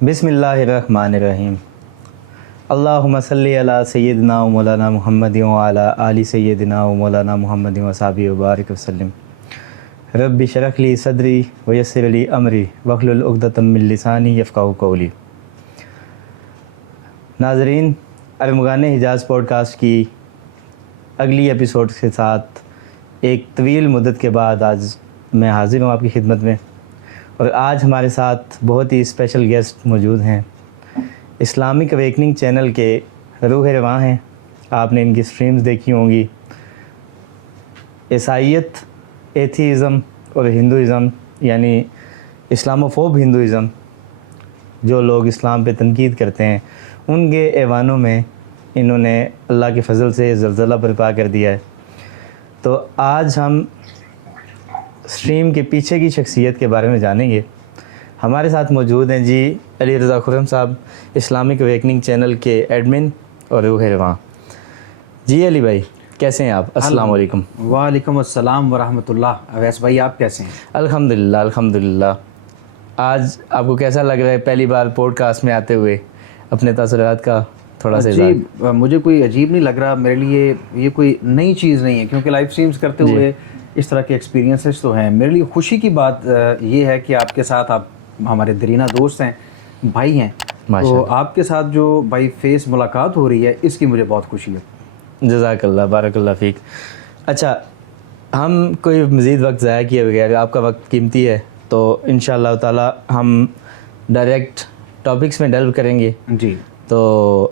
بسم اللہ الرحمن الرحیم اللہم صلی علی سیدنا و مولانا محمد و علی آل سیدنا و مولانا محمد و صحابہ وبارک وسلم رب اشرح لی صدری ویسر لی امری واحلل عقدۃ من لسانی یفقہوا قولی۔ ناظرین، ارمغان حجاز پوڈ کاسٹ کی اگلی ایپیسوڈ کے ساتھ ایک طویل مدت کے بعد آج میں حاضر ہوں آپ کی خدمت میں، اور آج ہمارے ساتھ بہت ہی اسپیشل گیسٹ موجود ہیں۔ اسلامک اویکننگ چینل کے روح رواں ہیں، آپ نے ان کی سٹریمز دیکھی ہوں گی۔ عیسائیت، ایتھیزم اور ہندوازم، یعنی اسلاموفوب ہندوازم، جو لوگ اسلام پہ تنقید کرتے ہیں، ان کے ایوانوں میں انہوں نے اللہ کے فضل سے زلزلہ برپا کر دیا ہے۔ تو آج ہم سٹریم کے پیچھے کی شخصیت کے بارے میں جانیں گے۔ ہمارے ساتھ موجود ہیں جی علی رضا خرم صاحب، اسلامک اویکننگ چینل کے ایڈمن اور روح رواں۔ جی علی بھائی، کیسے ہیں آپ؟ السلام علیکم۔ وعلیکم السلام ورحمۃ اللہ۔ اویس بھائی، آپ کیسے ہیں؟ الحمدللہ الحمدللہ۔ آج آپ کو کیسا لگ رہا ہے پہلی بار پوڈ کاسٹ میں آتے ہوئے؟ اپنے تاثرات کا تھوڑا سا عجیب، مجھے کوئی عجیب نہیں لگ رہا، میرے لیے یہ کوئی نئی چیز نہیں ہے، کیونکہ لائیو اسٹریمز کرتے ہوئے اس طرح کے ایکسپیرینسز تو ہیں۔ میرے لیے خوشی کی بات یہ ہے کہ آپ کے ساتھ، آپ ہمارے درینہ دوست ہیں، بھائی ہیں، تو آپ کے ساتھ جو بائی فیس ملاقات ہو رہی ہے، اس کی مجھے بہت خوشی ہے۔ جزاک اللہ، بارک اللہ فیک۔ اچھا، ہم کوئی مزید وقت ضائع کیے بغیر، آپ کا وقت قیمتی ہے، تو انشاءاللہ تعالی ہم ڈائریکٹ ٹاپکس میں ڈیلو کریں گے جی۔ تو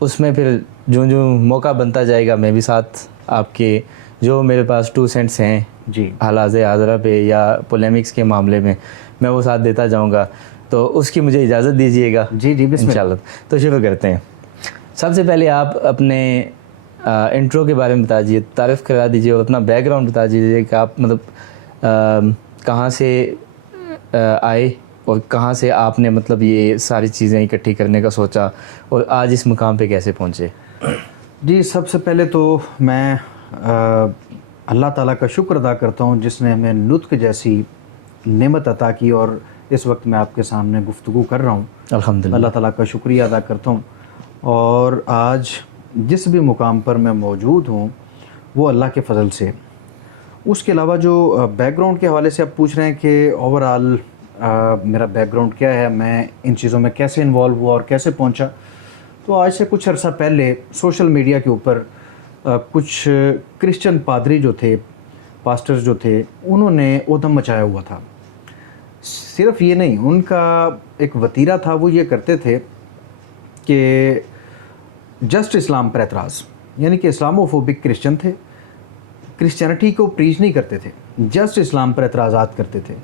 اس میں پھر جو موقع بنتا جائے گا، میں بھی ساتھ آپ کے جو میرے پاس 2 سینٹس ہیں جی حالات حاضرہ پہ یا پولیمکس کے معاملے میں، میں وہ ساتھ دیتا جاؤں گا، تو اس کی مجھے اجازت دیجیے گا۔ جی جی، بسم اللہ۔ انشاءاللہ تو شروع کرتے ہیں۔ سب سے پہلے آپ اپنے انٹرو کے بارے میں بتا دیجیے، تعارف کرا دیجیے، اور اپنا بیک گراؤنڈ بتا دیجیے کہ آپ مطلب کہاں سے آئے اور کہاں سے آپ نے مطلب یہ ساری چیزیں اکٹھی کرنے کا سوچا، اور آج اس مقام پہ کیسے پہنچے۔ جی، سب سے پہلے تو میں اللہ تعالیٰ کا شکر ادا کرتا ہوں جس نے ہمیں نطق جیسی نعمت عطا کی، اور اس وقت میں آپ کے سامنے گفتگو کر رہا ہوں۔ الحمدللہ، اللہ تعالیٰ کا شکریہ ادا کرتا ہوں، اور آج جس بھی مقام پر میں موجود ہوں وہ اللہ کے فضل سے۔ اس کے علاوہ جو بیک گراؤنڈ کے حوالے سے آپ پوچھ رہے ہیں کہ اوور آل میرا بیک گراؤنڈ کیا ہے، میں ان چیزوں میں کیسے انوالو ہوا اور کیسے پہنچا، تو آج سے کچھ عرصہ پہلے سوشل میڈیا کے اوپر کچھ کرسچن پادری جو تھے، پاسٹرز جو تھے، انہوں نے ادھم مچایا ہوا تھا۔ صرف یہ نہیں، ان کا ایک وتیرہ تھا، وہ یہ کرتے تھے کہ جسٹ اسلام پر اعتراض، یعنی کہ اسلاموفوبک کرسچن تھے، کرسچینٹی کو پریچ نہیں کرتے تھے، جسٹ اسلام پر اعتراضات کرتے تھے۔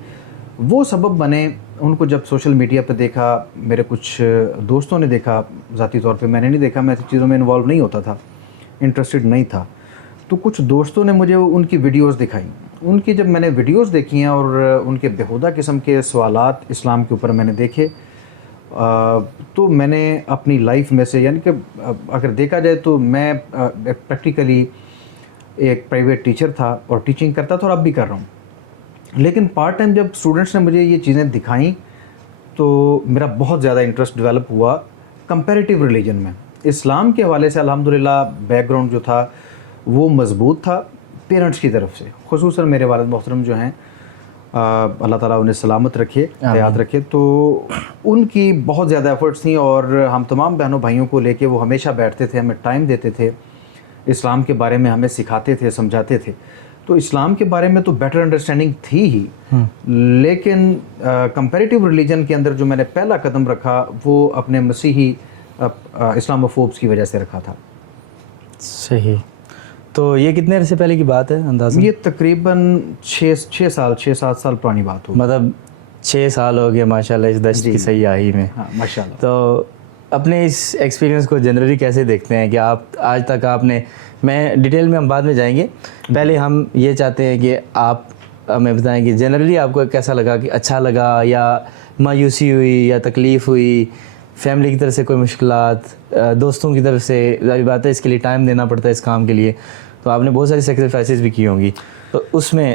وہ سبب بنے، ان کو جب سوشل میڈیا پہ دیکھا، میرے کچھ دوستوں نے دیکھا، ذاتی طور پہ میں نے نہیں دیکھا، میں ایسی چیزوں میں انوالو نہیں ہوتا تھا، انٹرسٹڈ نہیں تھا، تو کچھ دوستوں نے مجھے ان کی ویڈیوز دکھائیں۔ ان کی جب میں نے ویڈیوز دیکھی ہیں اور ان کے بیہودہ قسم کے سوالات اسلام کے اوپر میں نے دیکھے، تو میں نے اپنی لائف میں سے، یعنی کہ اگر دیکھا جائے تو میں پریکٹیکلی ایک پرائیویٹ ٹیچر تھا اور ٹیچنگ کرتا تھا، اور اب بھی کر رہا ہوں، لیکن پارٹ ٹائم جب اسٹوڈنٹس نے مجھے یہ چیزیں دکھائیں تو میرا بہت زیادہ انٹرسٹ ڈیولپ ہوا کمپیریٹیو ریلیجن میں۔ اسلام کے حوالے سے الحمدللہ بیک گراؤنڈ جو تھا وہ مضبوط تھا پیرنٹس کی طرف سے، خصوصاً میرے والد محترم جو ہیں، اللہ تعالیٰ انہیں سلامت رکھے، حیات رکھے، تو ان کی بہت زیادہ ایفرٹس تھیں، اور ہم تمام بہنوں بھائیوں کو لے کے وہ ہمیشہ بیٹھتے تھے، ہمیں ٹائم دیتے تھے، اسلام کے بارے میں ہمیں سکھاتے تھے، سمجھاتے تھے۔ تو اسلام کے بارے میں تو بیٹر انڈرسٹینڈنگ تھی ہی، لیکن کمپیریٹیو ریلیجن کے اندر جو میں نے پہلا قدم رکھا وہ اپنے مسیحی اسلاموفوبس کی وجہ سے رکھا تھا۔ صحیح۔ تو یہ کتنے عرصے پہلے کی بات ہے اندازہ؟ یہ تقریباً 6-7 سال پرانی بات ہو، مطلب 6 سال ہو گئے ماشاءاللہ اس دشت کی سیاحی میں۔ ہاں ماشاءاللہ۔ تو اپنے اس ایکسپیرینس کو جنرلی کیسے دیکھتے ہیں کہ آپ آج تک آپ نے، میں ڈیٹیل میں ہم بعد میں جائیں گے، پہلے ہم یہ چاہتے ہیں کہ آپ ہمیں بتائیں کہ جنرلی آپ کو کیسا لگا، کہ اچھا لگا یا مایوسی ہوئی یا تکلیف ہوئی، فیملی کی طرف سے کوئی مشکلات، دوستوں کی طرف سے، ظاہر بات ہے اس کے لیے ٹائم دینا پڑتا ہے اس کام کے لیے، تو آپ نے بہت ساری سیکریفائسز بھی کی ہوں گی، تو اس میں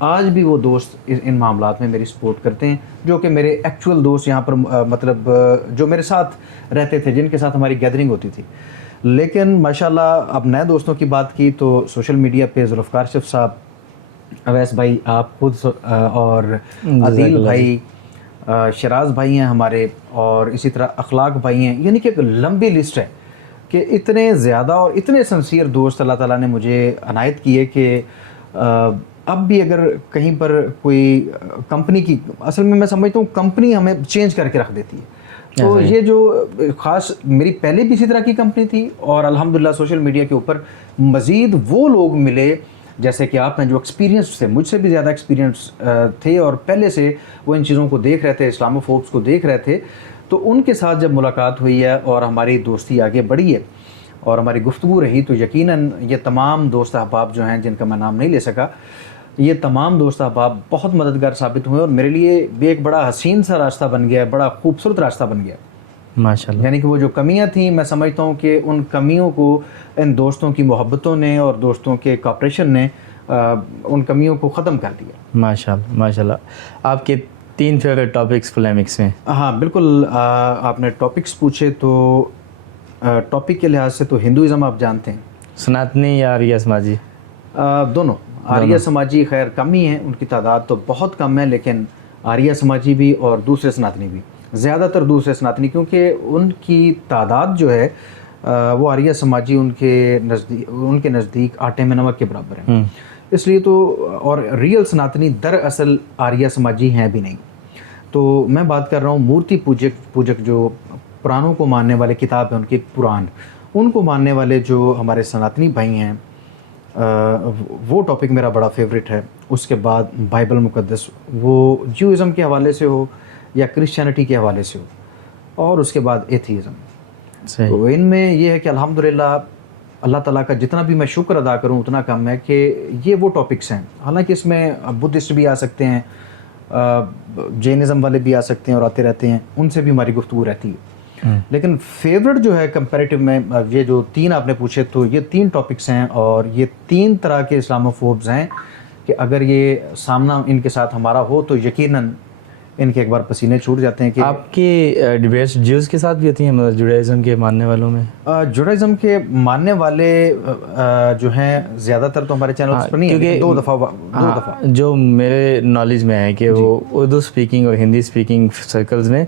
آج بھی وہ دوست ان معاملات میں میری سپورٹ کرتے ہیں, جو کہ میرے ایکچول دوست یہاں پر مطلب جو میرے ساتھ رہتے تھے, جن کے ساتھ ہماری گیدرنگ ہوتی تھی. لیکن ماشاءاللہ اب نئے دوستوں کی بات کی تو سوشل میڈیا پہ ذوالفقار شف صاحب, اویس بھائی, آپ خود, اور عادل بھائی, شراز بھائی ہیں ہمارے, اور اسی طرح اخلاق بھائی ہیں, یعنی کہ ایک لمبی لسٹ ہے کہ اتنے زیادہ اور اتنے سنسیئر دوست اللہ تعالیٰ نے مجھے عنایت کیے کہ اب بھی اگر کہیں پر کوئی کمپنی کی, اصل میں سمجھتا ہوں کمپنی ہمیں چینج کر کے رکھ دیتی ہے. تو یہ جو خاص میری پہلے بھی اسی طرح کی کمپنی تھی, اور الحمدللہ سوشل میڈیا کے اوپر مزید وہ لوگ ملے جیسے کہ آپ ہیں جو ایکسپیرینس تھے, مجھ سے بھی زیادہ ایکسپیرینس تھے, اور پہلے سے وہ ان چیزوں کو دیکھ رہے تھے, اسلامو فوبس کو دیکھ رہے تھے. تو ان کے ساتھ جب ملاقات ہوئی ہے اور ہماری دوستی آگے بڑھی ہے اور ہماری گفتگو رہی, تو یقیناً یہ تمام دوست احباب جو ہیں, جن کا میں نام نہیں لے سکا, یہ تمام دوست احباب بہت مددگار ثابت ہوئے, اور میرے لیے بھی ایک بڑا حسین سا راستہ بن گیا ہے, بڑا خوبصورت راستہ بن گیا ماشاءاللہ. یعنی کہ وہ جو کمیاں تھیں, میں سمجھتا ہوں کہ ان کمیوں کو ان دوستوں کی محبتوں نے اور دوستوں کے کوآپریشن نے ان کمیوں کو ختم کر دیا. ماشاءاللہ ماشاءاللہ. آپ کے 3 فیوریٹ ٹاپکس پولیمکس میں؟ ہاں بالکل, آپ نے ٹاپکس پوچھے تو ٹاپک کے لحاظ سے تو ہندوازم آپ جانتے ہیں, سناتنی یا آریہ سماجی؟ دونوں. آریہ سماجی خیر کم ہی ہیں, ان کی تعداد تو بہت کم ہے, لیکن آریہ سماجی بھی اور دوسرے سناتنی بھی, زیادہ تر دوسرے سناتنی, کیونکہ ان کی تعداد جو ہے وہ آریہ سماجی ان کے نزدیک آٹے میں نمک کے برابر ہے. اس لیے تو, اور ریئل سناتنی دراصل آریہ سماجی ہیں بھی نہیں. تو میں بات کر رہا ہوں مورتی پوجک جو پرانوں کو ماننے والے, کتاب ہے ان کی پران, ان کو ماننے والے جو ہمارے سناتنی بھائی ہیں, وہ ٹاپک میرا بڑا فیوریٹ ہے. اس کے بعد بائبل مقدس, وہ جیوازم کے حوالے سے ہو یا کرسچینٹی کے حوالے سے ہو, اور اس کے بعد ایتھیزم. تو ان میں یہ ہے کہ الحمدللہ اللہ تعالیٰ کا جتنا بھی میں شکر ادا کروں اتنا کم ہے کہ یہ وہ ٹاپکس ہیں. حالانکہ اس میں بدھسٹ بھی آ سکتے ہیں, جینزم والے بھی آ سکتے ہیں اور آتے رہتے ہیں, ان سے بھی ہماری گفتگو رہتی ہے. لیکن فیوریٹ جو ہے کمپیریٹیو میں, یہ جو 3 آپ نے پوچھے, تو یہ 3 ٹاپکس ہیں, اور یہ 3 طرح کے اسلامو فوبز ہیں کہ اگر یہ سامنا ان کے ساتھ ہمارا ہو تو یقیناً ان کے ایک بار پسینے چھوٹ جاتے ہیں. کہ آپ کی ڈیبیٹس جیوز کے ساتھ بھی ہوتی ہیں, مطلب جوڈائزم کے ماننے والوں میں؟ جوڈائزم کے ماننے والے جو ہیں زیادہ تر تو ہمارے چینل پر نہیں ہیں, کیونکہ 2 دفعہ جو میرے نالج میں ہے کہ وہ اردو اسپیکنگ اور ہندی اسپیکنگ سرکلز میں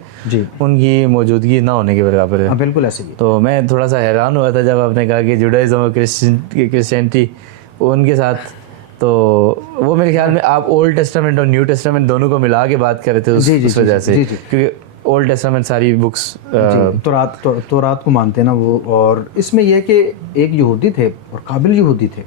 ان کی موجودگی نہ ہونے کے برابر ہے. بالکل ایسے ہی. تو میں تھوڑا سا حیران ہوا تھا جب آپ نے کہا کہ جوڈائزم اور کرسچینٹی ان کے ساتھ, تو وہ میرے خیال میں آپ اولڈ ٹیسٹامنٹ اور نیو ٹیسٹامنٹ دونوں کو ملا کے بات کر رہے تھے اس وجہ سے, کیونکہ اولڈ ٹیسٹامنٹ ساری بکس تورات کو مانتے ہیں نا وہ. اور اس میں یہ کہ ایک یہودی تھے اور قابل یہودی تھے,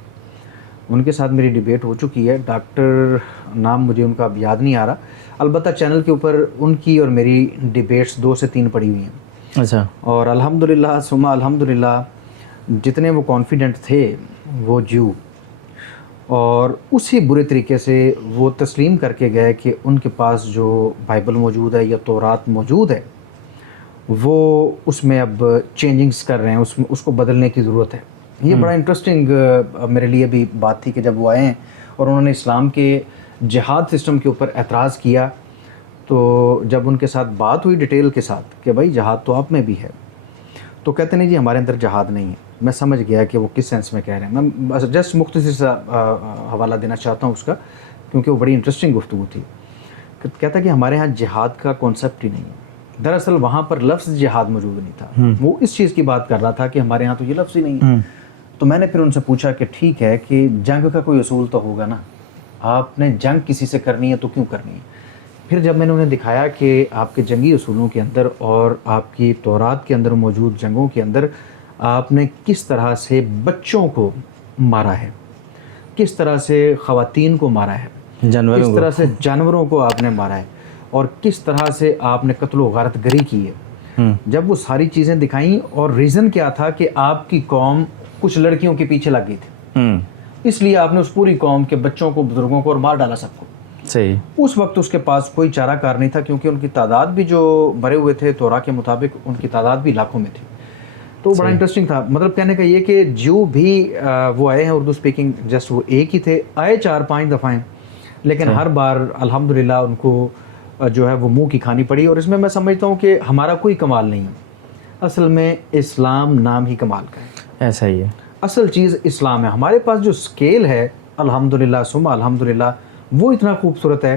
ان کے ساتھ میری ڈیبیٹ ہو چکی ہے, ڈاکٹر نام مجھے ان کا اب یاد نہیں آ رہا, البتہ چینل کے اوپر ان کی اور میری ڈیبیٹس 2 سے 3 پڑی ہوئی ہیں. اچھا. اور الحمدللہ ثم الحمدللہ جتنے وہ کانفیڈنٹ تھے وہ جو, اور اسی برے طریقے سے وہ تسلیم کر کے گئے کہ ان کے پاس جو بائبل موجود ہے یا تورات موجود ہے وہ اس میں اب چینجنگز کر رہے ہیں, اس کو بدلنے کی ضرورت ہے. یہ بڑا انٹرسٹنگ میرے لیے بھی بات تھی کہ جب وہ آئے ہیں اور انہوں نے اسلام کے جہاد سسٹم کے اوپر اعتراض کیا, تو جب ان کے ساتھ بات ہوئی ڈیٹیل کے ساتھ کہ بھائی جہاد تو آپ میں بھی ہے, تو کہتے نہیں جی ہمارے اندر جہاد نہیں ہے. میں سمجھ گیا کہ وہ کس سینس میں کہہ رہے ہیں. میں جسٹ مختصر سا حوالہ دینا چاہتا ہوں اس کا, کیونکہ وہ بڑی انٹرسٹنگ گفتگو تھی. کہتا کہ ہمارے ہاں جہاد کا کانسیپٹ ہی نہیں ہے. دراصل وہاں پر لفظ جہاد موجود نہیں تھا, وہ اس چیز کی بات کر رہا تھا کہ ہمارے ہاں تو یہ لفظ ہی نہیں ہے. تو میں نے پھر ان سے پوچھا کہ ٹھیک ہے کہ جنگ کا کوئی اصول تو ہوگا نا, آپ نے جنگ کسی سے کرنی ہے تو کیوں کرنی ہے. پھر جب میں نے انہیں دکھایا کہ آپ کے جنگی اصولوں کے اندر اور آپ کی تورات کے اندر موجود جنگوں کے اندر آپ نے کس طرح سے بچوں کو مارا ہے, کس طرح سے خواتین کو مارا ہے, کس طرح سے جانوروں کو آپ نے مارا ہے, اور کس طرح سے آپ نے قتل و غارت گری کی ہے, جب وہ ساری چیزیں دکھائیں, اور ریزن کیا تھا کہ آپ کی قوم کچھ لڑکیوں کے پیچھے لگ گئی تھی, اس لیے آپ نے اس پوری قوم کے بچوں کو, بزرگوں کو اور مار ڈالا سب کو. صحیح. اس وقت اس کے پاس کوئی چارہ کار نہیں تھا, کیونکہ ان کی تعداد بھی جو مرے ہوئے تھے تورا کے مطابق ان کی تعداد بھی لاکھوں میں تھی. تو بڑا انٹرسٹنگ تھا. مطلب کہنے کا یہ کہ جو بھی وہ آئے ہیں اردو اسپیکنگ, جسٹ وہ ایک ہی تھے, آئے 4-5 دفعہ ہیں, لیکن ہر بار الحمدللہ ان کو جو ہے وہ منہ کی کھانی پڑی. اور اس میں سمجھتا ہوں کہ ہمارا کوئی کمال نہیں ہے, اصل میں اسلام نام ہی کمال کا ہے. ایسا ہی ہے, اصل چیز اسلام ہے. ہمارے پاس جو اسکیل ہے الحمدللہ ثم الحمدللہ وہ اتنا خوبصورت ہے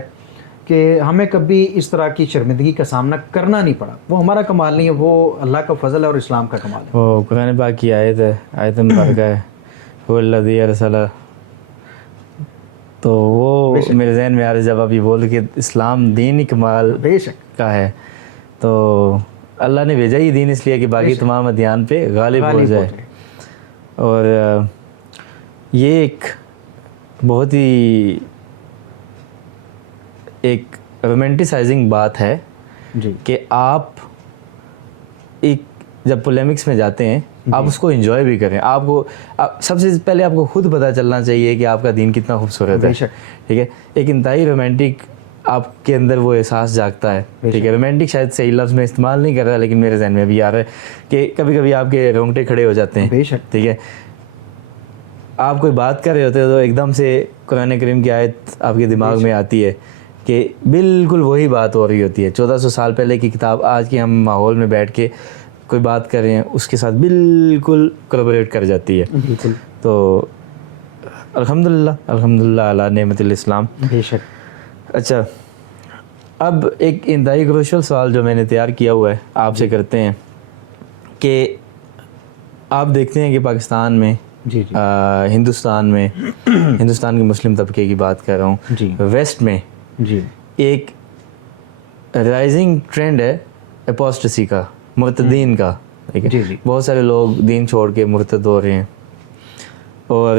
کہ ہمیں کبھی اس طرح کی شرمندگی کا سامنا کرنا نہیں پڑا. وہ ہمارا کمال نہیں ہے, وہ اللہ کا فضل ہے اور اسلام کا کمال ہے. وہ قرآن پاک کی آیت ہے, آیت مبارکہ ہے, هو الذی ارسل, تو وہ میرے ذہن میں آ رہا ہے جب آپ یہ بول کہ اسلام دین ہی کمال بے شک کا ہے, تو اللہ نے بھیجا ہی دین اس لیے کہ باقی تمام ادیان پہ غالب ہو جائے. اور یہ ایک بہت ہی ایک رومینٹیسائزنگ بات ہے جی کہ آپ ایک جب پولیمکس میں جاتے ہیں آپ اس کو انجوائے بھی کریں. آپ کو سب سے پہلے آپ کو خود پتہ چلنا چاہیے کہ آپ کا دین کتنا خوبصورت ہے. ٹھیک ہے, ایک انتہائی رومانٹک آپ کے اندر وہ احساس جاگتا ہے. ٹھیک ہے, رومانٹک شاید صحیح لفظ میں استعمال نہیں کر رہا لیکن میرے ذہن میں بھی آ رہا ہے کہ کبھی کبھی آپ کے رونگٹے کھڑے ہو جاتے ہیں. بے شک. ٹھیک ہے, آپ کوئی بات کر رہے ہوتے ہیں تو ایک دم سے قرآن کریم کی آیت آپ کے دماغ میں آتی ہے کہ بالکل وہی بات ہو رہی ہوتی ہے. 1400 سال پہلے کی کتاب آج کے ہم ماحول میں بیٹھ کے کوئی بات کر رہے ہیں اس کے ساتھ بالکل کولیبریٹ کر جاتی ہے. بالکل. تو الحمدللہ علی نعمت الاسلام. بے شک. اچھا, اب ایک انتہائی کروشل سوال جو میں نے تیار کیا ہوا ہے آپ سے کرتے ہیں کہ آپ دیکھتے ہیں کہ پاکستان میں جی جی ہندوستان میں ہندوستان کے مسلم طبقے کی بات کر رہا ہوں, جی ویسٹ میں جی ایک رائزنگ ٹرینڈ ہے اپوسٹسی کا, مرتدین کا. ٹھیک ہے, جی جی بہت سارے لوگ دین چھوڑ کے مرتد ہو رہے ہیں اور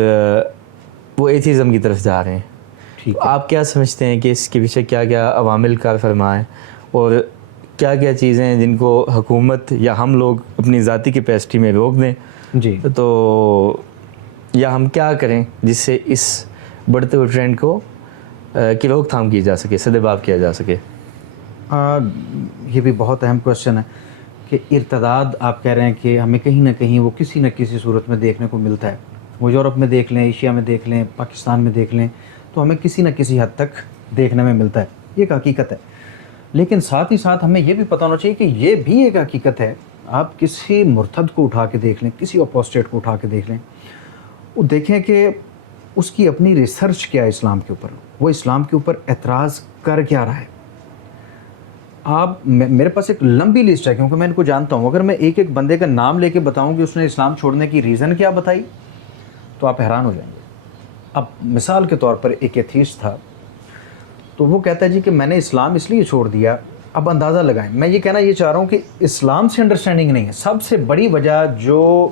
وہ ایتھیزم کی طرف جا رہے ہیں. آپ کیا سمجھتے ہیں کہ اس کے پیچھے کیا کیا عوامل کار فرما ہیں اور کیا کیا چیزیں ہیں جن کو حکومت یا ہم لوگ اپنی ذاتی کیپیسٹی میں روک دیں؟ جی تو یا ہم کیا کریں جس سے اس بڑھتے ہوئے ٹرینڈ کو کی روک تھام کی جا سکے, سدباب کیا جا سکے؟ یہ بھی بہت اہم کوشچن ہے کہ ارتداد آپ کہہ رہے ہیں کہ ہمیں کہیں نہ کہیں وہ کسی نہ کسی صورت میں دیکھنے کو ملتا ہے. وہ یورپ میں دیکھ لیں, ایشیا میں دیکھ لیں, پاکستان میں دیکھ لیں, تو ہمیں کسی نہ کسی حد تک دیکھنے میں ملتا ہے. یہ ایک حقیقت ہے. لیکن ساتھ ہی ساتھ ہمیں یہ بھی پتہ ہونا چاہیے کہ یہ بھی ایک حقیقت ہے. آپ کسی مرتد کو اٹھا کے دیکھ لیں, کسی اپوسٹیٹ کو اٹھا کے دیکھ لیں, وہ دیکھیں کہ اس کی اپنی ریسرچ کیا ہے اسلام کے اوپر, وہ اسلام کے اوپر اعتراض کر کیا رہا ہے. آپ میرے پاس ایک لمبی لسٹ ہے کیونکہ میں ان کو جانتا ہوں. اگر میں ایک ایک بندے کا نام لے کے بتاؤں کہ اس نے اسلام چھوڑنے کی ریزن کیا بتائی تو آپ حیران ہو جائیں گے. اب مثال کے طور پر ایک ایتھیسٹ تھا, تو وہ کہتا ہے جی کہ میں نے اسلام اس لیے چھوڑ دیا. اب اندازہ لگائیں, میں یہ کہنا یہ چاہ رہا ہوں کہ اسلام سے انڈرسٹینڈنگ نہیں ہے. سب سے بڑی وجہ جو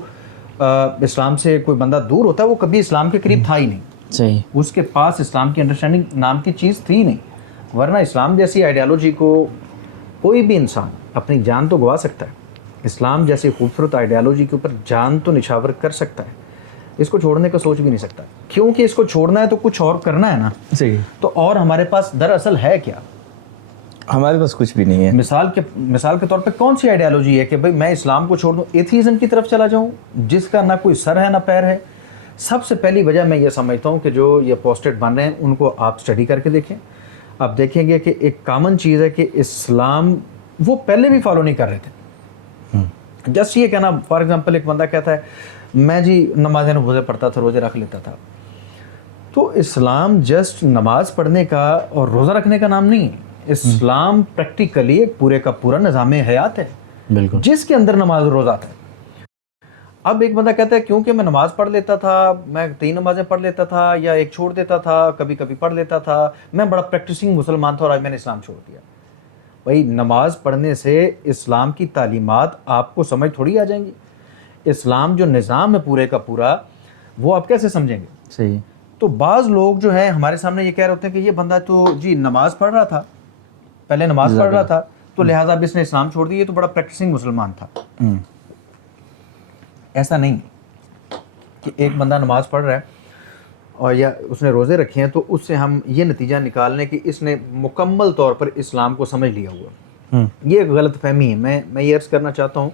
اسلام سے کوئی بندہ دور ہوتا ہے وہ کبھی اسلام کے قریب تھا ہی نہیں. صحیح. اس کے پاس اسلام کی انڈرسٹینڈنگ نام کی چیز تھی نہیں. ورنہ اسلام جیسی آئیڈیالوجی کو کوئی بھی انسان اپنی جان تو گوا سکتا ہے. اسلام جیسی خوبصورت آئیڈیالوجی کے اوپر جان تو نچھاور کر سکتا ہے. اس کو چھوڑنے کا سوچ بھی نہیں سکتا, کیونکہ اس کو چھوڑنا ہے تو کچھ اور کرنا ہے نا. صحیح. تو اور ہمارے پاس دراصل ہے کیا؟ ہمارے پاس کچھ بھی نہیں ہے. مثال کے طور پہ کون سی آئیڈیالوجی ہے کہ بھئی میں اسلام کو چھوڑ دوں, ایتھیزم کی طرف چلا جاؤں جس کا نہ کوئی سر ہے نہ پیر ہے؟ سب سے پہلی وجہ میں یہ سمجھتا ہوں کہ جو یہ پوسٹڈ بن رہے ہیں ان کو آپ اسٹڈی کر کے دیکھیں. آپ دیکھیں گے کہ ایک کامن چیز ہے کہ اسلام وہ پہلے بھی فالو نہیں کر رہے تھے. جسٹ یہ کہنا, فار ایگزامپل ایک بندہ کہتا ہے میں جی نمازیں روزے پڑھتا تھا, روزے رکھ لیتا تھا. تو اسلام جسٹ نماز پڑھنے کا اور روزہ رکھنے کا نام نہیں ہے. اسلام پریکٹیکلی ایک پورے کا پورا نظام حیات ہے بالکل, جس کے اندر نماز اور روزہ آتا ہے. اب ایک بندہ کہتا ہے کیونکہ میں نماز پڑھ لیتا تھا, میں 3 نمازیں پڑھ لیتا تھا یا ایک چھوڑ دیتا تھا, کبھی کبھی پڑھ لیتا تھا, میں بڑا پریکٹسنگ مسلمان تھا اور آج میں نے اسلام چھوڑ دیا. بھائی نماز پڑھنے سے اسلام کی تعلیمات آپ کو سمجھ تھوڑی آ جائیں گی. اسلام جو نظام ہے پورے کا پورا وہ آپ کیسے سمجھیں گے؟ صحیح. تو بعض لوگ جو ہیں ہمارے سامنے یہ کہہ رہے ہوتے ہیں کہ یہ بندہ تو جی نماز پڑھ رہا تھا, پہلے نماز پڑھ رہا تھا تو لہٰذا اب اس نے اسلام چھوڑ دیا, یہ تو بڑا پریکٹسنگ مسلمان تھا. ایسا نہیں کہ ایک بندہ نماز پڑھ رہا ہے اور یا اس نے روزے رکھے ہیں تو اس سے ہم یہ نتیجہ نکال لیں کہ اس نے مکمل طور پر اسلام کو سمجھ لیا ہوا. یہ ایک غلط فہمی ہے. میں یہ عرض کرنا چاہتا ہوں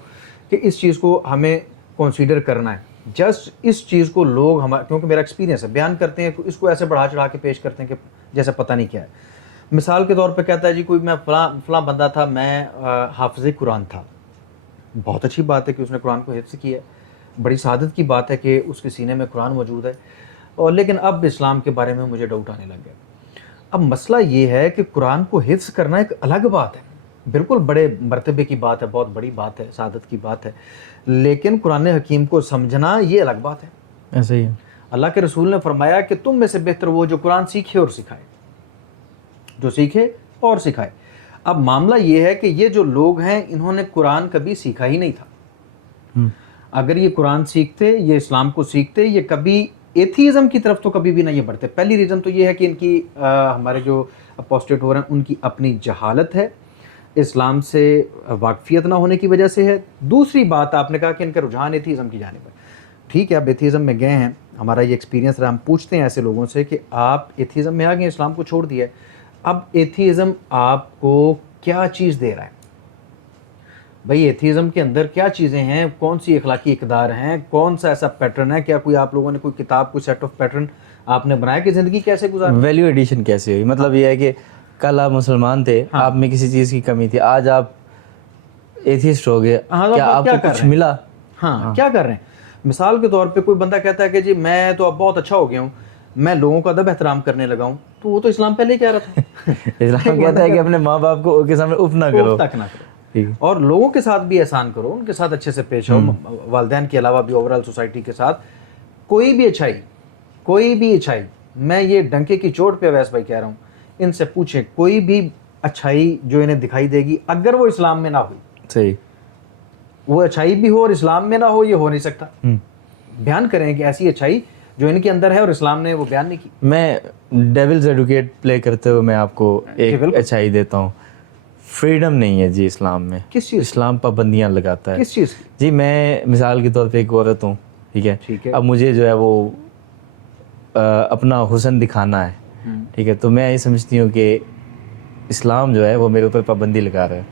کہ اس چیز کو ہمیں کنسیڈر کرنا ہے. جسٹ اس چیز کو لوگ کیونکہ میرا ایکسپیرینس ہے بیان کرتے ہیں, اس کو ایسے بڑھا چڑھا کے پیش کرتے ہیں کہ جیسے پتہ نہیں کیا ہے. مثال کے طور پہ کہتا ہے جی کوئی میں فلاں بندہ تھا, میں حافظ قرآن تھا. بہت اچھی بات ہے کہ اس نے قرآن کو حفظ کیا, بڑی سعادت کی بات ہے کہ اس کے سینے میں قرآن موجود ہے, اور لیکن اب اسلام کے بارے میں مجھے ڈاؤٹ آنے لگ گیا. اب مسئلہ یہ ہے کہ قرآن کو حفظ کرنا ایک الگ بات ہے, بالکل بڑے مرتبے کی بات ہے, بہت بڑی بات ہے, سعادت کی بات ہے, لیکن قرآن حکیم کو سمجھنا یہ الگ بات ہے. ایسے ہی ہے. اللہ کے رسول نے فرمایا کہ تم میں سے بہتر وہ جو قرآن سیکھے اور سکھائے, جو سیکھے اور سکھائے. اب معاملہ یہ ہے کہ یہ جو لوگ ہیں انہوں نے قرآن کبھی سیکھا ہی نہیں تھا. اگر یہ قرآن سیکھتے, یہ اسلام کو سیکھتے, یہ کبھی ایتھیزم کی طرف تو کبھی بھی نہ یہ بڑھتے. پہلی ریزن تو یہ ہے کہ ان کی ہمارے جو اپوسٹیٹ ہو رہے ہیں ان کی اپنی جہالت ہے, اسلام سے واقفیت نہ ہونے کی وجہ سے ہے. دوسری بات آپ نے کہا کہ ان کا رجحان ایتھیزم کی جانب ہے. ٹھیک ہے, اب ایتھیزم میں گئے ہیں, ہمارا یہ ایکسپیرینس رہا, ہم پوچھتے ہیں ایسے لوگوں سے کہ آپ ایتھیزم میں آ گئے, اسلام کو چھوڑ دیا ہے, اب ایتھیزم آپ کو کیا چیز دے رہا ہے؟ بھئی ایتھیزم کے اندر کیا چیزیں ہیں, کون سی اخلاقی اقدار ہیں, کون سا ایسا پیٹرن ہے, کیا کوئی آپ لوگوں نے کوئی کتاب, کوئی سیٹ آف پیٹرن آپ نے بنایا کہ زندگی کیسے گزاریں؟ ویلیو ایڈیشن کیسے ہوئی؟ مطلب یہ ہے کہ کل آپ مسلمان تھے, آپ میں کسی چیز کی کمی تھی, آج آپ ایتھیسٹ ہو گئے, کیا آپ کو کچھ ملا؟ ہاں, کیا کر رہے ہیں؟ مثال کے طور پہ کوئی بندہ کہتا ہے کہ جی میں تو اب بہت اچھا ہو گیا ہوں, میں لوگوں کا ادب احترام کرنے لگا ہوں, تو وہ تو اسلام پہلے ہی کہہ رہا تھا. اسلام کہتا ہے کہ اپنے ماں باپ کو کے سامنے اف نہ کرو, تک نہ کرو, اور لوگوں کے ساتھ بھی احسان کرو, ان کے ساتھ اچھے سے پیش آؤ, والدین کے علاوہ بھی اوور آل سوسائٹی کے ساتھ. کوئی بھی اچھائی, میں یہ ڈنکے کی چوٹ پہ اویس بھائی کہہ رہا ہوں, ان سے پوچھیں کوئی بھی اچھائی جو انہیں دکھائی دے گی اگر وہ اسلام میں نہ ہوئی, صحیح, وہ اچھائی بھی ہو اور اسلام میں نہ ہو, یہ ہو نہیں سکتا. بیان کریں کہ ایسی اچھائی جو ان کے اندر ہے اور اسلام نے وہ بیان نہیں کی. میں ڈیولز ایڈوکیٹ پلے کرتے ہوئے میں آپ کو ایک اچھائی دیتا ہوں. فریڈم نہیں ہے جی اسلام میں. کس چیز؟ اسلام پابندیاں لگاتا ہے. کس چیز کی؟ جی میں مثال کے طور پہ ایک عورت ہوں, ٹھیک ہے, اب مجھے جو ہے وہ اپنا حسن دکھانا ہے, ٹھیک ہے, تو میں یہ سمجھتی ہوں کہ اسلام جو ہے وہ میرے اوپر پابندی لگا رہا ہے.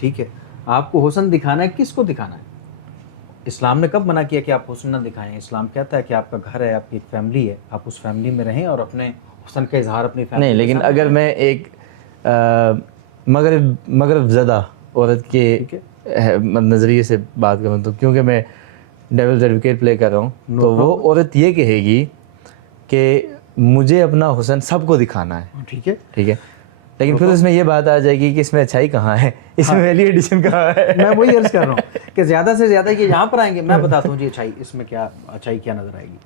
ٹھیک ہے, آپ کو حسن دکھانا ہے, کس کو دکھانا ہے؟ اسلام نے کب منع کیا کہ آپ حسن نہ دکھائیں؟ اسلام کہتا ہے کہ آپ کا گھر ہے, آپ کی ایک فیملی ہے, آپ اس فیملی میں رہیں اور اپنے حسن کا اظہار اپنی فیملی. نہیں, لیکن اگر میں ایک مغرب زدہ عورت کے نظریے سے بات کروں تو, کیونکہ میں ڈیولز ایڈوکیٹ پلے کر رہا ہوں, تو وہ عورت یہ کہے گی کہ مجھے اپنا حسن سب کو دکھانا ہے. ٹھیک ہے, ٹھیک ہے, لیکن پھر اس میں یہ بات آ جائے گی کہ اس میں اچھائی کہاں ہے, اس میں ویلیو ایڈیشن کہاں ہے. میں وہی عرض کر رہا ہوں کہ زیادہ سے زیادہ یہ یہاں پر آئیں گے, میں بتاتا ہوں جی اچھائی اس میں کیا, اچھائی کیا نظر آئے گی.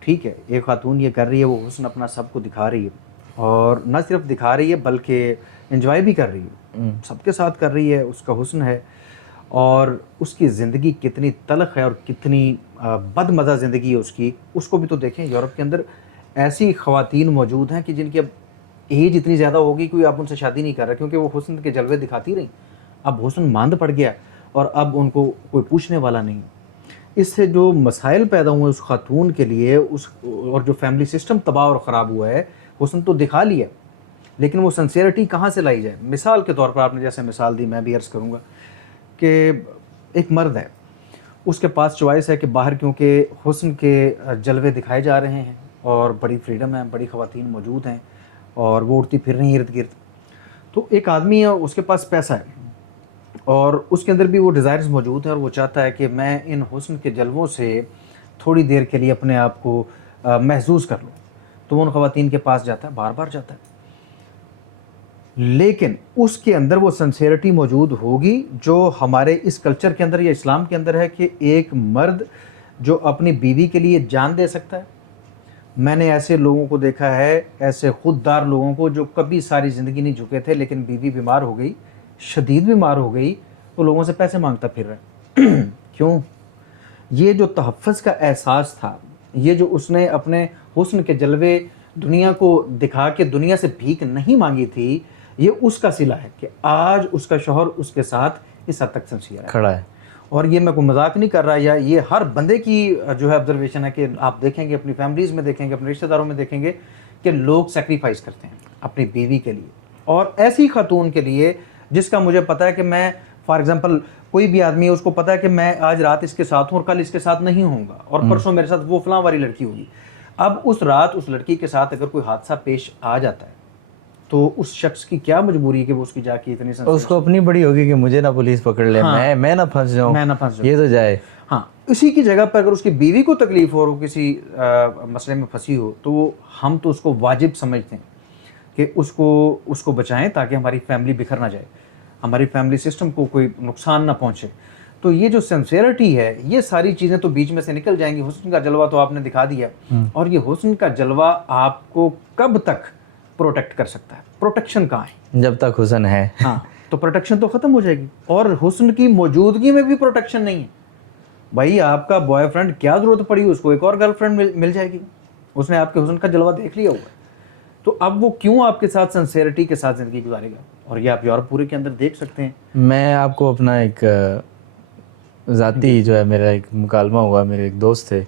ٹھیک ہے, ایک خاتون یہ کر رہی ہے, وہ حسن اپنا سب کو دکھا رہی ہے, اور نہ صرف دکھا رہی ہے بلکہ انجوائے بھی کر رہی ہے, سب کے ساتھ کر رہی ہے, اس کا حسن ہے, اور اس کی زندگی کتنی تلخ ہے اور کتنی بد مزہ زندگی ہے اس کی. اس کو بھی تو دیکھیں, یورپ کے اندر ایسی خواتین موجود ہیں کہ جن کی اب ایج اتنی زیادہ ہوگی کوئی اب ان سے شادی نہیں کر رہا, کیونکہ وہ حسن کے جلوے دکھاتی رہیں, اب حسن ماند پڑ گیا اور اب ان کو کوئی پوچھنے والا نہیں. اس سے جو مسائل پیدا ہوئے اس خاتون کے لیے, اس اور جو فیملی سسٹم تباہ اور خراب ہوا ہے, حسن تو دکھا لیا لیکن وہ سنسیئرٹی کہاں سے لائی جائے؟ مثال کے طور پر آپ نے جیسے مثال دی, میں بھی عرض کروں گا کہ ایک مرد ہے, اس کے پاس چوائس ہے کہ باہر کیونکہ حسن کے جلوے دکھائے جا رہے ہیں اور بڑی فریڈم ہے, بڑی خواتین موجود ہیں اور وہ اڑتی پھر رہی ہیں ارد گرد, تو ایک آدمی ہے اس کے پاس پیسہ ہے اور اس کے اندر بھی وہ ڈیزائرز موجود ہیں, اور وہ چاہتا ہے کہ میں ان حسن کے جلووں سے تھوڑی دیر کے لیے اپنے آپ کو محظوظ کر لوں, تو وہ ان خواتین کے پاس جاتا ہے, بار بار جاتا ہے, لیکن اس کے اندر وہ سنسیئرٹی موجود ہوگی جو ہمارے اس کلچر کے اندر یا اسلام کے اندر ہے کہ ایک مرد جو اپنی بیوی کے لیے جان دے سکتا ہے. میں نے ایسے لوگوں کو دیکھا ہے, ایسے خوددار لوگوں کو جو کبھی ساری زندگی نہیں جھکے تھے, لیکن بیوی بیمار ہو گئی, شدید بیمار ہو گئی, تو لوگوں سے پیسے مانگتا پھر رہا ہے. کیوں؟ یہ جو تحفظ کا احساس تھا, یہ جو اس نے اپنے حسن کے جلوے دنیا کو دکھا کے دنیا سے بھیک نہیں مانگی تھی, یہ اس کا صلہ ہے کہ آج اس کا شوہر اس کے ساتھ اس حد تک سنسیئر کھڑا ہے. اور یہ میں کوئی مذاق نہیں کر رہا, یا یہ ہر بندے کی جو ہے آبزرویشن ہے کہ آپ دیکھیں گے, اپنی فیملیز میں دیکھیں گے, اپنے رشتہ داروں میں دیکھیں گے کہ لوگ سیکریفائس کرتے ہیں اپنی بیوی کے لیے, اور ایسی خاتون کے لیے جس کا مجھے پتا ہے کہ میں فار ایگزامپل کوئی بھی آدمی ہے, اس کو پتا ہے کہ میں آج رات اس کے ساتھ ہوں اور کل اس کے ساتھ نہیں ہوں گا, اور پرسوں میرے ساتھ وہ فلاں والی لڑکی ہوگی. اب اس رات اس لڑکی کے ساتھ اگر کوئی حادثہ پیش آ جاتا ہے تو اس شخص کی کیا مجبوری ہے کہ وہ اس کی جا کے اتنی اس کو اپنی بڑی ہوگی کہ مجھے نہ پولیس پکڑ لے, میں نہ پھنس جاؤں, میں نہ پھنس جاؤں. یہ تو جائے. ہاں, اسی کی جگہ پر اگر اس کی بیوی کو تکلیف ہو اور وہ کسی مسئلے میں پھنسی ہو تو ہم تو اس کو واجب سمجھتے ہیں کہ اس کو بچائیں تاکہ ہماری فیملی بکھر نہ جائے, ہماری فیملی سسٹم کو کوئی نقصان نہ پہنچے. تو یہ جو سنسیئرٹی ہے, یہ ساری چیزیں تو بیچ میں سے نکل جائیں گی. حسن کا جلوہ تو آپ نے دکھا دیا, اور یہ حسن کا جلوہ آپ کو کب تک پروٹیکٹ کر سکتا ہے؟ پروٹیکشن کہاں ہے؟ جب تک حسن ہے. ہاں, تو پروٹیکشن تو ختم ہو جائے گی, اور حسن کی موجودگی میں بھی پروٹیکشن نہیں ہے. بھائی آپ کا بوائے فرینڈ کیا ضرورت پڑی, اس کو ایک اور گرل فرینڈ مل جائے گی, اس نے آپ کے حسن کا جلوہ دیکھ لیا ہوگا. تو اب وہ کیوں آپ کے ساتھ سنسیئرٹی کے ساتھ زندگی گزارے گا؟ اور یہ آپ یورپ پورے کے اندر دیکھ سکتے ہیں. میں آپ کو اپنا ایک ذاتی جو ہے میرا ایک مکالمہ ہوا, میرے ایک دوست تھے,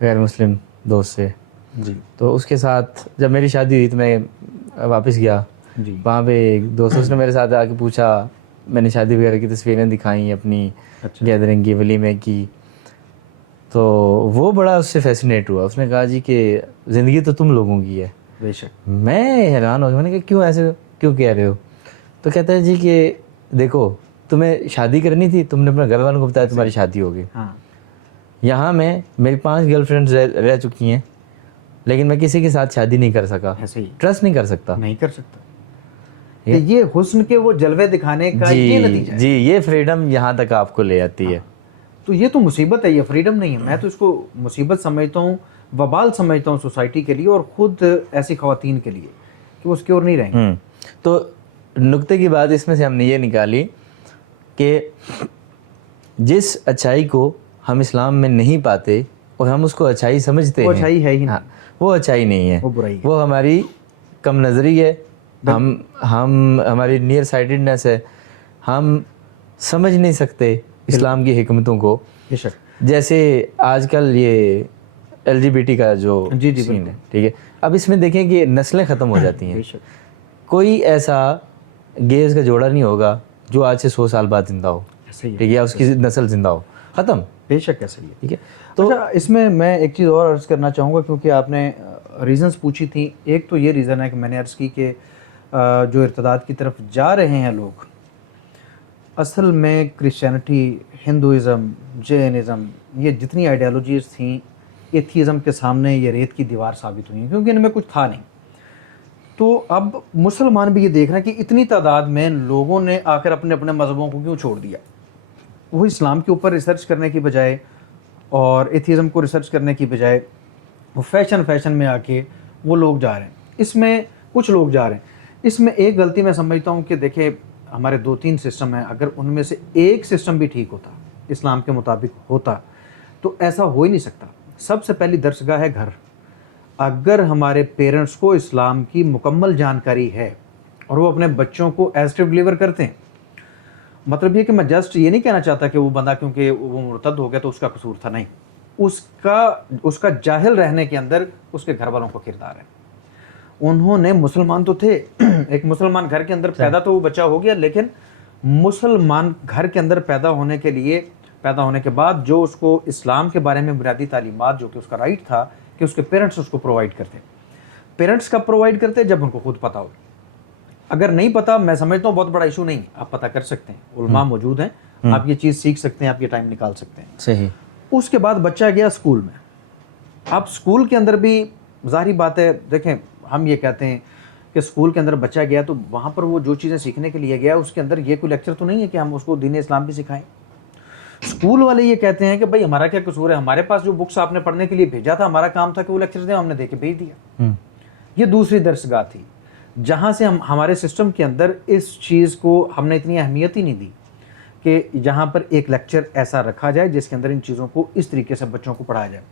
غیر مسلم دوست سے, جی, تو اس کے ساتھ جب میری شادی ہوئی تو میں واپس گیا. جی, وہاں پہ ایک دوست اس نے میرے ساتھ آ کے پوچھا, میں نے شادی وغیرہ کی تصویریں دکھائیں اپنی گیدرنگ کی, ولیمے کی, تو وہ بڑا اس سے فیسینیٹ ہوا. اس نے کہا جی کہ زندگی تو تم لوگوں کی ہے. بے شک. میں حیران ہو گیا, میں نے کہا کیوں ایسے کیوں کہہ رہے ہو؟ تو کہتا ہے جی کہ دیکھو تمہیں شادی کرنی تھی, تم نے اپنے گھر والوں کو بتایا تمہاری شادی ہو گئی. ہاں, یہاں میں میری 5 گرل فرینڈز رہ چکی ہیں, لیکن میں کسی کے ساتھ شادی نہیں کر سکا, ایسے ہی ٹرسٹ نہیں کر سکتا. نہیں کر سکتا. یہ حسن کے وہ جلوے دکھانے کا یہ نتیجہ ہے. جی, یہ فریڈم یہاں تک آپ کو لے آتی ہے. تو یہ تو مصیبت ہے, یہ فریڈم نہیں ہے. میں تو اس کو مصیبت سمجھتا ہوں, وبال سمجھتا ہوں سوسائٹی کے لیے اور خود ایسی خواتین کے لیے کہ وہ سیکیور نہیں رہیں گے. تو نقطے کی بات اس میں سے ہم نے یہ نکالی کہ جس اچھائی کو ہم اسلام میں نہیں پاتے اور ہم اس کو اچھائی سمجھتے ہیں, وہ اچھائی ہے ہی نہیں, وہ اچھائی نہیں ہے, وہ برائی ہے, وہ ہماری کم نظری ہے, ہم ہماری نیئر سائٹڈنس ہے, ہم سمجھ نہیں سکتے اسلام کی حکمتوں کو. بے شک. جیسے آج کل یہ LGBT کا جو سین ہے, ٹھیک ہے, اب اس میں دیکھیں کہ نسلیں ختم ہو جاتی ہیں. کوئی ایسا گیز کا جوڑا نہیں ہوگا جو آج سے 100 سال بعد زندہ ہو, ٹھیک ہے, اس کی نسل زندہ ہو, ختم. بے شک ایسا ہی ہے. ٹھیک ہے. تو اس میں ایک چیز اور عرض کرنا چاہوں گا, کیونکہ آپ نے ریزنز پوچھی تھیں. ایک تو یہ ریزن ہے کہ میں نے عرض کی کہ جو ارتداد کی طرف جا رہے ہیں لوگ, اصل میں کرسچینٹی, ہندوازم, جینزم, یہ جتنی آئیڈیالوجیز تھیں, ایتھیزم کے سامنے یہ ریت کی دیوار ثابت ہوئی ہیں, کیونکہ ان میں کچھ تھا نہیں. تو اب مسلمان بھی یہ دیکھ رہے ہیں کہ اتنی تعداد میں لوگوں نے آ کر اپنے اپنے مذہبوں کو کیوں چھوڑ دیا. وہ اسلام کے اوپر ریسرچ کرنے کی بجائے اور ایتھیزم کو ریسرچ کرنے کی بجائے وہ فیشن میں آ کے وہ لوگ جا رہے ہیں. اس میں کچھ لوگ جا رہے ہیں. اس میں ایک غلطی میں سمجھتا ہوں کہ دیکھیں ہمارے 2-3 سسٹم ہیں, اگر ان میں سے ایک سسٹم بھی ٹھیک ہوتا, اسلام کے مطابق ہوتا, تو ایسا ہو ہی نہیں سکتا. سب سے پہلی درسگاہ ہے گھر. اگر ہمارے پیرنٹس کو اسلام کی مکمل جانکاری ہے اور وہ اپنے بچوں کو ایز ڈلیور کرتے ہیں, مطلب یہ کہ میں جسٹ یہ نہیں کہنا چاہتا کہ وہ بندہ کیونکہ وہ مرتد ہو گیا تو اس کا قصور تھا, نہیں, اس کا جاہل رہنے کے اندر اس کے گھر والوں کا کردار ہے. انہوں نے مسلمان تو تھے, ایک مسلمان گھر کے اندر پیدا تو وہ بچہ ہو گیا, لیکن مسلمان گھر کے اندر پیدا ہونے کے بعد جو اس کو اسلام کے بارے میں بنیادی تعلیمات, جو کہ اس کا رائٹ تھا کہ اس کے پیرنٹس اس کو پرووائڈ کرتے. پیرنٹس کب پرووائڈ کرتے؟ جب ان کو خود پتہ ہو. اگر نہیں پتہ, میں سمجھتا ہوں بہت بڑا ایشو نہیں, آپ پتہ کر سکتے ہیں, علماء موجود ہیں, آپ یہ چیز سیکھ سکتے ہیں, آپ یہ ٹائم نکال سکتے ہیں. صحیح. اس کے بعد بچہ گیا اسکول میں. اب اسکول کے اندر بھی ظاہری بات ہے, دیکھیں ہم یہ کہتے ہیں کہ اسکول کے اندر بچہ گیا تو وہاں پر وہ جو چیزیں سیکھنے کے لیے گیا, اس کے اندر یہ کوئی لیکچر تو نہیں ہے کہ ہم اس کو دین اسلام بھی سکھائیں. اسکول والے یہ کہتے ہیں کہ بھائی ہمارا کیا قصور ہے, ہمارے پاس جو بکس آپ نے پڑھنے کے لیے بھیجا تھا, ہمارا کام تھا کہ وہ لیکچر دیں, ہم نے دے کے بھیج دیا. یہ دوسری درسگاہ تھی جہاں سے ہمارے سسٹم کے اندر اس چیز کو ہم نے اتنی اہمیت ہی نہیں دی کہ جہاں پر ایک لیکچر ایسا رکھا جائے جس کے اندر ان چیزوں کو اس طریقے سے بچوں کو پڑھایا جائے.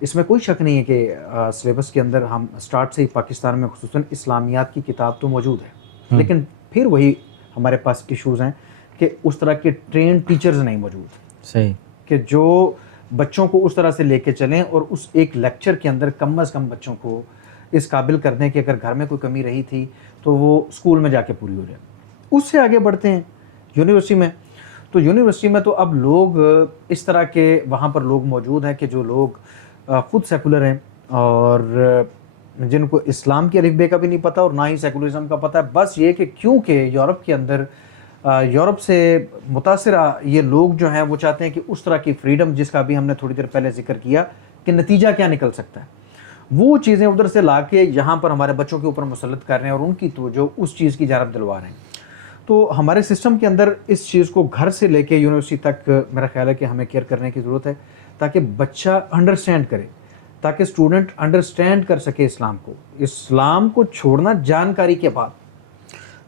اس میں کوئی شک نہیں ہے کہ سلیبس کے اندر ہم سٹارٹ سے ہی پاکستان میں خصوصاً اسلامیات کی کتاب تو موجود ہے, لیکن پھر وہی ہمارے پاس ایشوز ہیں کہ اس طرح کے ٹرین ٹیچرز نہیں موجود. صحیح. کہ جو بچوں کو اس طرح سے لے کے چلیں اور اس ایک لیکچر کے اندر کم از کم بچوں کو اس قابل کر دیں کہ اگر گھر میں کوئی کمی رہی تھی تو وہ اسکول میں جا کے پوری ہو جائے. اس سے آگے بڑھتے ہیں یونیورسٹی میں. تو یونیورسٹی میں تو اب لوگ اس طرح کے وہاں پر لوگ موجود ہیں کہ جو لوگ خود سیکولر ہیں, اور جن کو اسلام کی الف بے کا بھی نہیں پتہ اور نہ ہی سیکولرزم کا پتہ ہے. بس یہ کہ کیونکہ یورپ کے اندر یورپ سے متاثر یہ لوگ جو ہیں وہ چاہتے ہیں کہ اس طرح کی فریڈم جس کا بھی ہم نے تھوڑی دیر پہلے ذکر کیا کہ نتیجہ کیا نکل سکتا ہے, وہ چیزیں ادھر سے لا کے یہاں پر ہمارے بچوں کے اوپر مسلط کر رہے ہیں اور ان کی توجہ اس چیز کی جانب دلوا رہے ہیں. تو ہمارے سسٹم کے اندر اس چیز کو گھر سے لے کے یونیورسٹی تک میرا خیال ہے کہ ہمیں کیئر کرنے کی ضرورت ہے, تاکہ بچہ انڈرسٹینڈ کرے, تاکہ اسٹوڈنٹ انڈرسٹینڈ کر سکے اسلام کو. اسلام کو چھوڑنا جانکاری کے بعد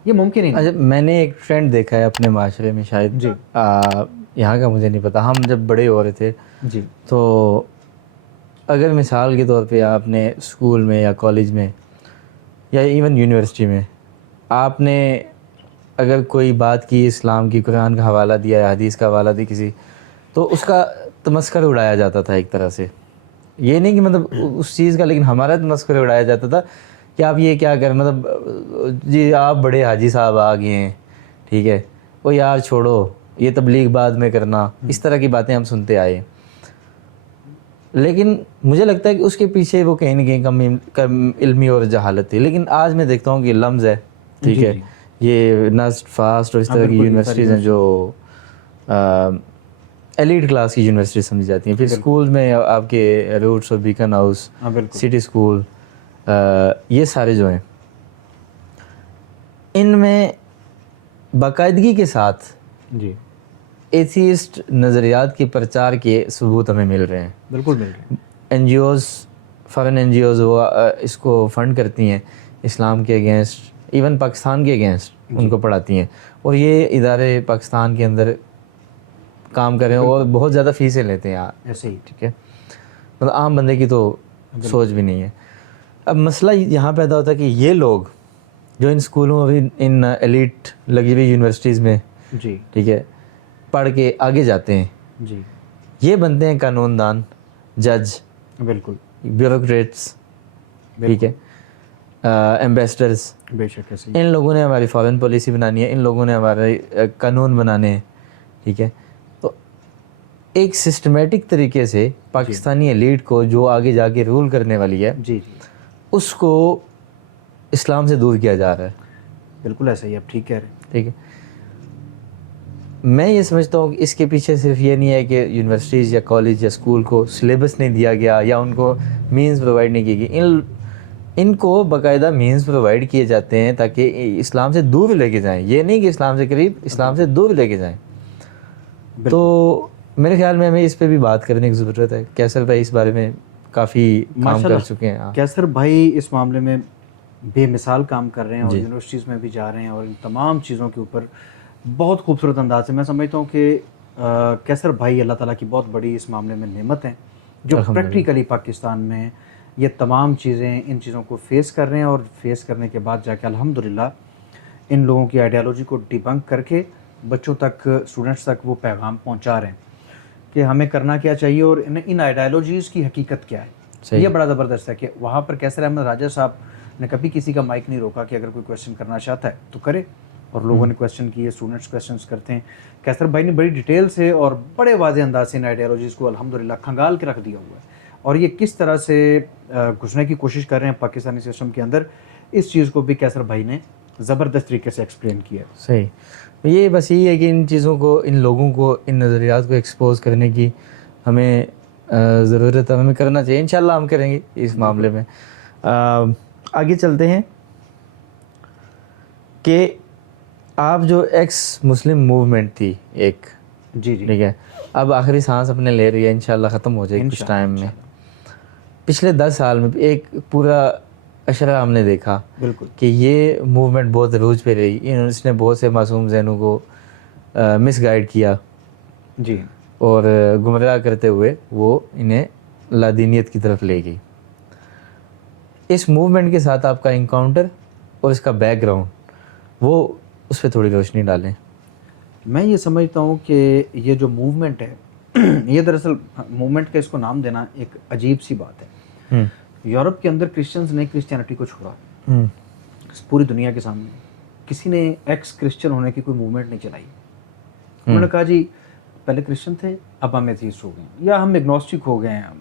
یہ ممکن ہی نہیں. اچھا, میں نے ایک ٹرینڈ دیکھا ہے اپنے معاشرے میں, شاید جی یہاں کا مجھے نہیں پتہ, ہم جب بڑے ہو رہے تھے جی تو اگر مثال کے طور پہ آپ نے اسکول میں یا کالج میں یا ایون یونیورسٹی میں آپ نے اگر کوئی بات کی اسلام کی, قرآن کا حوالہ دیا یا حدیث کا حوالہ دی کسی, تو اس کا تمسخر اڑایا جاتا تھا ایک طرح سے. یہ نہیں کہ مطلب اس چیز کا, لیکن ہمارا تمسخر اڑایا جاتا تھا کہ آپ یہ کیا کر, مطلب جی آپ بڑے حاجی صاحب آ گئے ہیں, ٹھیک ہے, وہ یار چھوڑو, یہ تبلیغ بعد میں کرنا, اس طرح کی باتیں ہم سنتے آئے. لیکن مجھے لگتا ہے کہ اس کے پیچھے وہ کہیں نہ کہیں کم علمی اور جہالت تھی. لیکن آج میں دیکھتا ہوں کہ لمز ہے, ٹھیک ہے, یہ نسٹ فاسٹ اور اس طرح کی یونیورسٹیز ہیں جو ایلیٹ کلاس کی یونیورسٹی سمجھی جاتی ہیں. پھر اسکول میں آپ کے روٹس اور بیکن ہاؤس, سٹی اسکول, یہ سارے جو ہیں, ان میں باقاعدگی کے ساتھ جی ایتھیسٹ نظریات کے پرچار کے ثبوت ہمیں مل رہے ہیں. بالکل مل رہے ہیں. N G Os, foreign N G Os وہ اس کو فنڈ کرتی ہیں, اسلام کے اگینسٹ, ایون پاکستان کے اگینسٹ ان کو پڑھاتی ہیں, اور یہ ادارے پاکستان کے اندر کام کر رہے ہیں اور بہت زیادہ فیسیں لیتے ہیں ایسے ہی, ٹھیک ہے, مطلب عام بندے کی تو سوچ بھی نہیں ہے. اب مسئلہ یہاں پیدا ہوتا ہے کہ یہ لوگ جو ان اسکولوں میں, ان ایلیٹ لگی ہوئی یونیورسٹیز میں, جی ٹھیک ہے, پڑھ کے آگے جاتے ہیں, جی یہ بنتے ہیں قانون دان, جج, بالکل, بیوروکریٹس, ٹھیک ہے, ایمبیسڈرس. بے شک ایسے. ان لوگوں نے ہماری فارن پالیسی بنانی ہے, ان لوگوں نے ہمارے قانون بنانے ہیں, ٹھیک ہے. تو ایک سسٹمیٹک طریقے سے پاکستانی ایلیٹ کو جو آگے جا کے رول کرنے والی ہے, جی جی, اس کو اسلام سے دور کیا جا رہا ہے. بالکل ایسا ہی, آپ ٹھیک کہہ رہے ہیں. ٹھیک ہے, میں یہ سمجھتا ہوں کہ اس کے پیچھے صرف یہ نہیں ہے کہ یونیورسٹیز یا کالج یا اسکول کو سلیبس نہیں دیا گیا یا ان کو مینز پرووائڈ نہیں کی گئی. ان کو باقاعدہ مینز پرووائڈ کیے جاتے ہیں تاکہ اسلام سے دور لے کے جائیں. یہ نہیں کہ اسلام سے قریب, اسلام سے دور لے کے جائیں. تو میرے خیال میں ہمیں اس پہ بھی بات کرنے کی ضرورت ہے. کیسر بھائی اس بارے میں کافی کام کر چکے ہیں. کیسر بھائی اس معاملے میں بے مثال کام کر رہے ہیں اور یونیورسٹیز میں بھی جا رہے ہیں اور ان تمام چیزوں کے اوپر بہت خوبصورت انداز سے. میں سمجھتا ہوں کہ کیسر بھائی اللہ تعالیٰ کی بہت بڑی اس معاملے میں نعمت ہیں, جو پریکٹیکلی پاکستان میں یہ تمام چیزیں, ان چیزوں کو فیس کر رہے ہیں, اور فیس کرنے کے بعد جا کے الحمدللہ ان لوگوں کی آئیڈیالوجی کو ڈیبنک کر کے بچوں تک, اسٹوڈنٹس تک وہ پیغام پہنچا رہے ہیں کہ ہمیں کرنا کیا چاہیے اور ان آئیڈیالوجیز کی حقیقت کیا ہے. یہ بڑا زبردست ہے کہ وہاں پر کیسر احمد راجہ صاحب نے کبھی کسی کا مائک نہیں روکا کہ اگر کوئی کویشچن کرنا چاہتا ہے تو کرے, اور لوگوں نے کویشچن کیے, اسٹوڈنٹس کویشچنس کرتے ہیں. کیسر بھائی نے بڑی ڈیٹیل سے اور بڑے واضح انداز سے ان آئیڈیالوجیز کو الحمدللہ کھنگال کے رکھ دیا ہوا ہے, اور یہ کس طرح سے گھسنے کی کوشش کر رہے ہیں پاکستانی سسٹم کے اندر, اس چیز کو بھی کیسر بھائی نے زبردست طریقے سے ایکسپلین کیا. صحیح, یہ بس یہی ہے کہ ان چیزوں کو, ان لوگوں کو, ان نظریات کو ایکسپوز کرنے کی ہمیں ضرورت ہے, ہمیں کرنا چاہیے. انشاءاللہ ہم کریں گے اس معاملے میں. آگے چلتے ہیں کہ آپ جو ایکس مسلم موومنٹ تھی ایک, جی جی, ٹھیک ہے, اب آخری سانس اپنے لے رہی ہے, انشاءاللہ ختم ہو جائے گی کچھ ٹائم میں. پچھلے 10 سال میں ایک پورا اشرہ ہم نے دیکھا بالکل کہ یہ موومنٹ بہت عروج پہ رہی. اس نے بہت سے معصوم ذہنوں کو مس گائیڈ کیا, جی, اور گمراہ کرتے ہوئے وہ انہیں لادینیت کی طرف لے گئی. اس موومنٹ کے ساتھ آپ کا انکاؤنٹر اور اس کا بیک گراؤنڈ, وہ اس پہ تھوڑی روشنی ڈالیں. میں یہ سمجھتا ہوں کہ یہ جو موومنٹ ہے, یہ دراصل موومنٹ کا اس کو نام دینا ایک عجیب سی بات ہے. یورپ کے اندر کرسچنز نے کرسچینٹی کو چھوڑا, پوری دنیا کے سامنے کسی نے ایکس کرسچن ہونے کی کوئی موومنٹ نہیں چلائی. انہوں نے کہا جی پہلے کرسچن تھے, اب ہم ایتھیسٹ ہو گئے ہیں, یا ہم ایگنوسٹک ہو گئے ہیں, ہم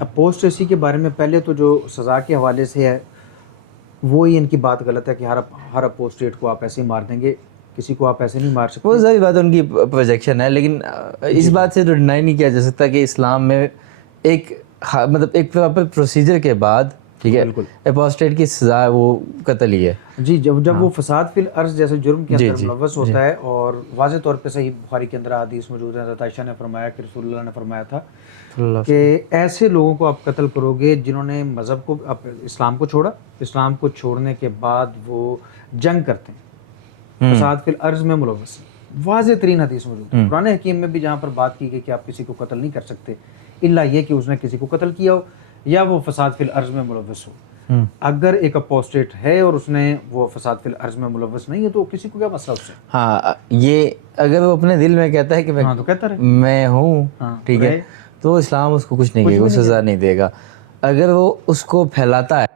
اپوسٹیسی کے بارے میں پہلے تو جو سزا کے حوالے سے ہے وہی ان کی بات غلط ہے کہ ہر اپوسٹیٹ کو آپ ایسے ہی مار دیں گے، کسی کو آپ ایسے نہیں مار سکتے. وہ ظاہر بات ان کی پروجیکشن ہے، لیکن اس بات سے تو ڈینائی نہیں کیا جا سکتا کہ اسلام میں ایک مطلب ایک پراپر پروسیجر کے بعد، ٹھیک ہے، اپوسٹیٹ کی سزا وہ قتل ہی ہے. جی، جب وہ فساد فی الارض جیسے جرم کے اندر ملوث ہوتا ہے، اور واضح طور پہ صحیح بخاری کے اندر حدیث موجود ہے، حضرت عائشہ نے فرمایا کہ رسول اللہ نے فرمایا تھا کہ ایسے لوگوں کو آپ قتل کرو گے جنہوں نے مذہب کو اسلام کو چھوڑا، اسلام کو چھوڑنے کے بعد وہ جنگ کرتے ہیں، فساد فی الارض میں ملوث. واضح ترین حدیث موجود ہے قرآن حکیم میں بھی، جہاں پر بات کی گئی کہ آپ کسی کو قتل نہیں کر سکتے الا یہ کہ اس نے کسی کو قتل کیا ہو یا وہ فساد فی الارض میں ملوث ہو. اگر ایک اپوسٹیٹ ہے اور اس نے وہ فساد فی الارض میں ملوث نہیں ہے تو کسی کو کیا مسئلہ اس سے؟ ہاں، یہ اگر وہ اپنے دل میں کہتا ہے کہ میں ہوں، ٹھیک ہے، تو اسلام اس کو کچھ نہیں کہے گا، سزا نہیں دے گا. اگر وہ اس کو پھیلاتا ہے،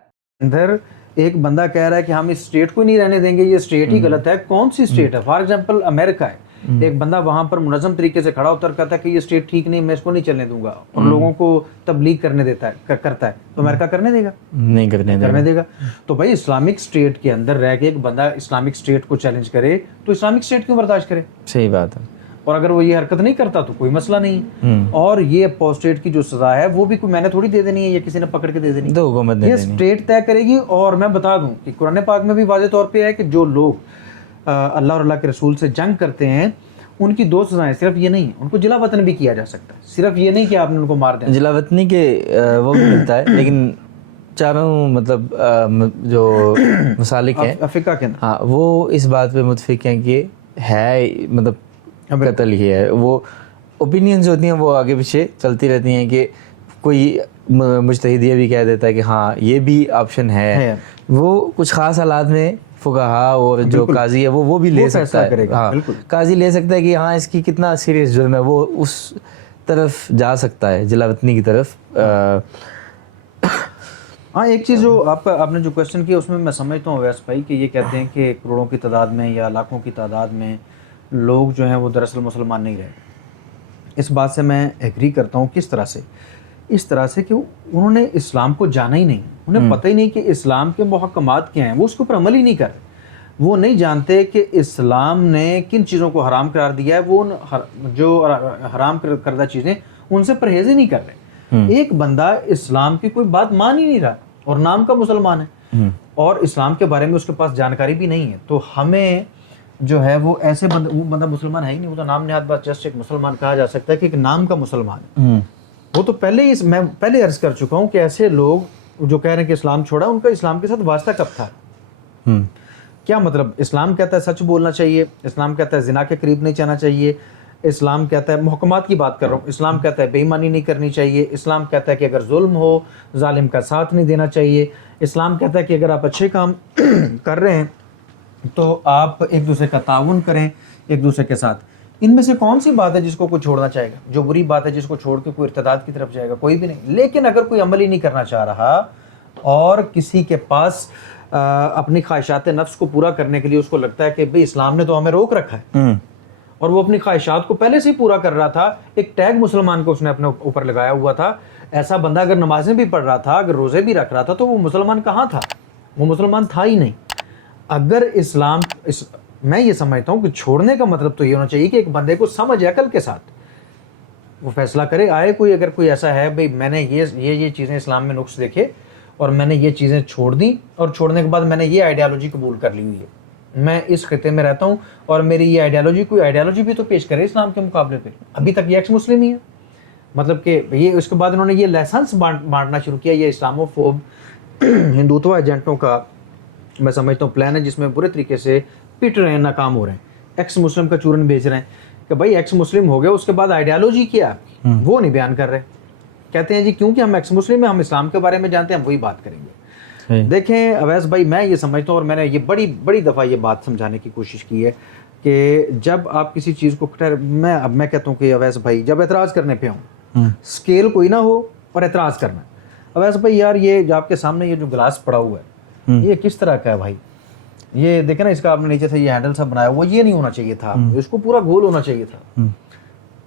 ادھر ایک بندہ کہہ رہا ہے کہ ہم اس اسٹیٹ کو نہیں رہنے دیں گے، یہ اسٹیٹ ہی غلط ہے. کون سی اسٹیٹ ہے؟ فار ایگزامپل امریکہ ہے، ایک بندہ وہاں پر منظم طریقے سے کھڑا ہوتا کہتا ہے کہ یہ اسٹیٹ ٹھیک نہیں، میں اس کو نہیں چلنے دوں گا، اور لوگوں کو تبلیغ کرنے دیتا ہے، کرتا ہے، تو امریکہ کرنے دے گا؟ نہیں کرنے دے گا. تو بھائی اسلامک اسٹیٹ کے اندر رہ کے ایک بندہ اسلامک اسٹیٹ کو چیلنج کرے تو اسلامک اسٹیٹ کیوں برداشت کرے؟ صحیح بات ہے. اور اگر وہ یہ حرکت نہیں کرتا تو کوئی مسئلہ نہیں. اور یہ اپوسٹیٹ کی جو سزا ہے وہ بھی کوئی میں نے تھوڑی دے دینی ہے یا کسی نے پکڑ کے دے دینی ہے، تو حکومت نے یہ اسٹیٹ طے کرے گی. اور میں بتا دوں کہ قرآن پاک میں بھی واضح طور پہ ہے کہ جو لوگ اللہ اور اللہ کے رسول سے جنگ کرتے ہیں ان کی 2 سزائیں. صرف یہ نہیں، ان کو جلا وطن بھی کیا جا سکتا ہے. صرف یہ نہیں کہ آپ نے ان کو مار دیا. جلا وطنی کے وہ بھی ملتا ہے، لیکن چاروں مطلب جو مسالک ہیں افریقہ کے اندر، ہاں، وہ اس بات پہ متفق ہیں کہ ہے مطلب قتل ہی ہے. وہ اوپینینز ہوتی ہیں وہ آگے پیچھے چلتی رہتی ہیں کہ کوئی مجتہد یہ بھی کہہ دیتا ہے کہ ہاں یہ بھی آپشن ہے. وہ کچھ خاص حالات میں فقہا اور جو قاضی ہے وہ بھی لے سکتا ہے. ہاں، قاضی لے سکتا ہے کہ ہاں اس کی کتنا سیریس جرم ہے، وہ اس طرف جا سکتا ہے، جلا وطنی کی طرف. ہاں، ایک چیز جو آپ نے جو کوشچن کیا اس میں سمجھتا ہوں اویس بھائی کہ یہ کہتے ہیں کہ کروڑوں کی تعداد میں یا لاکھوں کی تعداد میں لوگ جو ہیں وہ دراصل مسلمان نہیں رہے. اس بات سے میں ایگری کرتا ہوں. کس طرح سے؟ اس طرح سے کہ انہوں نے اسلام کو جانا ہی نہیں، انہیں پتہ ہی نہیں کہ اسلام کے محکمات کیا ہیں، وہ اس کے اوپر عمل ہی نہیں کر رہے. وہ نہیں جانتے کہ اسلام نے کن چیزوں کو حرام قرار دیا ہے، وہ جو حرام کردہ چیزیں ان سے پرہیز ہی نہیں کر رہے. ایک بندہ اسلام کی کوئی بات مان ہی نہیں رہا اور نام کا مسلمان ہے، اور اسلام کے بارے میں اس کے پاس جانکاری بھی نہیں ہے، تو ہمیں جو ہے وہ ایسے بندہ مسلمان ہے ہی نہیں. وہ تو نام نہاد بات جسٹ ایک مسلمان کہا جا سکتا ہے کہ ایک نام کا مسلمان ہے. وہ تو میں پہلے عرض کر چکا ہوں کہ ایسے لوگ جو کہہ رہے ہیں کہ اسلام چھوڑا، ان کا اسلام کے ساتھ واسطہ کب تھا؟ کیا مطلب؟ اسلام کہتا ہے سچ بولنا چاہیے، اسلام کہتا ہے زنا کے قریب نہیں جانا چاہیے، اسلام کہتا ہے محکمات کی بات کر رہا ہوں، اسلام کہتا ہے بے ایمانی نہیں کرنی چاہیے، اسلام کہتا ہے کہ اگر ظلم ہو ظالم کا ساتھ نہیں دینا چاہیے، اسلام کہتا ہے کہ اگر آپ اچھے کام کر رہے ہیں تو آپ ایک دوسرے کا تعاون کریں ایک دوسرے کے ساتھ. ان میں سے کون سی بات ہے جس کو کوئی چھوڑنا چاہے گا؟ جو بری بات ہے جس کو چھوڑ کے کوئی ارتداد کی طرف جائے گا؟ کوئی بھی نہیں. لیکن اگر کوئی عمل ہی نہیں کرنا چاہ رہا اور کسی کے پاس اپنی خواہشات نفس کو پورا کرنے کے لیے اس کو لگتا ہے کہ بھئی اسلام نے تو ہمیں روک رکھا ہے، اور وہ اپنی خواہشات کو پہلے سے ہی پورا کر رہا تھا، ایک ٹیگ مسلمان کو اس نے اپنے اوپر لگایا ہوا تھا. ایسا بندہ اگر نمازیں بھی پڑھ رہا تھا، اگر روزے بھی رکھ رہا تھا، تو وہ مسلمان کہاں تھا؟ وہ مسلمان تھا ہی نہیں. اگر میں یہ سمجھتا ہوں کہ چھوڑنے کا مطلب تو یہ ہونا چاہیے کہ ایک بندے کو سمجھ عقل کے ساتھ وہ فیصلہ کرے. اگر کوئی ایسا ہے بھئی میں نے یہ چیزیں اسلام میں نقص دیکھے اور میں نے یہ چیزیں چھوڑ دیں، اور چھوڑنے کے بعد میں نے یہ آئیڈیالوجی قبول کر لی ہوئی ہے، میں اس خطے میں رہتا ہوں اور میری یہ آئیڈیالوجی، کوئی آئیڈیالوجی بھی تو پیش کرے اسلام کے مقابلے پہ. ابھی تک یہ ایکس مسلم ہی ہے. مطلب کہ یہ اس کے بعد انہوں نے یہ لائسنس بانٹنا شروع کیا. یہ اسلامو فوب ہندوتوا ایجنٹوں کا میں سمجھتا ہوں پلان ہے، جس میں برے طریقے سے پٹ رہے ہیں، ناکام ہو رہے ہیں. ایکس مسلم کا چورن بیچ رہے ہیں کہ بھائی ایکس مسلم ہو گیا، اس کے بعد آئیڈیالوجی کیا آپ کی وہ نہیں بیان کر رہے. کہتے ہیں جی کیونکہ ہم ایکس مسلم ہیں، ہم اسلام کے بارے میں جانتے ہیں، ہم وہی بات کریں گے. دیکھیں اویس بھائی، میں یہ سمجھتا ہوں اور میں نے یہ بڑی دفعہ یہ بات سمجھانے کی کوشش کی ہے کہ جب آپ کسی چیز کو میں کہتا ہوں کہ اویس بھائی جب اعتراض کرنے پہ ہوں، اسکیل کوئی نہ ہو اور اعتراض کرنا. اویس بھائی یار یہ جو آپ کے سامنے یہ جو گلاس پڑا ہوا ہے یہ کس طرح کا ہے بھائی؟ یہ دیکھیں نا، اس کا آپ نے نیچے سے یہ ہینڈل سا بنایا ہوا، یہ نہیں ہونا چاہیے تھا، اس کو پورا گول ہونا چاہیے تھا.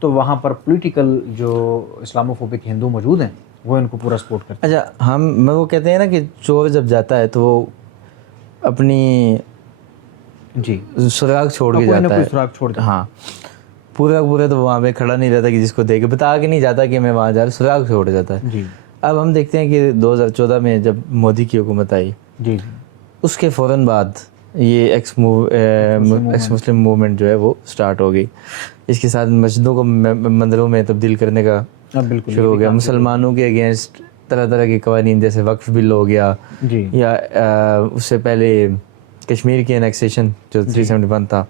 تو وہاں پر پولیٹیکل جو اسلاموفوبک ہندو موجود ہیں وہ ان کو پورا سپورٹ کرتے اچھا میں وہ کہتے ہیں نا کہ چور جب جاتا ہے تو وہ اپنی ہیں جی سراغ چھوڑ کے کوئی نہ جاتا کوئی ہے. سراغ چھوڑ دیتے ہاں پورا تو وہاں پہ کھڑا نہیں رہتا کہ جس کو دیکھ کے بتا کے نہیں جاتا کہ میں وہاں جا رہا ہوں, سراغ چھوڑ جاتا ہے. ہیں. جی اب ہم دیکھتے ہیں کہ 2014 میں جب مودی کی حکومت آئی جی اس کے فوراً بعد یہ ایکس مسلم موومنٹ جو ہے وہ سٹارٹ ہو گئی. اس کے ساتھ مسجدوں کو مندروں میں تبدیل کرنے کا بالکل شروع ہو گیا. مسلمانوں کے اگینسٹ طرح طرح کے قوانین جیسے وقف بل ہو گیا, جی یا اس سے پہلے کشمیر کی انیکسیشن جو 371 تھا,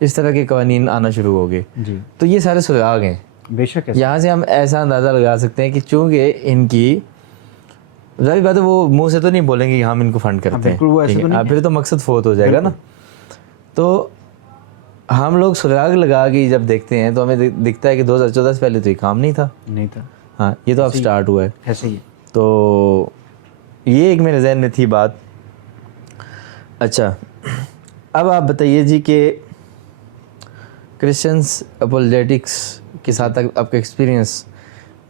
اس طرح کے قوانین آنا شروع ہو گئے. جی تو یہ سارے سراغ ہیں. بے شک ہے. یہاں سے ہم ایسا اندازہ لگا سکتے ہیں کہ چونکہ ان کی ظاہر بات ہے وہ منہ سے تو نہیں بولیں گے کہ ہم ان کو فنڈ کرتے بالکل وہ ایسے ہیں, تو نہیں پھر تو مقصد فوت ہو جائے گا نا. تو ہم لوگ سراغ لگا کے جب دیکھتے ہیں تو ہمیں دکھتا ہے کہ 2014 سے پہلے تو یہ کام نہیں تھا. نہیں تھا ہاں یہ تو اب سٹارٹ ہوا ہے. ایسے ہی. تو یہ ایک میرے ذہن میں تھی بات. اچھا اب آپ بتائیے جی کہ کرسچنس اپولوجیٹکس کے ساتھ آپ کا ایکسپیرینس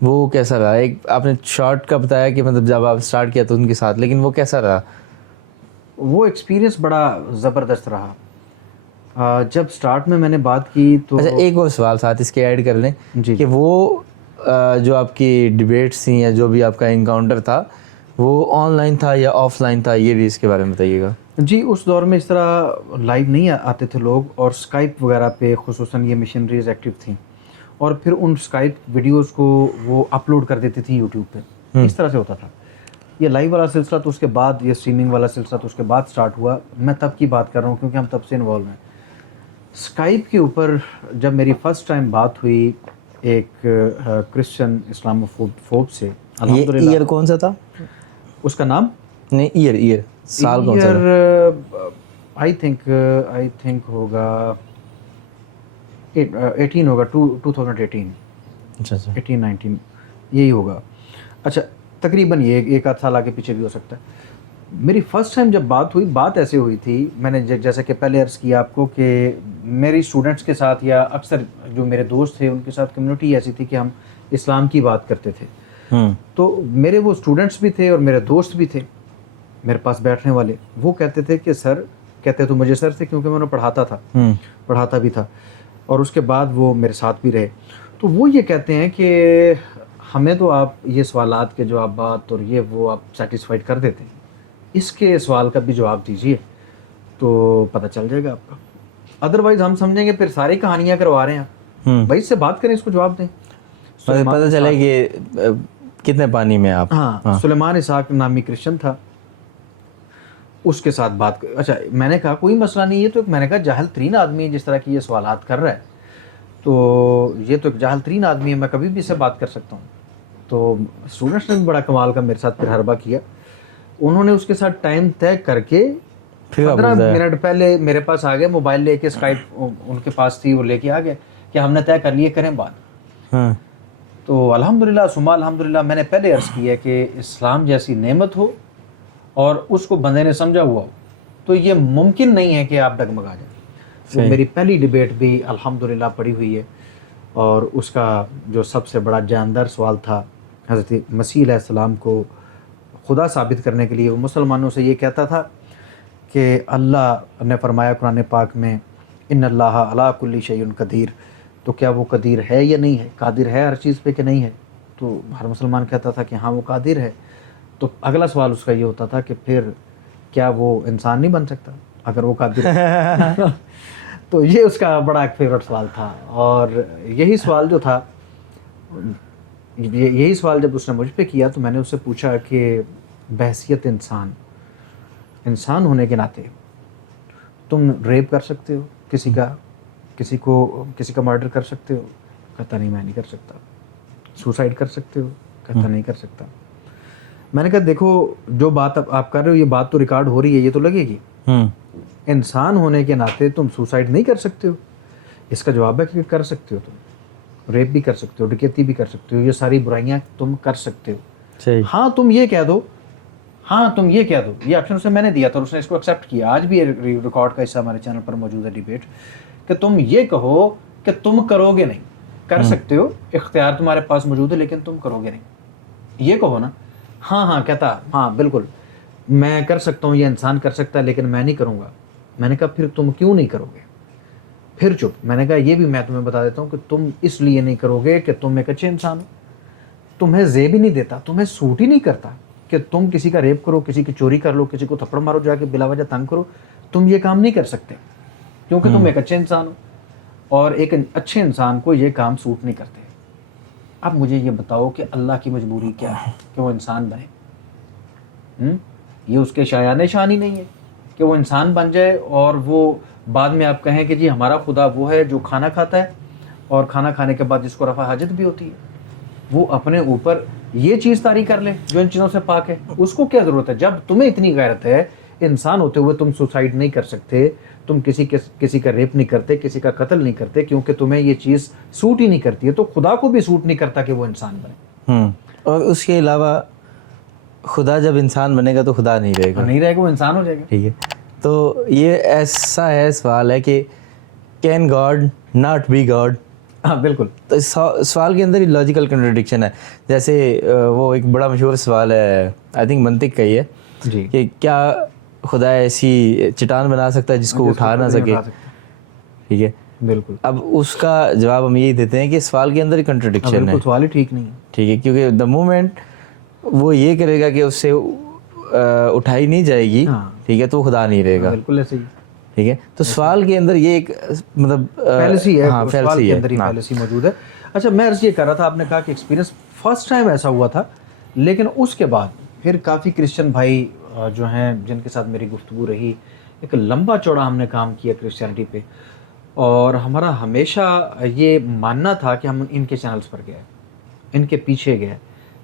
وہ کیسا رہا؟ ایک آپ نے شارٹ کا بتایا کہ مطلب جب آپ اسٹارٹ کیا تو ان کے ساتھ, لیکن وہ کیسا رہا؟ وہ ایکسپیرینس بڑا زبردست رہا. جب سٹارٹ میں نے بات کی تو اچھا ایک اور سوال ساتھ اس کے ایڈ کر لیں جی کہ وہ جو آپ کی ڈبیٹس تھیں یا جو بھی آپ کا انکاؤنٹر تھا وہ آن لائن تھا یا آف لائن تھا, یہ بھی اس کے بارے میں بتائیے گا. جی اس دور میں اس طرح لائیو نہیں آتے تھے لوگ, اور اسکائپ وغیرہ پہ خصوصاً یہ مشنریز ایکٹیو تھیں, اور پھر ان اسکائپ ویڈیوز کو وہ اپلوڈ کر دیتی تھیں یوٹیوب پہ. اس طرح سے ہوتا تھا. یہ لائیو والا سلسلہ تو اس کے بعد, یہ اسٹریمنگ والا سلسلہ تو اس کے بعد سٹارٹ ہوا. میں تب کی بات کر رہا ہوں کیونکہ ہم تب سے انوالو ہیں. اسکائپ کے اوپر جب میری فرسٹ ٹائم بات ہوئی ایک کرسچن اسلاموفوب سے, الحمدللہ. ایئر کون سا تھا اس کا نام نہیں ایئر سال کون سا تھا؟ آئی تھنک ہوگا 18 ہوگا 2018. اچھا 18-19 یہی ہوگا. اچھا تقریباً یہ ایک آدھ سال آگے پیچھے بھی ہو سکتا ہے. میری فرسٹ ٹائم جب بات ہوئی, بات ایسے ہوئی تھی, میں نے جیسا کہ پہلے عرض کیا آپ کو کہ میری اسٹوڈنٹس کے ساتھ یا اکثر جو میرے دوست تھے ان کے ساتھ کمیونٹی ایسی تھی کہ ہم اسلام کی بات کرتے تھے. تو میرے وہ اسٹوڈنٹس بھی تھے اور میرے دوست بھی تھے میرے پاس بیٹھنے والے. وہ کہتے تھے کہ سر, کہتے تو مجھے سر تھے کیونکہ میں انہیں پڑھاتا بھی تھا, اور اس کے بعد وہ میرے ساتھ بھی رہے. تو وہ یہ کہتے ہیں کہ ہمیں تو آپ یہ سوالات کے جوابات اور یہ وہ آپ سیٹسفائڈ کر دیتے ہیں, اس کے سوال کا بھی جواب دیجیے تو پتہ چل جائے گا آپ کا. ادروائز ہم سمجھیں گے پھر ساری کہانیاں کروا رہے ہیں. بھائی اس سے بات کریں, اس کو جواب دیں, پتہ چلے کہ کتنے پانی میں آپ. ہاں سلیمان اسحاق نامی کرسچن تھا, اس کے ساتھ بات. اچھا میں نے کہا کوئی مسئلہ نہیں, یہ تو میں نے کہا جاہل ترین آدمی ہے جس طرح کی یہ سوالات کر رہا ہے, تو یہ تو ایک جاہل ترین آدمی ہے, میں کبھی بھی اس سے بات کر سکتا ہوں. تو اسٹوڈنٹس نے بھی بڑا کمال کا میرے ساتھ پھر حربہ کیا. انہوں نے اس کے ساتھ ٹائم طے کر کے 15 منٹ پہلے میرے پاس آ گئے, موبائل لے کے, اسکائپ ان کے پاس تھی, وہ لے کے آ گئے کہ ہم نے طے کر لیے کریں بات. تو الحمدللہ ثم الحمدللہ میں نے پہلے عرض کیا کہ اسلام جیسی نعمت ہو اور اس کو بندے نے سمجھا ہوا ہو تو یہ ممکن نہیں ہے کہ آپ ڈگمگا جائیں. تو میری پہلی ڈبیٹ بھی الحمدللہ پڑی ہوئی ہے, اور اس کا جو سب سے بڑا جاندار سوال تھا حضرت مسیح علیہ السلام کو خدا ثابت کرنے کے لیے وہ مسلمانوں سے یہ کہتا تھا کہ اللہ نے فرمایا قرآن پاک میں ان اللہ علی کل شیء قدیر, تو کیا وہ قدیر ہے یا نہیں ہے, قادر ہے ہر چیز پہ کہ نہیں ہے؟ تو ہر مسلمان کہتا تھا کہ ہاں وہ قادر ہے. تو اگلا سوال اس کا یہ ہوتا تھا کہ پھر کیا وہ انسان نہیں بن سکتا اگر وہ قادر ہے؟ تو یہ اس کا بڑا ایک فیوریٹ سوال تھا. اور یہی سوال جو تھا, یہی سوال جب اس نے مجھ پہ کیا تو میں نے اس سے پوچھا کہ بحیثیت انسان ہونے کے ناطے تم ریپ کر سکتے ہو کسی کا مرڈر کر سکتے ہو؟ کہتا نہیں میں نہیں کر سکتا. سوسائڈ کر سکتے ہو؟ کہتا نہیں کر سکتا. میں نے کہا دیکھو جو بات آپ کر رہے ہو یہ بات تو ریکارڈ ہو رہی ہے, یہ تو لگے گی. انسان ہونے کے ناطے تم سوسائڈ نہیں کر سکتے ہو؟ اس کا جواب ہے کہ کر سکتے ہو. تم ریپ بھی کر سکتے ہو, ڈکیتی بھی کر سکتے ہو, یہ ساری برائیاں تم کر سکتے ہو. ہاں تم یہ کہہ دو, یہ آپشن اسے میں نے دیا تھا اور اس نے اس کو ایکسیپٹ کیا. آج بھی ریکارڈ کا حصہ ہمارے چینل پر موجود ہے ڈیبیٹ, کہ تم یہ کہو کہ تم کرو گے نہیں, کر سکتے ہو, اختیار تمہارے پاس موجود ہے, لیکن تم کرو گے نہیں. یہ کہو نا, ہاں کہتا ہاں بالکل میں کر سکتا ہوں, یہ انسان کر سکتا ہے لیکن میں نہیں کروں گا. میں نے کہا پھر تم کیوں نہیں کرو گے؟ پھر چپ. میں نے کہا یہ بھی میں تمہیں بتا دیتا ہوں کہ تم اس لیے نہیں کرو گے کہ تم ایک اچھے انسان ہو, تمہیں زیب ہی نہیں دیتا, تمہیں سوٹ ہی نہیں کرتا کہ تم کسی کا ریپ کرو, کسی کی چوری کر لو, کسی کو تھپڑ مارو جا کے بلا وجہ تنگ کرو. تم یہ کام نہیں کر سکتے کیونکہ تم ایک اچھے انسان ہو, اور ایک اچھے انسان کو یہ کام سوٹ نہیں کرتے. اب مجھے یہ بتاؤ کہ اللہ کی مجبوری کیا ہے کہ وہ انسان بنے؟ یہ اس کے شایان شان ہی نہیں ہے کہ وہ انسان بن جائے اور وہ بعد میں آپ کہیں کہ جی ہمارا خدا وہ ہے جو کھانا کھاتا ہے اور کھانا کھانے کے بعد جس کو رفع حاجت بھی ہوتی ہے. وہ اپنے اوپر یہ چیز طاری کر لے جو ان چیزوں سے پاک ہے. اس کو کیا ضرورت ہے؟ جب تمہیں اتنی غیرت ہے, انسان ہوتے ہوئے تم سوسائڈ نہیں کر سکتے, تم کسی کا ریپ نہیں کرتے, کسی کا قتل نہیں کرتے کیونکہ تمہیں یہ چیز سوٹ ہی نہیں کرتی ہے, تو خدا کو بھی سوٹ نہیں کرتا کہ وہ انسان بنے. اور اس کے علاوہ خدا جب انسان بنے گا تو خدا نہیں رہے گا, وہ انسان ہو جائے گا. ٹھیک ہے. تو یہ ایسا ہے سوال ہے کہ can God not be God? ہاں بالکل. تو اس سوال کے اندر ہی لاجیکل کنٹرڈکشن ہے. جیسے وہ ایک بڑا مشہور سوال ہے, آئی تھنک منطق کا ہی ہے, جی, کہ کیا خدا ایسی چٹان بنا سکتا ہے جس کو اٹھا نہ سکے؟ ٹھیک ہے, بالکل. اب اس کا جواب ہم یہی دیتے ہیں کہ سوال کے اندر ہی کنٹرڈکشن ہے. سوال ہی ٹھیک نہیں ہے. ٹھیک ہے, کیونکہ دا مومنٹ وہ یہ کرے گا کہ اس سے اٹھائی نہیں جائے گی, ٹھیک ہے, تو خدا نہیں رہے گا. بالکل ایسے ہی. ٹھیک ہے, تو سوال کے اندر یہ ایک مطلب فیلسی ہے, سوال کے اندر ہی فیلسی موجود ہے. اچھا, میں عرض یہ کر رہا تھا, آپ نے کہا کہ ایکسپیرینس فرسٹ ٹائم ایسا ہوا تھا, لیکن اس کے بعد پھر کافی کرسچن بھائی جو ہیں جن کے ساتھ میری گفتگو رہی, ایک لمبا چوڑا ہم نے کام کیا کرسچینٹی پہ, اور ہمارا ہمیشہ یہ ماننا تھا کہ ہم ان کے چینلز پر گئے, ان کے پیچھے گئے,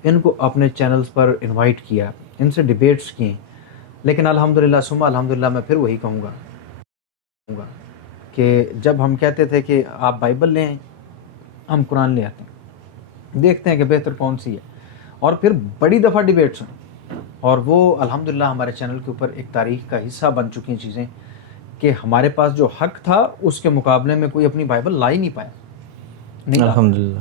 ان کو اپنے چینلز پر انوائٹ کیا, ان سے ڈیبیٹس کیں. لیکن الحمدللہ ثم الحمدللہ میں پھر وہی کہوں گا کہ جب ہم کہتے تھے کہ آپ بائبل لیں, ہم قرآن لے آتے ہیں, دیکھتے ہیں کہ بہتر کون سی ہے, اور پھر بڑی دفعہ ڈیبیٹس ہیں, اور وہ الحمدللہ ہمارے چینل کے اوپر ایک تاریخ کا حصہ بن چکی ہیں چیزیں, کہ ہمارے پاس جو حق تھا اس کے مقابلے میں کوئی اپنی بائبل لا ہی نہیں پایا. الحمدللہ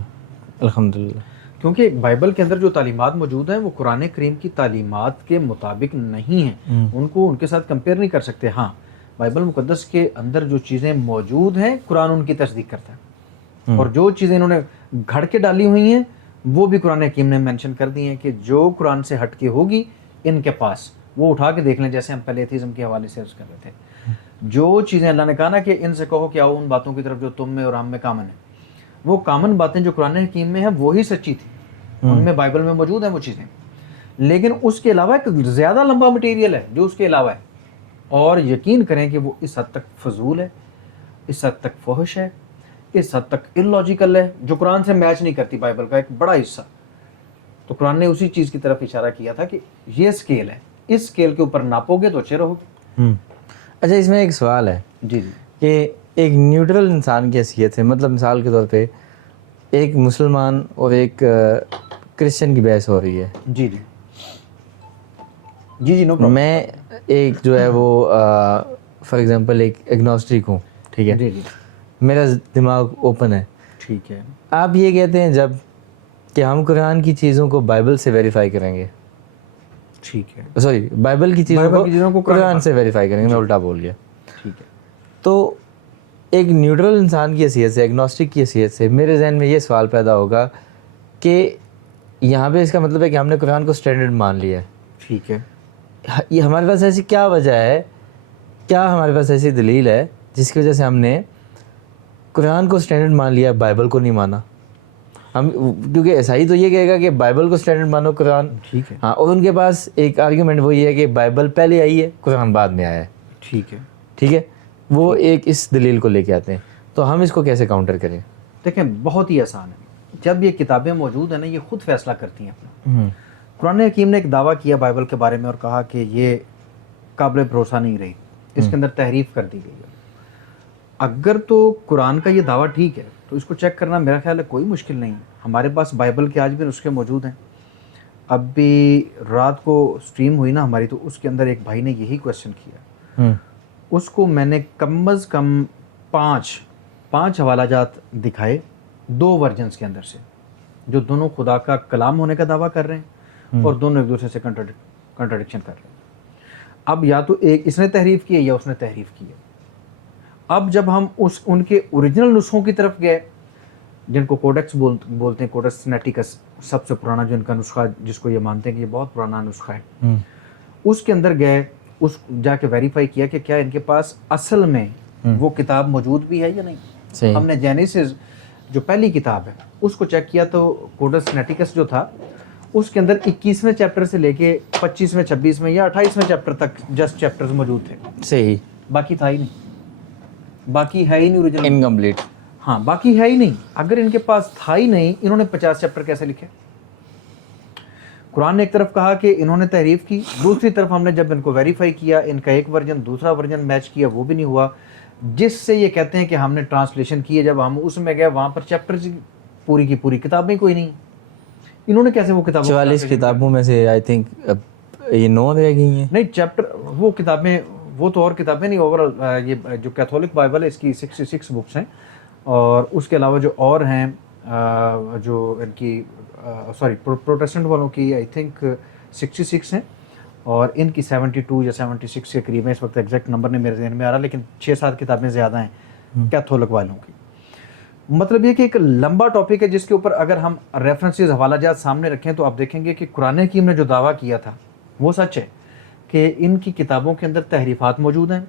الحمدللہ, کیونکہ بائبل کے اندر جو تعلیمات موجود ہیں وہ قرآن کریم کی تعلیمات کے مطابق نہیں ہیں, ان کو ان کے ساتھ کمپیئر نہیں کر سکتے. ہاں, بائبل مقدس کے اندر جو چیزیں موجود ہیں قرآن ان کی تصدیق کرتا ہے, اور جو چیزیں انہوں نے گھڑ کے ڈالی ہوئی ہیں وہ بھی قرآن حکیم نے مینشن کر دی ہیں کہ جو قرآن سے ہٹ کے ہوگی ان کے پاس, وہ اٹھا کے دیکھ لیں. جیسے ہم پہلے ایتھیزم کے حوالے سے عرض کر رہے تھے, جو چیزیں اللہ نے کہا نا کہ ان سے کہو کہ آؤ ان باتوں کی طرف جو تم میں اور ہم میں کامن ہیں, وہ کامن باتیں جو قرآن حکیم میں ہیں وہی سچی تھی, ان میں بائبل میں موجود ہیں وہ چیزیں. لیکن اس کے علاوہ ایک زیادہ لمبا مٹیریل ہے جو اس کے علاوہ ہے, اور یقین کریں کہ وہ اس حد تک فضول ہے, اس حد تک فحش ہے, اس حد تک اللاجیکل ہے, جو قرآن سے میچ نہیں کرتی بائبل کا ایک بڑا حصہ. تو قرآن نے اسی چیز کی طرف اشارہ کیا تھا کہ یہ اسکیل ہے, اس اسکیل کے اوپر ناپو گے تو اچھے رہو گے. اچھا, اس میں ایک سوال ہے جی کہ ایک نیوٹرل انسان کی حیثیت ہے, مطلب مثال کے طور پہ ایک مسلمان اور ایک کرسچن کی بحث ہو رہی ہے. جی جی جی جی نو پرابلم. میں ایک جو ہے وہ فار ایگزامپل ایک ایگنوسٹک ہوں, ٹھیک ہے, جی جی میرا دماغ اوپن ہے. ٹھیک ہے. آپ یہ کہتے ہیں جب کہ ہم قرآن کی چیزوں کو بائبل سے ویریفائی کریں گے, ٹھیک ہے, سوری بائبل کی چیزوں کو قرآن سے ویریفائی کریں گے, میں الٹا بول گیا. ٹھیک ہے. تو ایک نیوٹرل انسان کی حیثیت سے, ایگنوسٹک کی حیثیت سے میرے ذہن میں یہ سوال پیدا ہوگا کہ یہاں پہ اس کا مطلب ہے کہ ہم نے قرآن کو اسٹینڈرڈ مان لیا ہے. ٹھیک ہے. یہ ہمارے پاس ایسی کیا وجہ ہے, کیا ہمارے پاس ایسی دلیل ہے جس کی وجہ سے ہم نے قرآن کو اسٹینڈرڈ مان لیا, بائبل کو نہیں مانا؟ ہم کیونکہ عیسائی تو یہ کہے گا کہ بائبل کو اسٹینڈرڈ مانو, قرآن. ٹھیک ہے. ہاں, اور ان کے پاس ایک آرگیومنٹ وہ یہ ہے کہ بائبل پہلے آئی ہے, قرآن بعد میں آیا ہے. ٹھیک ہے. ٹھیک ہے, وہ ایک اس دلیل کو لے کے آتے ہیں. تو ہم اس کو کیسے کاؤنٹر کریں؟ دیکھیں, بہت ہی آسان ہے. جب یہ کتابیں موجود ہیں نا, یہ خود فیصلہ کرتی ہیں اپنا. قرآن حکیم نے ایک دعویٰ کیا بائبل کے بارے میں اور کہا کہ یہ قابل بھروسہ نہیں رہی, اس کے اندر تحریف کر دی گئی ہے. اگر تو قرآن کا یہ دعویٰ ٹھیک ہے تو اس کو چیک کرنا میرا خیال ہے کوئی مشکل نہیں. ہمارے پاس بائبل کے آج بھی نسخے موجود ہیں. اب بھی رات کو سٹریم ہوئی نا ہماری, تو اس کے اندر ایک بھائی نے یہی کویسچن کیا. اس کو میں نے کم از کم پانچ حوالہ جات دکھائے دو ورژنس کے اندر سے جو دونوں خدا کا کلام ہونے کا دعویٰ کر رہے ہیں اور دونوں ایک دوسرے سے کنٹرڈکشن کر رہے ہیں. اب یا تو ایک اس نے تحریف کی ہے یا اس نے تحریف کی ہے. اب جب ہم ان کے اوریجنل نسخوں کی طرف گئے جن کو کوڈیکس بولتے ہیں, کوڈیکس سینیٹیکس سب سے پرانا جو ان کا نسخہ جس کو یہ مانتے ہیں کہ یہ بہت پرانا نسخہ ہے, اس کے اندر گئے, اس جا کے ویریفائی کیا کہ کیا ان کے پاس اصل میں وہ کتاب موجود بھی ہے یا نہیں. ہم نے جینیسس جو پہلی کتاب ہے اس کو چیک کیا تو کوڈیکس سینیٹیکس جو تھا اس کے اندر 21ویں چیپٹر سے لے کے 25ویں 26ویں یا 28ویں چیپٹر تک جسٹ چیپٹرز موجود تھے. صحیح. باقی تھا ہی نہیں, باقی ہے ہی نہیں اوریجنل, انکمپلیٹ. ہاں باقی ہے ہی نہیں. اگر ان کے پاس تھا ہی نہیں, انہوں نے 50 چیپٹر کیسے لکھے؟ قرآن نے ایک طرف کہا کہ انہوں نے تحریف کی, دوسری طرف ہم نے جب ان کو ویریفائی کیا, ان کا ایک ورژن دوسرا ورژن میچ کیا, وہ بھی نہیں ہوا. جس سے یہ کہتے ہیں کہ ہم نے ٹرانسلیشن کی ہے, جب ہم اس میں گئے وہاں پر چیپٹر پوری کی پوری کتابیں کوئی نہیں. انہوں نے کیسے وہ کتابیں 44 کتابوں میں سے آئی تھنک یہ 9 رہ گئی ہیں. نہیں چیپٹر وہ کتابیں وہ تو اور کتابیں نہیں, اوور یہ جو کیتھولک بائبل ہے اس کی 66 بکس ہیں, اور اس کے علاوہ جو اور ہیں جو ان کی سوری پروٹیسٹنٹ والوں کی آئی تھنک 66 ہیں, اور ان کی 72 یا 76 کے قریب ہیں. اس وقت ایگزیکٹ نمبر نہیں میرے ذہن میں آ رہا, لیکن 6-7 کتابیں زیادہ ہیں کیتھولک والوں کی. مطلب یہ کہ ایک لمبا ٹاپک ہے جس کے اوپر اگر ہم ریفرنسز حوالہ جات سامنے رکھیں تو آپ دیکھیں گے کہ قرآن حکیم نے جو دعویٰ کیا تھا وہ سچ ہے کہ ان کی کتابوں کے اندر تحریفات موجود ہیں,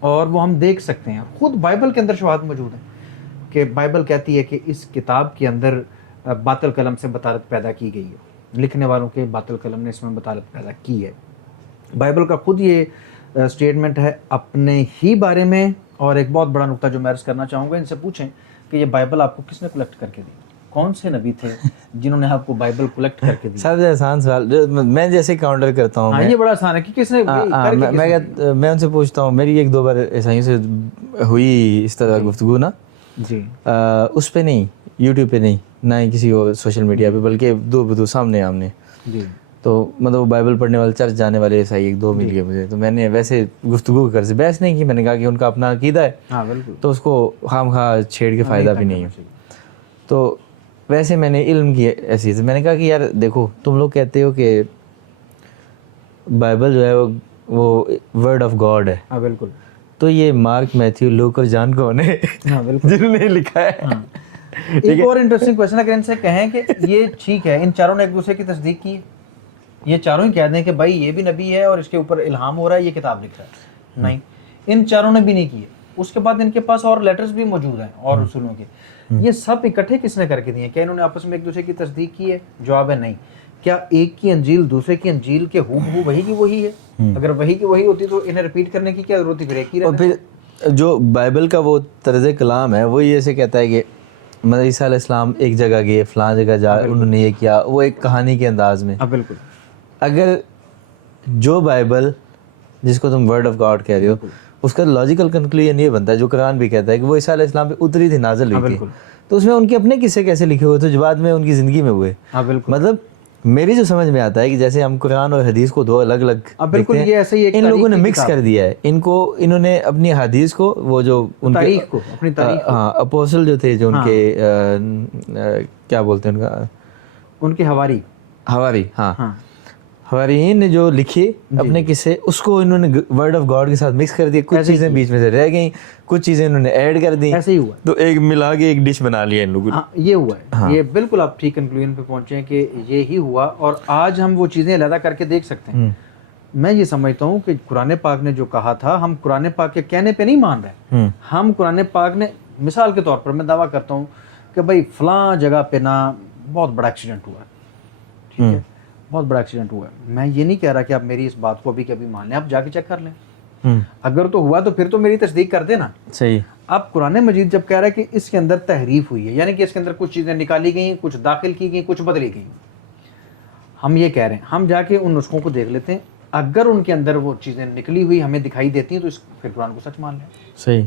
اور وہ ہم دیکھ سکتے ہیں. خود بائبل کے اندر شواہد موجود ہیں کہ بائبل کہتی ہے کہ اس کتاب کے اندر باطل قلم سے بطالت پیدا کی گئی ہے, لکھنے والوں کے باطل قلم نے اس میں بطالت پیدا کی ہے. بائبل کا خود یہ اسٹیٹمنٹ ہے اپنے ہی بارے میں. اور ایک بہت بڑا نقطہ جو میں عرض کرنا چاہوں گا, ان سے پوچھیں کہ یہ بائبل آپ کو کس نے کلیکٹ کر کے دی؟ کون سے نبی تھے جنہوں نے آپ کو بائبل کلیکٹ کر کے دی؟ سب سے آسان سوال میں جیسے کاؤنٹر کرتا ہوں. ہاں یہ بڑا آسان ہے کہ کس نے میں ان سے پوچھتا ہوں, میری 1-2 بار عیسائیوں سے ہوئی اس طرح گفتگو نا جی, اس پہ نہیں, یوٹیوب پہ نہیں, نہ ہی کسی اور سوشل میڈیا پہ, بلکہ دو سامنے آمنے. جی تو مطلب وہ بائبل پڑھنے والے چرچ جانے والے عیسائی 1-2 مل گئے مجھے, تو میں نے ویسے گفتگو کر سے بحث نہیں کی. میں نے کہا کہ ان کا اپنا عقیدہ ہے, ہاں بالکل, تو اس کو خام خواہ چھیڑ کے فائدہ بھی نہیں ہے. تو ویسے میں نے علم کی ایسی, میں نے کہا کہ یار دیکھو تم لوگ کہتے ہو کہ بائبل جو ہے وہ ورڈ آف گاڈ ہے. ہاں بالکل, تو یہ مارک, میتھیو, لوک اور جان کون ہے ہاں بالکل جنہوں نے لکھا ہے؟ ایک اور انٹرسٹنگ کویسچن اگر ان سے کہیں کہ یہ ٹھیک ہے ان چاروں نے ایک دوسرے کی تصدیق کی ہے, یہ چاروں ہی کہہ دیں کہ بھائی یہ بھی نبی ہے اور اس کے اوپر الہام ہو رہا ہے, یہ کتاب لکھ رہا ہے, نہیں, ان چاروں نے بھی نہیں کی ہے. اس کے بعد ان کے پاس اور لیٹرز بھی موجود ہیں اور رسولوں کے, یہ سب اکٹھے کس نے کر کے دیے؟ کیا انہوں نے آپس میں ایک دوسرے کی تصدیق کی ہے؟ جواب ہے نہیں. کیا ایک کی انجیل دوسرے کی انجیل کے ہو وہی کی وہی ہے؟ اگر وہی کی وہی ہوتی تو انہیں ریپیٹ کرنے کی کیا ضرورت تھی؟ پھر ایک ہی اور پھر جو بائبل کا وہ طرز کلام ہے وہ یہ سے کہتا ہے کہ مطلب عیسیٰ علیہ السلام ایک جگہ گئے, فلاں جگہ جا, انہوں نے یہ کیا, وہ ایک کہانی کے انداز میں. بالکل, اگر جو بائبل جس کو تم ورڈ آف گاڈ کہہ رہے ہو اس کا لاجیکل کنکلوژن یہ بنتا ہے جو قرآن بھی کہتا ہے کہ وہ عیسیٰ علیہ السلام پہ اتری تھی, نازل ہوئی تھی, تو اس میں ان کے اپنے قصے کیسے لکھے ہوئے تھے جو بعد میں ان کی زندگی میں ہوئے. مطلب میری جو سمجھ میں آتا ہے کہ جیسے ہم قرآن اور حدیث کو دو الگ الگ دیکھتے ہیں, ان لوگوں نے مکس کر دیا ہے. انہوں نے اپنی حدیث کو, وہ جو ان کے ہاں اپوسل جو تھے, جو ان کے کیا بولتے ہیں ان کے حواری, ہاں حواریین نے جو لکھے اپنے قصے, اس کو انہوں نے ورڈ آف گاڈ کے ساتھ مکس کر دیا. کچھ چیزیں بیچ میں سے رہ گئیں, کچھ چیزیں انہوں نے ایڈ کر دی, ایسے ہی ہوا, تو ایک ملا کے ایک ڈش بنا لیا ان لوگوں نے. یہ ہوا ہے, یہ بالکل آپ ٹھیک کنکلوژن پہ پہنچے ہیں کہ یہی ہوا. اور آج ہم وہ چیزیں علیحدہ کر کے دیکھ سکتے ہیں. میں یہ سمجھتا ہوں کہ قرآن پاک نے جو کہا تھا, ہم قرآن پاک کے کہنے پہ نہیں مان رہے. ہم قرآن پاک نے, مثال کے طور پر میں دعویٰ کرتا ہوں کہ بھائی فلاں جگہ پہ نا بہت بڑا ایکسیڈنٹ ہوا ہے, ٹھیک ہے, بہت بڑا ایکسیڈنٹ ہوا ہے. میں یہ نہیں کہہ رہا کہ آپ میری اس بات کو ابھی کبھی مان لیں, آپ جا کے چیک کر لیں. اگر تو ہوا تو پھر تو میری تصدیق کر دینا. صحیح. اب قرآن مجید جب کہہ رہا ہے کہ اس کے اندر تحریف ہوئی ہے, یعنی کہ اس کے اندر کچھ چیزیں نکالی گئیں, کچھ داخل کی گئیں, کچھ بدلی گئیں, ہم یہ کہہ رہے ہیں, ہم جا کے ان نسخوں کو دیکھ لیتے ہیں. اگر ان کے اندر وہ چیزیں نکلی ہوئی ہمیں دکھائی دیتی ہیں تو پھر قرآن کو سچ مان لیں. صحیح.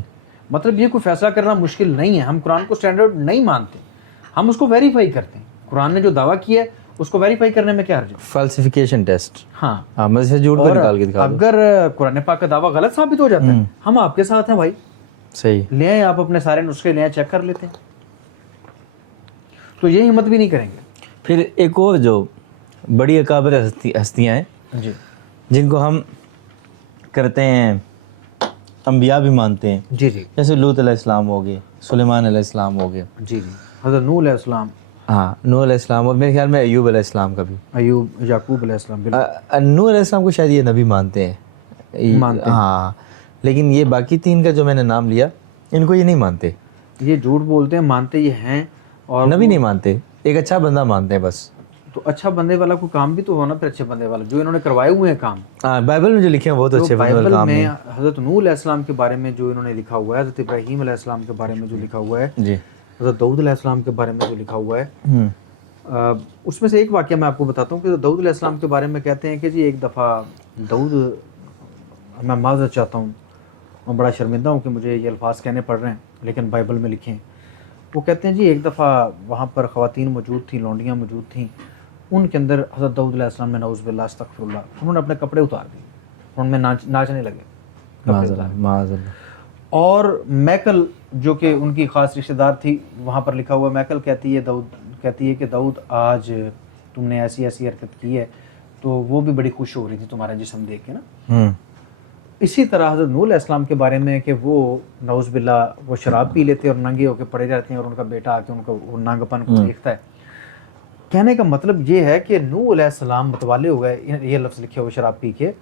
مطلب یہ کوئی فیصلہ کرنا مشکل نہیں ہے. ہم قرآن کو اسٹینڈرڈ نہیں مانتے, ہم اس کو ویریفائی کرتے ہیں. قرآن نے جو دعویٰ کیا ہے اس کو ویریفائی کرنے میں کیا حرج ہے؟ فالسیفیکیشن ٹیسٹ. ہاں, مجھ سے جھوٹ کو نکال کے دکھا دو. اگر قرآن پاک کا دعویٰ غلط ثابت ہو جاتا ہے, ہم آپ کے ساتھ ہیں بھائی. صحیح. لے آئیں آپ اپنے سارے نسخے لے آئیں, چیک کر لیتے ہیں. تو یہ ہمت بھی نہیں کریں گے. پھر ایک اور جو بڑی اکابر ہستیاں ہیں جی جن کو ہم کرتے ہیں انبیاء بھی مانتے ہیں, جی جی جیسے لوط علیہ السلام ہو گئے, سلیمان علیہ السلام ہو گئے, جی جی حضرت نوح علیہ السلام, ہاں نوح علیہ السلام, اور میرے خیال میں ایوب علیہ السلام کا بھی. ایوب, یعقوب علیہ السلام, بالکل نوح علیہ السلام کو شاید یہ نبی مانتے ہیں, مانتے ہیں. ہاں, لیکن یہ باقی تین کا جو میں نے نام لیا ان کو یہ نہیں مانتے, یہ جھوٹ بولتے ہیں, مانتے یہ ہیں, اور نبی نہیں مانتے, ایک اچھا بندہ مانتے ہیں بس. تو اچھا بندے والا کوئی کام بھی تو ہونا, پھر اچھے بندے والا جو انہوں نے کروائے ہوئے ہیں کام. ہاں بائبل میں جو لکھے ہیں وہ تو اچھے بندے والے بائبل کام میں نہیں. حضرت نوح علیہ السلام کے بارے میں جو انہوں نے لکھا ہوا ہے, حضرت ابراہیم علیہ السلام کے بارے میں جو لکھا ہوا ہے, جی حضرت داؤد علیہ السلام کے بارے میں جو لکھا ہوا ہے, اس میں سے ایک واقعہ میں آپ کو بتاتا ہوں کہ داؤد علیہ السلام کے بارے میں کہتے ہیں کہ جی ایک دفعہ داؤد, میں معذرت چاہتا ہوں اور بڑا شرمندہ ہوں کہ مجھے یہ الفاظ کہنے پڑ رہے ہیں, لیکن بائبل میں لکھے ہیں. وہ کہتے ہیں جی ایک دفعہ وہاں پر خواتین موجود تھیں, لونڈیاں موجود تھیں, ان کے اندر حضرت داؤد علیہ السلام نے نعوذ باللہ استغفر اللہ, انہوں نے اپنے کپڑے اتار دیے, ان میں ناچنے لگے کپڑے اتار. معاذ اللہ. اور میکل جو کہ ان کی خاص رشتہ دار تھی, وہاں پر لکھا ہوا, میکل کہتی ہے کہ داؤد آج تم نے ایسی ایسی حرکت کی ہے, تو وہ بھی بڑی خوش ہو رہی تھی تمہارا جسم دیکھ کے نا. اسی طرح حضرت نوح علیہ السلام کے بارے میں کہ وہ نعوذ باللہ وہ شراب پی لیتے اور ننگے ہو کے پڑے رہتے ہیں, اور ان کا بیٹا آ کے ان کو وہ ننگپن کو دیکھتا ہے. کہنے کا مطلب یہ ہے کہ نوح علیہ السلام متوالے ہو گئے, یہ لفظ لکھے ہوئے شراب پی کے,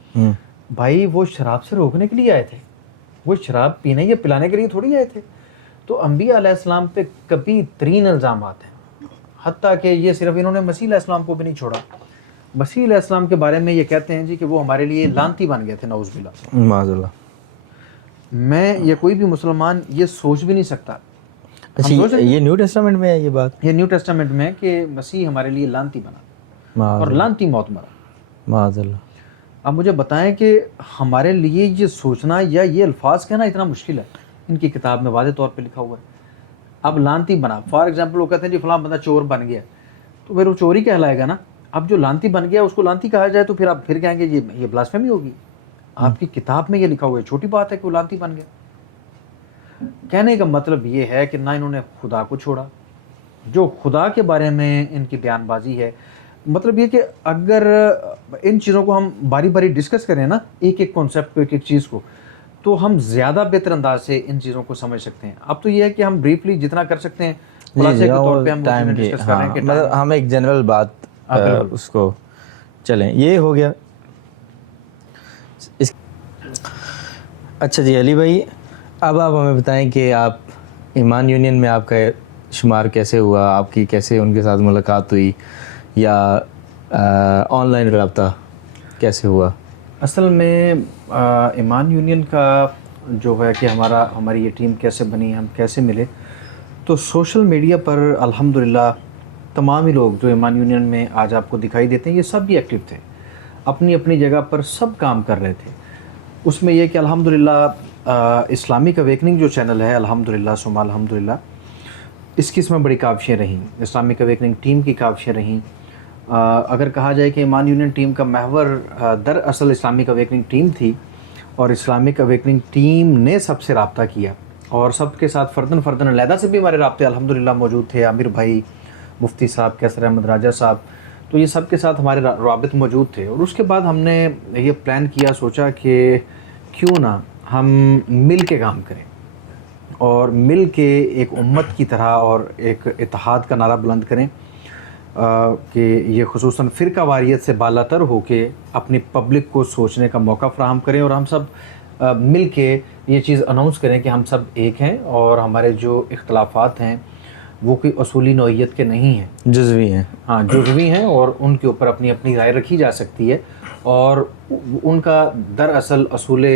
بھائی وہ شراب سے روکنے کے لیے آئے تھے, وہ شراب پینے یا پلانے کے لیے تھوڑی آئے تھے. تو انبیاء علیہ السلام پہ کبھی ترین الزامات ہیں, حتیٰ کہ یہ صرف انہوں نے مسیح علیہ السلام کو بھی نہیں چھوڑا. مسیح علیہ السلام کے بارے میں یہ کہتے ہیں جی کہ وہ ہمارے لیے لعنتی بن گئے تھے, نعوذ باللہ. معاذ اللہ. میں یا کوئی بھی مسلمان یہ سوچ بھی نہیں سکتا. اچھا یہ نیو ٹیسٹامنٹ میں ہے یہ بات, یہ نیو ٹیسٹامنٹ میں کہ مسیح ہمارے لیے لعنتی بنا اور لعنتی موت مرا. معاذ اللہ. اب مجھے بتائیں کہ ہمارے لیے یہ سوچنا یا یہ الفاظ کہنا اتنا مشکل ہے. ان کی کتاب میں واضح طور پہ لکھا ہوا ہے. اب لعنتی بنا, فار ایگزامپل وہ کہتے ہیں جی فلاں بندہ چور بن گیا, تو پھر وہ چوری کہلائے گا نا. اب جو لعنتی بن گیا اس کو لعنتی کہا جائے تو پھر آپ پھر کہیں گے یہ بلاسفیمی ہوگی. آپ کی کتاب میں یہ لکھا ہوا ہے, چھوٹی بات ہے کہ وہ لعنتی بن گیا. کہنے کا مطلب یہ ہے کہ نہ انہوں نے خدا کو چھوڑا, جو خدا کے بارے میں ان کی بیان بازی ہے. مطلب یہ کہ اگر ان چیزوں کو ہم باری باری ڈسکس کریں نا, ایک ایک کانسیپٹ کو, ایک ایک چیز کو, تو ہم زیادہ بہتر انداز سے ان چیزوں کو سمجھ سکتے ہیں. اب تو یہ ہے کہ ہم بریفلی جتنا کر سکتے ہیں خلاصے کے طور پہ ہم ڈسکس کر رہے ہیں کہ مطلب ہم ایک جنرل بات اس کو چلیں, یہ ہو گیا. اچھا جی علی بھائی, اب آپ ہمیں بتائیں کہ آپ ایمان یونین میں آپ کا شمار کیسے ہوا, آپ کی کیسے ان کے ساتھ ملاقات ہوئی, یا آن لائن رابطہ کیسے ہوا؟ اصل میں ایمان یونین کا جو ہے کہ ہماری یہ ٹیم کیسے بنی, ہم کیسے ملے, تو سوشل میڈیا پر الحمدللہ تمام ہی لوگ جو ایمان یونین میں آج آپ کو دکھائی دیتے ہیں یہ سب بھی ایکٹیو تھے, اپنی اپنی جگہ پر سب کام کر رہے تھے. اس میں یہ کہ الحمدللہ اسلامک اویکننگ جو چینل ہے, الحمدللہ ثم الحمدللہ, اس کی اس میں بڑی کاوشیں رہیں, اسلامک اویکننگ ٹیم کی کاوشیں رہیں. اگر کہا جائے کہ ایمان یونین ٹیم کا محور دراصل اسلامک اویکننگ ٹیم تھی, اور اسلامک اویکننگ ٹیم نے سب سے رابطہ کیا, اور سب کے ساتھ فردن علیحدہ سے بھی ہمارے رابطے الحمدللہ موجود تھے. عامر بھائی, مفتی صاحب, کیسر احمد راجہ صاحب, تو یہ سب کے ساتھ ہمارے روابط موجود تھے. اور اس کے بعد ہم نے یہ پلان کیا, سوچا کہ کیوں نہ ہم مل کے کام کریں, اور مل کے ایک امت کی طرح اور ایک اتحاد کا نعرہ بلند کریں, کہ یہ خصوصاً فرقہ واریت سے بالاتر ہو کے اپنی پبلک کو سوچنے کا موقع فراہم کریں, اور ہم سب مل کے یہ چیز اناؤنس کریں کہ ہم سب ایک ہیں, اور ہمارے جو اختلافات ہیں وہ کوئی اصولی نوعیت کے نہیں ہیں, جزوی ہیں. ہاں جزوی ہیں, اور ان کے اوپر اپنی اپنی رائے رکھی جا سکتی ہے, اور ان کا دراصل اصول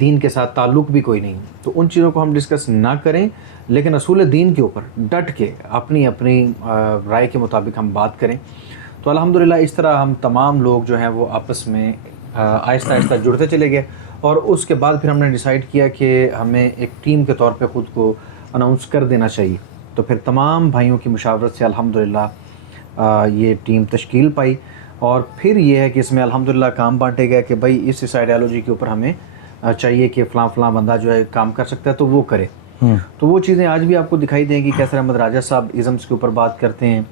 دین کے ساتھ تعلق بھی کوئی نہیں. تو ان چیزوں کو ہم ڈسکس نہ کریں, لیکن اصول دین کے اوپر ڈٹ کے اپنی اپنی رائے کے مطابق ہم بات کریں. تو الحمدللہ اس طرح ہم تمام لوگ جو ہیں وہ آپس میں آہستہ آہستہ جڑتے چلے گئے, اور اس کے بعد پھر ہم نے ڈیسائیڈ کیا کہ ہمیں ایک ٹیم کے طور پہ خود کو اناؤنس کر دینا چاہیے. تو پھر تمام بھائیوں کی مشاورت سے الحمدللہ یہ ٹیم تشکیل پائی, اور پھر یہ ہے کہ اس میں الحمدللہ کام بانٹے گئے کہ بھائی اس آئیڈیالوجی کے اوپر ہمیں چاہیے کہ فلاں بندہ جو ہے کام کر سکتا ہے تو وہ کرے. تو وہ چیزیں آج بھی آپ کو دکھائی دیں گی. کیسر احمد راجہ صاحب ازمس کے اوپر بات کرتے ہیں,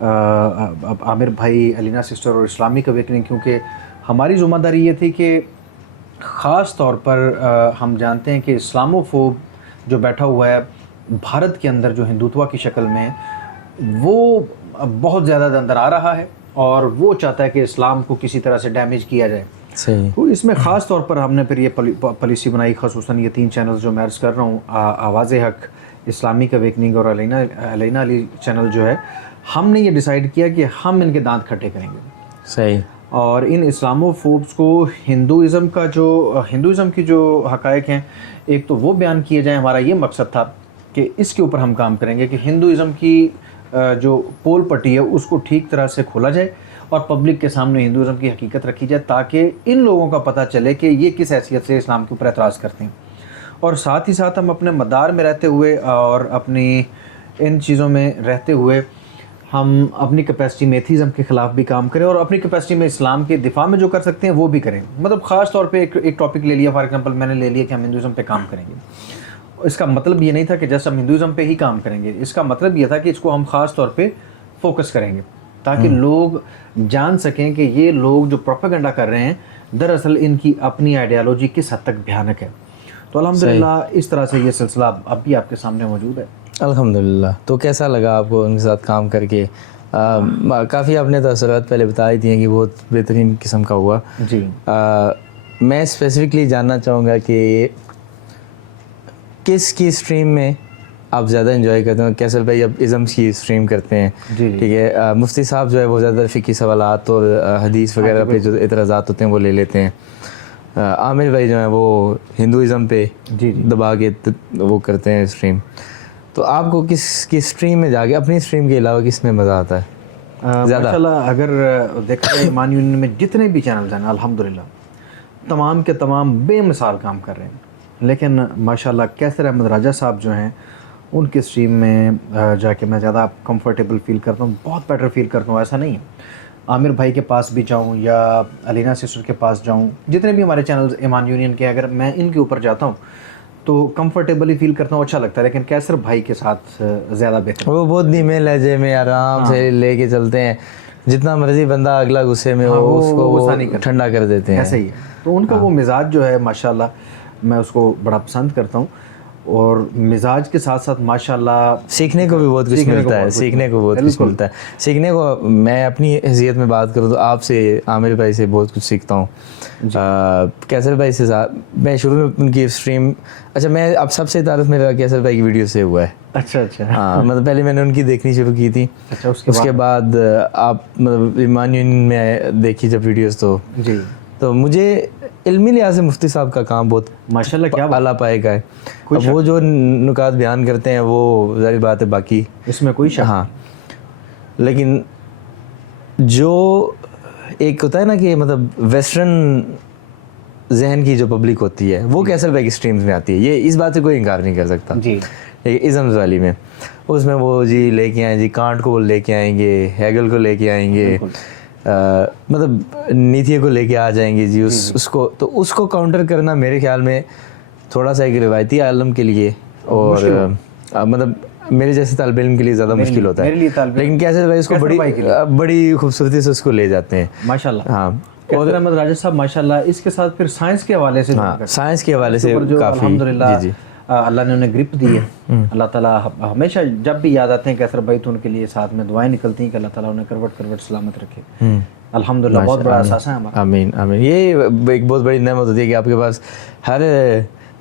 اب عامر بھائی علینا سسٹر اور اسلامک اویکننگ, کیونکہ ہماری ذمہ داری یہ تھی کہ خاص طور پر ہم جانتے ہیں کہ اسلامو فوب جو بیٹھا ہوا ہے بھارت کے اندر, جو ہندوتوا کی شکل میں, وہ بہت زیادہ اندر آ رہا ہے اور وہ چاہتا ہے کہ اسلام کو کسی طرح سے ڈیمیج کیا جائے. صحیح. تو اس میں خاص طور پر ہم نے پھر یہ پالیسی بنائی, خصوصاً یہ 3 چینلز جو میں عرض کر رہا ہوں, آواز حق, اسلامک اویکننگ اور علینا علی چینل جو ہے, ہم نے یہ ڈیسائیڈ کیا کہ ہم ان کے دانت کھٹے کریں گے. صحیح. اور ان اسلامو فوبس کو ہندوازم کی جو حقائق ہیں, ایک تو وہ بیان کیے جائیں. ہمارا یہ مقصد تھا کہ اس کے اوپر ہم کام کریں گے کہ ہندوازم کی جو پول پٹی ہے اس کو ٹھیک طرح سے کھولا جائے اور پبلک کے سامنے ہندوازم کی حقیقت رکھی جائے, تاکہ ان لوگوں کا پتہ چلے کہ یہ کس حیثیت سے اسلام کے اوپر اعتراض کرتے ہیں. اور ساتھ ہی ساتھ ہم اپنے مدار میں رہتے ہوئے اور اپنی ان چیزوں میں رہتے ہوئے ہم اپنی کیپیسٹی میں ایتھیزم کے خلاف بھی کام کریں, اور اپنی کیپیسٹی میں اسلام کے دفاع میں جو کر سکتے ہیں وہ بھی کریں. مطلب خاص طور پہ ایک ٹاپک لے لیا, فار ایگزامپل میں نے لے لیا کہ ہم ہندوازم پہ کام کریں گے. اس کا مطلب یہ نہیں تھا کہ جیسے ہم ہندوازم پہ ہی کام کریں گے, اس کا مطلب یہ تھا کہ اس کو ہم خاص طور پہ فوکس کریں گے تاکہ لوگ جان سکیں کہ یہ لوگ جو پروپیگنڈا کر رہے ہیں دراصل ان کی اپنی آئیڈیالوجی کس حد تک بھیانک ہے. تو الحمدللہ اس طرح سے یہ سلسلہ اب بھی آپ کے سامنے موجود ہے. الحمدللہ. تو کیسا لگا آپ کو ان کے ساتھ کام کر کے؟ کافی آپ نے تاثرات پہلے بتا ہی دیے کہ بہت بہترین قسم کا ہوا. جی. میں اسپیسیفکلی جاننا چاہوں گا کہ کس کی اسٹریم میں آپ زیادہ انجوائے کرتے ہیں؟ کیسر بھائی اب ازمس کی اسٹریم کرتے ہیں, ٹھیک ہے. مفتی صاحب جو ہے وہ زیادہ فقہی سوالات اور حدیث وغیرہ پہ جو اعتراضات ہوتے ہیں وہ لے لیتے ہیں. عامر بھائی جو ہیں وہ ہندوازم پہ دبا کے وہ کرتے ہیں اسٹریم. تو آپ کو کس کی اسٹریم میں جا کے, اپنی اسٹریم کے علاوہ کس میں مزہ آتا ہے زیادہ؟ ماشاءاللہ اگر دیکھا جائے ایمان یونین میں جتنے بھی چینلز ہیں الحمدللہ تمام کے تمام بے مثال کام کر رہے ہیں, لیکن ماشاءاللہ کیسر احمد راجہ صاحب جو ہیں ان کے اسٹریم میں جا کے میں زیادہ کمفرٹیبل فیل کرتا ہوں, بہت بیٹر فیل کرتا ہوں. ایسا نہیں ہے عامر بھائی کے پاس بھی جاؤں یا علینا سسٹر کے پاس جاؤں, جتنے بھی ہمارے چینلز ایمان یونین کے, اگر میں ان کے اوپر جاتا ہوں تو کمفرٹیبلی فیل کرتا ہوں, اچھا لگتا ہے. لیکن کیسر بھائی کے ساتھ زیادہ بہتر, وہ بہت دھیمے لہجے میں آرام سے لے کے چلتے ہیں, جتنا مرضی بندہ اگلا غصے میں ہو اس کو وہ ٹھنڈا کر دیتے ہیں. ایسا ہی ہے. تو ان کا وہ مزاج جو ہے ماشاءاللہ میں اس کو بڑا پسند کرتا ہوں, اور مزاج کے ساتھ ساتھ ماشاءاللہ سیکھنے کو بھی بہت کچھ ملتا ہے. سیکھنے کو بہت کچھ ملتا ہے. سیکھنے کو میں اپنی حیثیت میں بات کروں تو آپ سے, عامر بھائی سے بہت کچھ سیکھتا ہوں. کیسر بھائی سے میں شروع میں ان کی اسٹریم, اچھا میں اب سب سے تعارف میرا کیسر بھائی کی ویڈیو سے ہوا ہے. اچھا اچھا. ہاں مطلب پہلے میں نے ان کی دیکھنی شروع کی تھی. اچھا. اس کے بعد آپ مطلب ایمان یونین میں دیکھی جب ویڈیوز تو مجھے علمی لحاظ سے مفتی صاحب کا کام بہت ماشاءاللہ کیا اعلیٰ پائے گا ہے. اب وہ جو نکات بیان کرتے ہیں وہ ظاہر بات ہے, باقی اس میں کوئی شک. ہاں لیکن جو ایک ہوتا ہے نا کہ مطلب ویسٹرن ذہن کی جو پبلک ہوتی ہے وہ کیسر بھائی کی اسٹریمز میں آتی ہے, یہ اس بات سے کوئی انکار نہیں کر سکتا. جی. ازمز والی میں اس میں وہ جی لے کے آئیں, جی کانٹ کو لے کے آئیں گے, ہیگل کو لے کے آئیں گے, مطلب نیتھیے کو لے کے آ جائیں گے جی اس کو. تو اس کو کاؤنٹر کرنا میرے خیال میں تھوڑا سا ایک روایتی عالم کے لیے اور مطلب میرے جیسے طالب علم کے لیے زیادہ مشکل ہوتا ہے. لیکن کیسے بھائی اس کو بڑی خوبصورتی سے اس کو لے جاتے ہیں ماشاءاللہ. ہاں. کیسر احمد راجہ صاحب ماشاءاللہ اس کے ساتھ پھر سائنس کے حوالے سے, سائنس کے حوالے سے کافی الحمدللہ اللہ نے انہیں گرپ دی ہے. اللہ تعالیٰ ہمیشہ جب بھی یاد آتے ہیں کیسر بھائی تو ان کے لیے ساتھ میں دعائیں نکلتی ہیں کہ اللہ تعالیٰ انہیں کروٹ سلامت رکھے. الحمدللہ بہت بڑا احساس ہے ہمارا. آمین آمین. یہ ایک بہت بڑی نعمت ہوتی ہے کہ آپ کے پاس ہر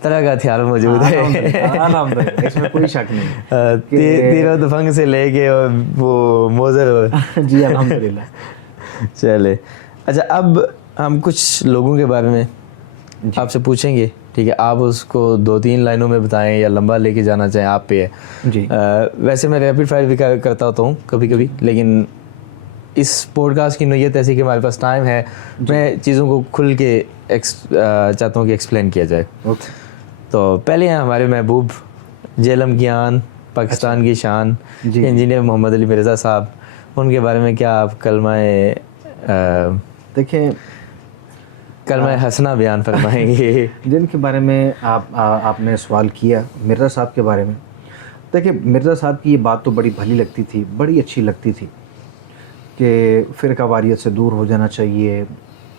طرح کا ہتھیار موجود ہے. الحمدللہ اس میں کوئی شک نہیں. تیر و تفنگ سے لے کے وہ موزر. جی الحمدللہ. چلے اچھا, اب ہم کچھ لوگوں کے بارے میں آپ سے پوچھیں گے, ٹھیک ہے؟ آپ اس کو 2-3 لائنوں میں بتائیں یا لمبا لے کے جانا چاہیں, آپ پہ ہے. جی. ویسے میں ریپڈ فائر بھی کرتا ہوتا ہوں کبھی کبھی, لیکن اس پوڈ کاسٹ کی نوعیت ایسی کہ ہمارے پاس ٹائم ہے, میں چیزوں کو کھل کے چاہتا ہوں کہ ایکسپلین کیا جائے. تو پہلے ہیں ہمارے محبوب جیلم کی آن, پاکستان کی شان, انجینئر محمد علی مرزا صاحب. ان کے بارے میں کیا آپ کلمہ دیکھیں کلمہ حسنہ بیان فرمائیں گے جن کے بارے میں آپ نے سوال کیا مرزا صاحب کے بارے میں. دیکھیں مرزا صاحب کی یہ بات تو بڑی بھلی لگتی تھی, بڑی اچھی لگتی تھی کہ فرقہ واریت سے دور ہو جانا چاہیے,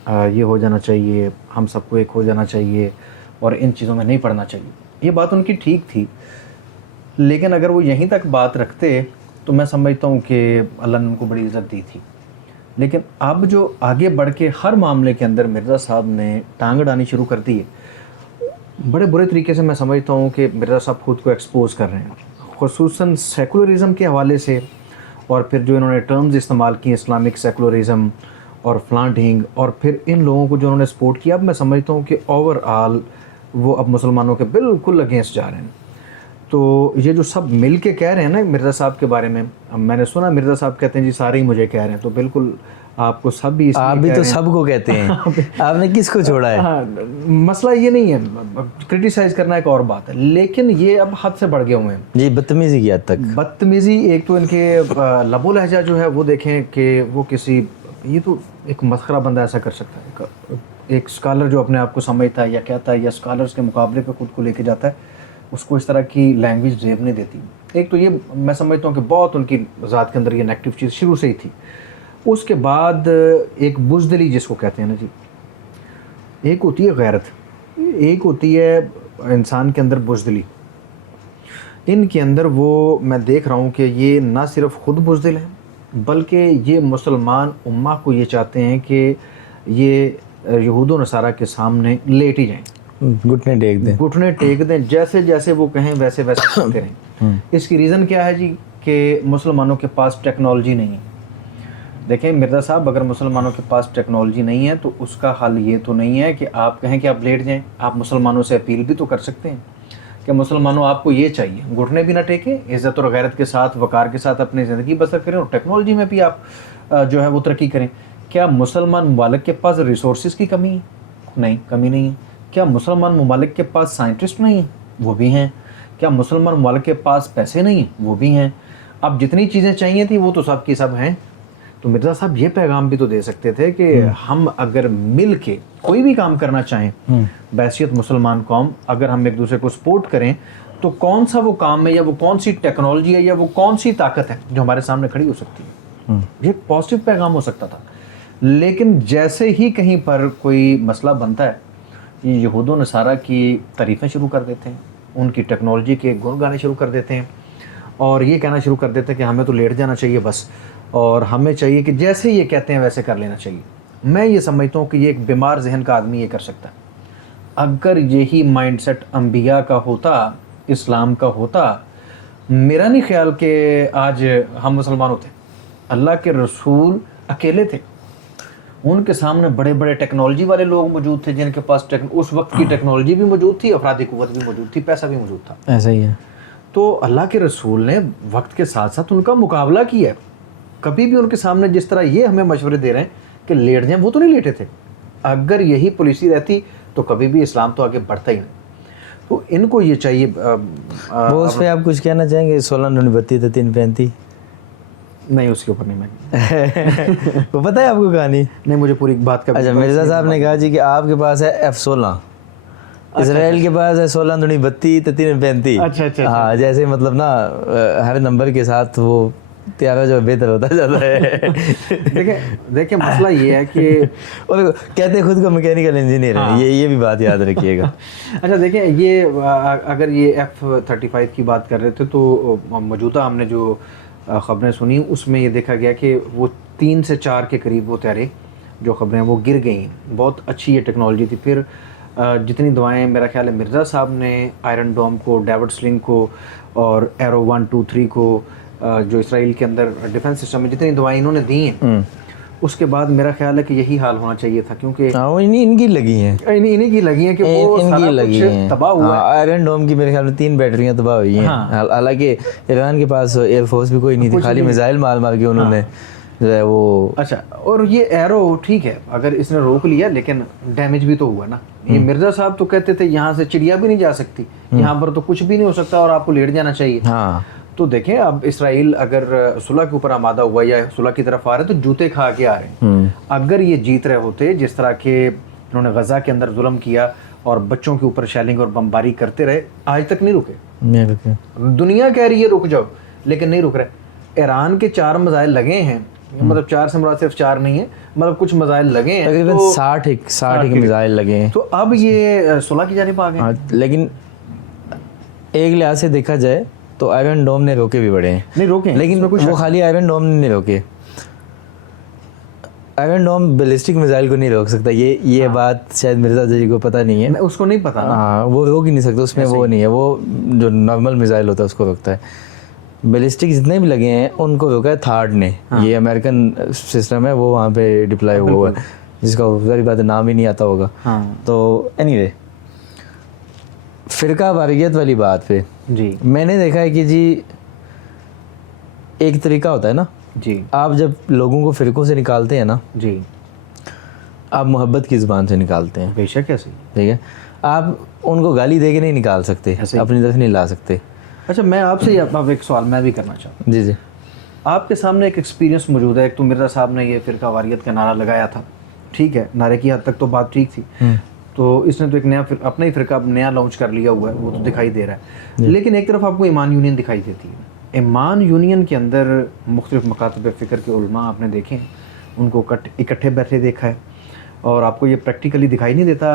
یہ ہو جانا چاہیے, ہم سب کو ایک ہو جانا چاہیے اور ان چیزوں میں نہیں پڑنا چاہیے. یہ بات ان کی ٹھیک تھی, لیکن اگر وہ یہیں تک بات رکھتے تو میں سمجھتا ہوں کہ اللہ نے ان کو بڑی عزت دی تھی. لیکن اب جو آگے بڑھ کے ہر معاملے کے اندر مرزا صاحب نے ٹانگ اڑانی شروع کر دی ہے, بڑے برے طریقے سے میں سمجھتا ہوں کہ مرزا صاحب خود کو ایکسپوز کر رہے ہیں, خصوصاً سیکولرزم کے حوالے سے. اور پھر جو انہوں نے ٹرمز استعمال کی اسلامک سیکولرزم اور فلاں ڈھینگ, اور پھر ان لوگوں کو جو انہوں نے سپورٹ کیا, اب میں سمجھتا ہوں کہ اوور آل وہ اب مسلمانوں کے بالکل اگینسٹ جا رہے ہیں. تو یہ جو سب مل کے کہہ رہے ہیں نا مرزا صاحب کے بارے میں, اب میں نے سنا مرزا صاحب کہتے ہیں جی سارے ہی مجھے کہہ رہے ہیں, تو بالکل آپ کو سب بھی, آپ بھی تو سب کو کہتے ہیں, آپ نے کس کو چھوڑا ہے؟ ہاں مسئلہ یہ نہیں ہے, کرٹیسائز کرنا ایک اور بات ہے, لیکن یہ اب حد سے بڑھ گئے ہوئے ہیں جی. بدتمیزی کی حد تک بدتمیزی. ایک تو ان کے لب و لہجہ جو ہے وہ دیکھیں کہ وہ کسی, یہ تو ایک مسخرہ بندہ ایسا کر سکتا ہے, ایک اسکالر جو اپنے آپ کو سمجھتا ہے یا کہتا ہے یا اسکالرس کے مقابلے پہ خود کو لے کے جاتا ہے, اس کو اس طرح کی لینگویج زیب نہیں دیتی. ایک تو یہ میں سمجھتا ہوں کہ بہت ان کی ذات کے اندر یہ نیگیٹو چیز شروع سے ہی تھی. اس کے بعد ایک بزدلی جس کو کہتے ہیں نا جی, ایک ہوتی ہے غیرت, ایک ہوتی ہے انسان کے اندر بزدلی. ان کے اندر وہ میں دیکھ رہا ہوں کہ یہ نہ صرف خود بزدل ہیں بلکہ یہ مسلمان امہ کو یہ چاہتے ہیں کہ یہ یہود و نصارہ کے سامنے لیٹ ہی جائیں, گھٹنے ٹیک دیں, جیسے جیسے وہ کہیں ویسے ویسے کرتے رہیں. اس کی ریزن کیا ہے جی کہ مسلمانوں کے پاس ٹیکنالوجی نہیں ہے. دیکھیں مرزا صاحب, اگر مسلمانوں کے پاس ٹیکنالوجی نہیں ہے تو اس کا حل یہ تو نہیں ہے کہ آپ کہیں کہ آپ لیٹ جائیں. آپ مسلمانوں سے اپیل بھی تو کر سکتے ہیں کہ مسلمانوں آپ کو یہ چاہیے, گھٹنے بھی نہ ٹیکیں, عزت اور غیرت کے ساتھ وقار کے ساتھ اپنی زندگی بسر کریں اور ٹیکنالوجی میں بھی آپ جو ہے وہ ترقی کریں. کیا مسلمان ممالک کے پاس ریسورسز کی کمی ہے؟ نہیں, کمی نہیں ہے. کیا مسلمان ممالک کے پاس سائنٹسٹ نہیں ہیں؟ وہ بھی ہیں. کیا مسلمان ممالک کے پاس پیسے نہیں ہیں؟ وہ بھی ہیں. اب جتنی چیزیں چاہیے تھیں وہ تو سب کی سب ہیں. تو مرزا صاحب یہ پیغام بھی تو دے سکتے تھے کہ ہم اگر مل کے کوئی بھی کام کرنا چاہیں بحیثیت مسلمان قوم, اگر ہم ایک دوسرے کو سپورٹ کریں تو کون سا وہ کام ہے یا وہ کون سی ٹیکنالوجی ہے یا وہ کون سی طاقت ہے جو ہمارے سامنے کھڑی ہو سکتی ہے. یہ ایک پازیٹیو پیغام ہو سکتا تھا. لیکن جیسے ہی کہیں پر کوئی مسئلہ بنتا ہے, یہ یہود و نصارہ کی تعریفیں شروع کر دیتے ہیں, ان کی ٹیکنالوجی کے گن گانے شروع کر دیتے ہیں اور یہ کہنا شروع کر دیتے ہیں کہ ہمیں تو لیٹ جانا چاہیے بس, اور ہمیں چاہیے کہ جیسے یہ کہتے ہیں ویسے کر لینا چاہیے. میں یہ سمجھتا ہوں کہ یہ ایک بیمار ذہن کا آدمی یہ کر سکتا ہے. اگر یہی مائنڈ سیٹ انبیاء کا ہوتا, اسلام کا ہوتا, میرا نہیں خیال کہ آج ہم مسلمان ہوتے. اللہ کے رسول اکیلے تھے, ان کے سامنے بڑے بڑے ٹیکنالوجی والے لوگ موجود تھے جن کے پاس اس وقت کی ٹیکنالوجی بھی موجود تھی, افرادی قوت بھی موجود تھی, پیسہ بھی موجود تھا. ایسا ہی ہے. تو اللہ کے رسول نے وقت کے ساتھ ساتھ ان کا مقابلہ کیا. کبھی بھی ان کے سامنے جس طرح یہ ہمیں مشورے دے رہے ہیں کہ لیٹ جائیں, وہ تو نہیں لیٹے تھے. اگر یہی پالیسی رہتی تو کبھی بھی اسلام تو آگے بڑھتا ہی نہیں. تو ان کو یہ چاہیے. وہ اس پہ آپ کچھ کہنا چاہیں گے؟ 16:32 نہیں, اس کے اوپر نہیں. میں وہ پتہ ہے آپ کو کہانی؟ نہیں, مجھے پوری بات کا. اچھا, مرزا صاحب نے کہا جی کہ آپ کے پاس ہے F-16, اسرائیل کے پاس ہے 16:32. اچھا. ہاں, جیسے مطلب نا ہر نمبر کے ساتھ وہ تیارہ جو بہتر ہوتا جاتا ہے. دیکھیں مسئلہ یہ ہے کہ اور کہتے خود کو میکینیکل انجینئر ہے, یہ بھی بات یاد رکھیے گا. اچھا دیکھیں, یہ اگر یہ F-35 کی بات کر رہے تھے تو موجودہ ہم نے جو خبریں سنی اس میں یہ دیکھا گیا کہ وہ 3 سے 4 کے قریب وہ طیارے جو خبریں وہ گر گئی ہیں. بہت اچھی یہ ٹیکنالوجی تھی. پھر جتنی دوائیں میرا خیال ہے مرزا صاحب نے آئرن ڈوم کو, ڈیوڈ سلنگ کو اور ایرو 1 2 3 کو, جو اسرائیل کے اندر ڈیفنس سسٹم میں جتنی دوائیں انہوں نے دی ہیں, اس کے بعد میرا خیال ہے کہ یہی حال ہونا چاہیے تھا. کیونکہ ان کی لگی ہیں, انہیں کی لگی ہیں کہ وہ سارا کچھ تباہ ہوا ہے. آئرن ڈوم کی میرے خیال میں 3 بیٹریاں تباہ ہوئی ہیں. حالانکہ ایران کے پاس ایئر فورس بھی کوئی نہیں تھی, خالی میزائل مار کے انہوں نے جو ہے وہ. اچھا, اور یہ ایرو ٹھیک ہے اگر اس نے روک لیا, لیکن ڈیمیج بھی تو ہوا نا. یہ مرزا صاحب تو کہتے تھے یہاں سے چڑیا بھی نہیں جا سکتی, یہاں پر تو کچھ بھی نہیں ہو سکتا اور آپ کو لیٹ جانا چاہیے. ہاں, تو دیکھیں اب اسرائیل اگر صلح کے اوپر آمادہ ہوا یا صلح کی طرف آ رہے تو جوتے کھا کے آ رہے ہیں. اگر یہ جیت رہے ہوتے جس طرح کے انہوں نے غزہ کے اندر ظلم کیا اور بچوں کے اوپر شیلنگ اور بمباری کرتے رہے, آج تک نہیں رکے. نہیں رکے. دنیا کہہ رہی ہے رک جاؤ, لیکن نہیں رک رہے. ایران کے 4 میزائل لگے ہیں, مطلب 4 سے مراد صرف 4 نہیں ہے, مطلب کچھ میزائل لگے ہیں, تقریباً 60 میزائل لگے ہیں. تو اب یہ صلح کی جانب آ گئے. لیکن ایک لحاظ سے دیکھا جائے تو آئرن ڈوم نے روکے بھی بڑے ہیں. نہیں روکے, لیکن وہ خالی آئرن ڈوم نے نہیں روکے. آئرن ڈوم بیلسٹک میزائل کو نہیں روک سکتا. یہ بات شاید مرزا جی کو پتہ نہیں ہے, اس کو نہیں پتا. ہاں وہ روک ہی نہیں سکتا, اس میں وہ نہیں ہے. وہ جو نارمل میزائل ہوتا ہے اس کو روکتا ہے. بیلسٹک جتنے بھی لگے ہیں ان کو روکا ہے تھارڈ نے. یہ امریکن سسٹم ہے, وہ وہاں پہ ڈپلائی ہوا ہے, جس کا ظاہر بات نام ہی نہیں آتا ہوگا. تو اینی وے, فرقہ واریت والی بات پہ جی میں نے دیکھا ہے کہ جی ایک طریقہ ہوتا ہے نا, جی آپ جب لوگوں کو فرقوں سے نکالتے ہیں نا, جی آپ محبت کی زبان سے نکالتے ہیں. بے شک ایسے. ٹھیک ہے, آپ ان کو گالی دے کے نہیں نکال سکتے, اپنی طرف نہیں لا سکتے. اچھا میں آپ سے اب ایک سوال میں بھی کرنا چاہتا ہوں. جی جی. آپ کے سامنے ایک ایکسپیرینس موجود ہے. ایک تو مرزا صاحب نے یہ فرقہ واریت کا نعرہ لگایا تھا, ٹھیک ہے, نعرے کی حد تک تو بات ٹھیک تھی. تو اس نے تو ایک نیا اپنا ہی فرقہ نیا لانچ کر لیا ہوا ہے, وہ تو دکھائی دے رہا ہے. لیکن ایک طرف آپ کو ایمان یونین دکھائی دیتی ہے. ایمان یونین کے اندر مختلف مکاتب فکر کے علماء آپ نے دیکھے ہیں, ان کو اکٹھے بیٹھے دیکھا ہے. اور آپ کو یہ پریکٹیکلی دکھائی نہیں دیتا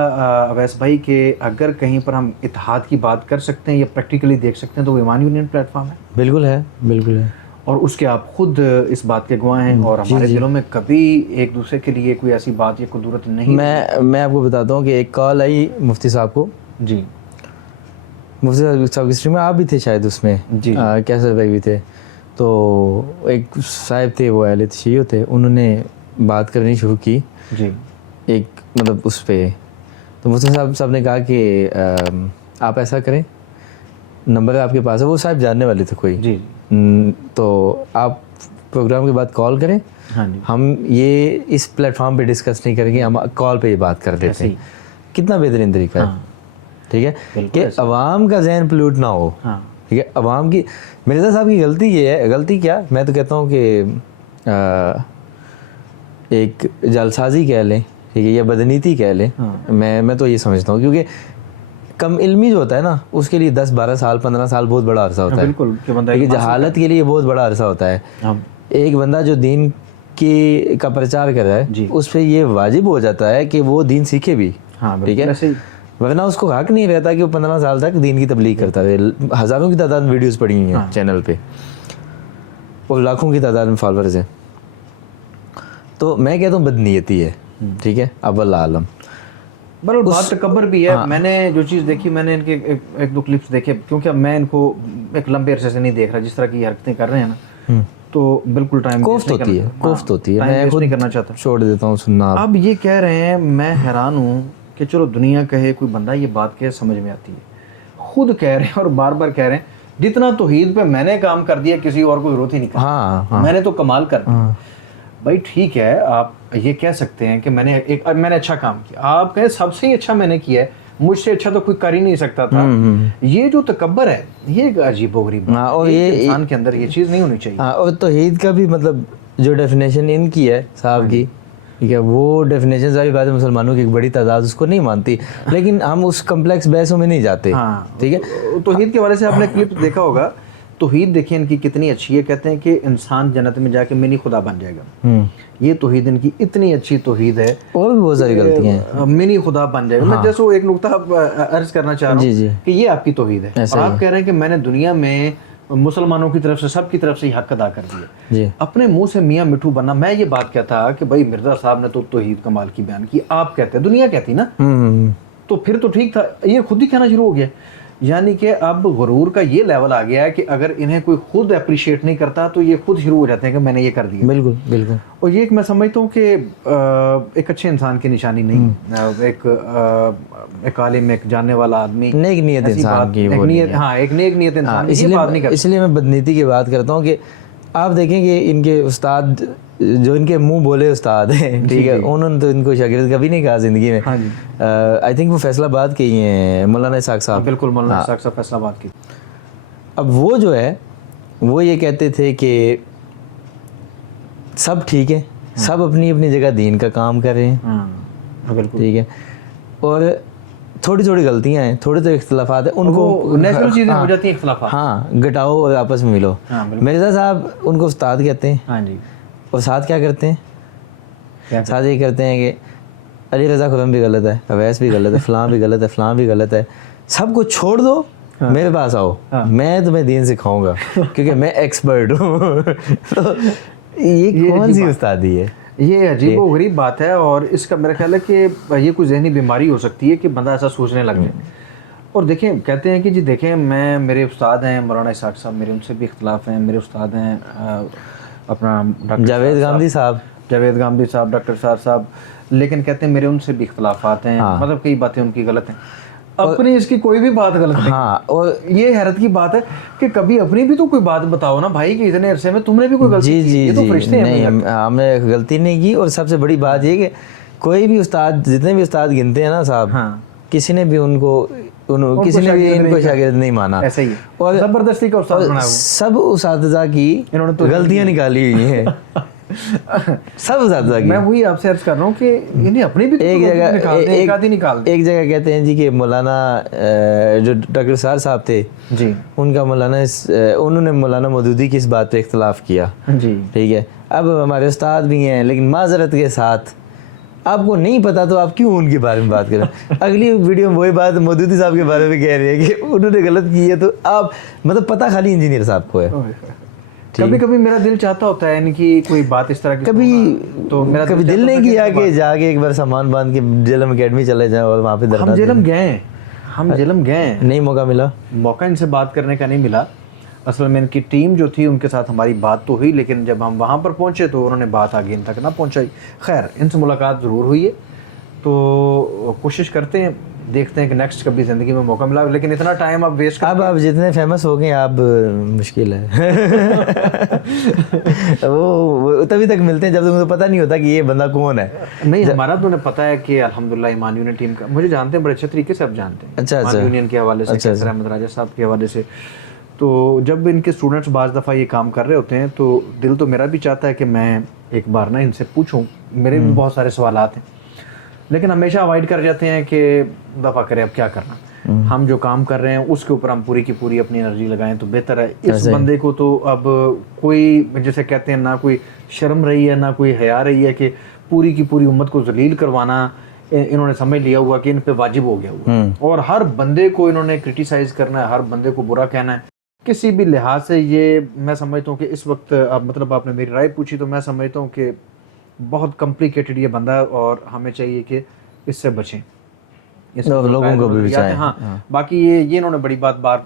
اویس بھائی کہ اگر کہیں پر ہم اتحاد کی بات کر سکتے ہیں یا پریکٹیکلی دیکھ سکتے ہیں تو وہ ایمان یونین پلیٹ فارم ہے. بالکل ہے, بالکل ہے. اور اس کے آپ خود اس بات کے گواہ ہیں. اور ہمارے دلوں میں کبھی ایک دوسرے کے لیے کوئی ایسی بات یا قدرت نہیں. میں آپ کو بتاتا ہوں کہ ایک کال آئی مفتی صاحب کو. جی مفتی صاحب کی اسٹریم میں آپ بھی تھے شاید, اس میں کیسر بھائی بھی تھے. تو ایک صاحب تھے, وہ اہل تشیع تھے, انہوں نے بات کرنی شروع کی. جی ایک مطلب اس پہ, تو مفتی صاحب نے کہا کہ آپ ایسا کریں, نمبر آپ کے پاس ہے, وہ صاحب جاننے والے تھے کوئی. جی تو آپ پروگرام کے بعد کال کریں, ہم یہ اس پلیٹ فارم پہ ڈسکس نہیں کریں گے, ہم کال پہ یہ بات کر دیتے ہیں. کتنا بہترین طریقہ ہے, ٹھیک ہے, کہ عوام کا ذہن پلیوٹ نہ ہو. ٹھیک ہے, عوام کی, مرزا صاحب کی غلطی یہ ہے, غلطی کیا, میں تو کہتا ہوں کہ ایک جعلسازی کہہ لیں, ٹھیک ہے, یا بدنیتی کہہ لیں. میں تو یہ سمجھتا ہوں, کیونکہ کم علمی جو ہوتا ہے نا, اس کے لیے 10-12 سال 15 سال بہت بڑا عرصہ ہوتا ہے. بالکل, کہ جہالت کے لیے بہت بڑا عرصہ ہوتا ہے. ایک بندہ جو دین کا پرچار کر رہا ہے, اس پہ یہ واجب ہو جاتا ہے کہ وہ دین سیکھے بھی. ٹھیک ہے, ورنہ اس کو حق نہیں رہتا کہ وہ 15 سال تک دین کی تبلیغ کرتا رہے. ہزاروں کی تعداد میں ویڈیوز پڑی ہوئی ہیں چینل پہ, اور لاکھوں کی تعداد میں فالوورز ہیں. تو میں کہتا ہوں بدنیتی ہے. ٹھیک ہے, اول عالم بات تکبر بھی ہے. میں نے جو چیز دیکھی, میں نے ان کے 1-2 کلپس دیکھے, کیونکہ اب میں ان کو ایک لمبے عرصے سے نہیں دیکھ رہا, جس طرح کی حرکتیں کر رہے ہیں نا, تو بالکل ٹائم کوفت ہوتی ہے. میں خود نہیں کرنا چاہتا, چھوڑ دیتا ہوں سننا. اب یہ کہہ رہے ہیں, میں حیران ہوں کہ چلو دنیا کہے, کوئی بندہ یہ بات کہے سمجھ میں آتی ہے. خود کہہ رہے ہیں اور بار بار کہہ رہے ہیں, جتنا توحید پہ میں نے کام کر دیا کسی اور کو ضرورت ہی نہیں کرتی, میں نے تو کمال کر دیا. بھائی ٹھیک ہے, آپ یہ کہہ سکتے ہیں کہ میں نے اچھا کام کیا, آپ کہیں سب سے ہی اچھا میں نے کیا ہے, مجھ سے اچھا تو کوئی کر ہی نہیں سکتا تھا. یہ جو تکبر ہے, یہ ایک عجیب و غریب ہے, اور یہ انسان کے اندر یہ چیز نہیں ہونی چاہیے. اور توحید کا بھی مطلب جو ڈیفینیشن ان کی ہے صاحب کی, ٹھیک ہے, وہ ڈیفینیشن ظاہر بات ہے مسلمانوں کی ایک بڑی تعداد اس کو نہیں مانتی, لیکن ہم اس کمپلیکس بحثوں میں نہیں جاتے. ٹھیک ہے, توحید کے حوالے سے آپ نے کلپ دیکھا ہوگا, توحید دیکھیں ان کی کتنی اچھی ہے. کہتے ہیں کہ انسان جنت میں جا کے منی خدا بن جائے گا. یہ توحید ان کی اتنی اچھی توحید ہے, اور بھی بہت ساری غلطیاں ہیں, منی خدا بن جائے گا. میں جیسے ایک نقطہ عرض کرنا چاہ رہا ہوں کہ یہ آپ کی توحید ہے, اور آپ کہہ رہے ہیں کہ میں نے دنیا میں مسلمانوں کی طرف سے, سب کی طرف سے حق ادا کر دیا. اپنے منہ سے میاں مٹھو بننا. میں یہ بات کہتا کہ بھائی مرزا صاحب نے تو توحید کمال کی بیان کی, آپ کہتے ہیں, دنیا کہتی نا, تو پھر تو ٹھیک تھا. یہ خود ہی کہنا شروع ہو گیا. یعنی کہ اب غرور کا یہ لیول آ گیا ہے کہ اگر انہیں کوئی خود اپریشیٹ نہیں کرتا تو یہ خود شروع ہو جاتے ہیں کہ میں نے یہ کر دیا. بالکل بالکل. اور یہ میں سمجھتا ہوں کہ ایک اچھے انسان کی نشانی نہیں. ایک عالم, ایک جاننے والا آدمی, نیک نیت انسان کی, ایک نیک نیت انسان, اس لیے میں بدنیتی کی بات کرتا ہوں. کہ آپ دیکھیں کہ ان کے استاد جو ان کے منہ بولے استاد ہیں, ٹھیک ہے, انہوں نے تو ان کو شاگرد کبھی نہیں کہا زندگی میں. آئی تھنک وہ فیصلہ آباد کے ہی ہیں, مولانا اسحاق صاحب. بالکل, مولانا اسحاق صاحب فیصلہ آباد کی. اب وہ جو ہے وہ یہ کہتے تھے کہ سب ٹھیک ہے, سب اپنی اپنی جگہ دین کا کام کر رہے ہیں, بالکل ٹھیک ہے. اور تھوڑی تھوڑی غلطیاں ہیں, تھوڑے تو اختلافات ہیں, ان کو نیچرل چیزیں ہو جاتی ہیں اختلافات. ہاں گٹاؤ اور آپس میں ملو. مرزا صاحب ان کو استاد کہتے ہیں. ہاں جی. اور ساتھ کیا کرتے ہیں؟ ساتھ یہ کرتے ہیں کہ علی رضا خرم بھی غلط ہے, اویس بھی غلط ہے, فلاں بھی غلط ہے, فلاں بھی غلط ہے, سب کو چھوڑ دو, میرے پاس آؤ, میں تمہیں دین سکھاؤں گا کیونکہ میں ایکسپرٹ ہوں. تو یہ کون سی استادی ہے؟ یہ عجیب و غریب بات ہے, اور اس کا میرا خیال ہے کہ یہ کوئی ذہنی بیماری ہو سکتی ہے کہ بندہ ایسا سوچنے لگ جائے. اور دیکھیں کہتے ہیں کہ جی دیکھیں میرے استاد ہیں مولانا اسحاق صاحب, میرے ان سے بھی اختلاف ہیں. میرے استاد ہیں اپنا جاوید گامدی صاحب, ڈاکٹر صاحب, لیکن کہتے ہیں میرے ان سے بھی اختلافات ہیں, مطلب کئی باتیں ان کی غلط ہیں, اپنی اس کی کوئی بھی بات غلط نہیں. ہاں, اور یہ حیرت کی بات ہے کہ کبھی اپنی بھی تو کوئی بات بتاؤ نا بھائی, کہ اتنے عرصے میں تم نے بھی کوئی غلطی کی. یہ تو فرشتے ہیں. نہیں, ہم نے غلطی نہیں کی. اور سب سے بڑی بات یہ کہ کوئی بھی استاد, جتنے بھی استاد گنتے ہیں نا صاحب, کسی نے بھی ان کو شاگرد نہیں مانا. ایسا ہی اور زبردستی کا استاد بنا. سب اساتذہ کی غلطیاں نکالی ہوئی ہیں, سب اساتذہ کی. میں وہی آپ سے عرض کر رہا ہوں کہ انہیں اپنی بھی ایک جگہ کہتے ہیں جی کہ مولانا جو ڈاکٹر سار صاحب تھے جی, ان کا انہوں نے مولانا مودودی کی اس بات پہ اختلاف کیا جی, ٹھیک ہے. اب ہمارے استاد بھی ہیں, لیکن معذرت کے ساتھ آپ کو نہیں پتا تو آپ کیوں ان کے بارے میں بات کریں. اگلی ویڈیو میں وہی بات مودودی صاحب کے بارے میں کہہ رہے ہیں کہ انہوں نے غلط کی ہے, تو آپ مطلب پتہ خالی انجینئر صاحب کو ہے. کبھی کبھی میرا دل چاہتا ہوتا ہے ان کی کوئی بات اس طرح کی, کبھی دل نہیں کیا کہ جا کے ایک بار سامان باندھ کے جیلم اکیڈمی چلے جائیں اور وہاں پہ درد. ہم جیلم گئے ہیں, نہیں موقع ان سے بات کرنے کا نہیں ملا. اصل میں ان کی ٹیم جو تھی ان کے ساتھ ہماری بات تو ہوئی, لیکن جب ہم وہاں پر پہنچے تو انہوں نے بات آگے ان تک نہ پہنچائی. خیر ان سے ملاقات ضرور ہوئی ہے, تو کوشش کرتے ہیں, دیکھتے ہیں کہ نیکسٹ کبھی زندگی میں موقع ملا. لیکن اتنا ٹائم آپ ویسٹ اب آپ جتنے فیمس ہو گئے آپ مشکل ہے. وہ تبھی تک ملتے ہیں جب تک پتہ نہیں ہوتا کہ یہ بندہ کون ہے. نہیں, ہمارا تو انہیں پتہ ہے کہ الحمدللہ ایمان یونین ٹیم کا مجھے جانتے ہیں بڑے اچھے طریقے سے. آپ جانتے ہیں ایمان یونین کے حوالے سے, کیسر احمد راجہ صاحب کے حوالے سے. تو جب ان کے اسٹوڈنٹس بعض دفعہ یہ کام کر رہے ہوتے ہیں تو دل تو میرا بھی چاہتا ہے کہ میں ایک بار نا ان سے پوچھوں, میرے بھی بہت سارے سوالات ہیں, لیکن ہمیشہ اوائڈ کر جاتے ہیں کہ دفعہ کرے اب کیا کرنا. ہم جو کام کر رہے ہیں اس کے اوپر ہم پوری کی پوری اپنی انرجی لگائیں تو بہتر ہے. اس بندے کو تو اب کوئی جیسے کہتے ہیں نہ کوئی شرم رہی ہے نہ کوئی حیا رہی ہے کہ پوری کی پوری امت کو ذلیل کروانا انہوں نے سمجھ لیا ہوا کہ ان پہ واجب ہو گیا ہوا, اور ہر بندے کو انہوں نے کرٹیسائز کرنا ہے, ہر بندے کو برا کہنا ہے کسی بھی لحاظ سے. یہ میں سمجھتا ہوں کہ اس وقت مطلب آپ نے میری رائے پوچھی تو میں سمجھتا ہوں کہ بہت کمپلیکیٹڈ یہ بندہ ہے, اور ہمیں چاہیے کہ اس سے بچیں, لوگوں کو بھی بچائیں. ہاں باقی یہ انہوں نے بڑی بار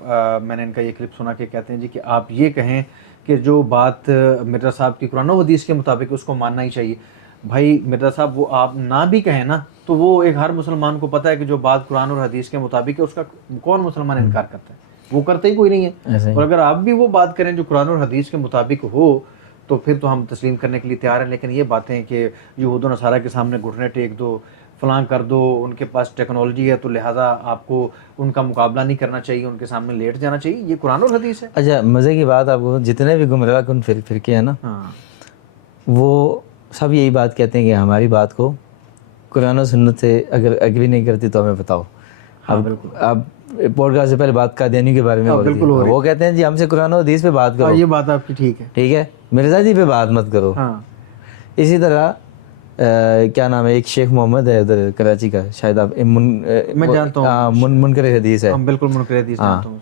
میں نے ان کا یہ کلپ سنا کہ کہتے ہیں جی کہ آپ یہ کہیں کہ جو بات مرزا صاحب کی قرآن و حدیث کے مطابق اس کو ماننا ہی چاہیے. بھائی مرزا صاحب وہ آپ نہ بھی کہیں نا تو وہ ایک ہر مسلمان کو پتہ ہے کہ جو بات قرآن اور حدیث کے مطابق ہے اس کا کون مسلمان انکار کرتا ہے, وہ کرتا ہی کوئی نہیں ہے. اور اگر آپ بھی وہ بات کریں جو قرآن اور حدیث کے مطابق ہو تو پھر تو ہم تسلیم کرنے کے لیے تیار ہیں. لیکن یہ باتیں کہ یہود و نصارہ کے سامنے گھٹنے ٹیک دو, فلاں کر دو, ان کے پاس ٹیکنالوجی ہے تو لہٰذا آپ کو ان کا مقابلہ نہیں کرنا چاہیے, ان کے سامنے لیٹ جانا چاہیے, یہ قرآن اور حدیث ہے. اچھا مزے کی بات, آپ کو جتنے بھی گمراہ کن فرقے ہیں نا, وہ سب یہی بات کہتے ہیں کہ ہماری بات کو قرآن و سنت سے اگر ایگری نہیں کرتی تو ہمیں بتاؤ. اب پوڈ کاسٹ سے پہلے بات قادیانی کے بارے میں وہ کہتے ہیں جی ہم سے قرآن و حدیث پہ بات کرو. یہ بات آپ کی ٹھیک ہے, مرزا جی پہ بات مت کرو. اسی طرح کیا نام ہے, ایک شیخ محمد ہے ادھر کراچی کا, شاید آپ میں جانتا ہوں, منکر حدیث ہے. بالکل منکر حدیث جانتا ہوں.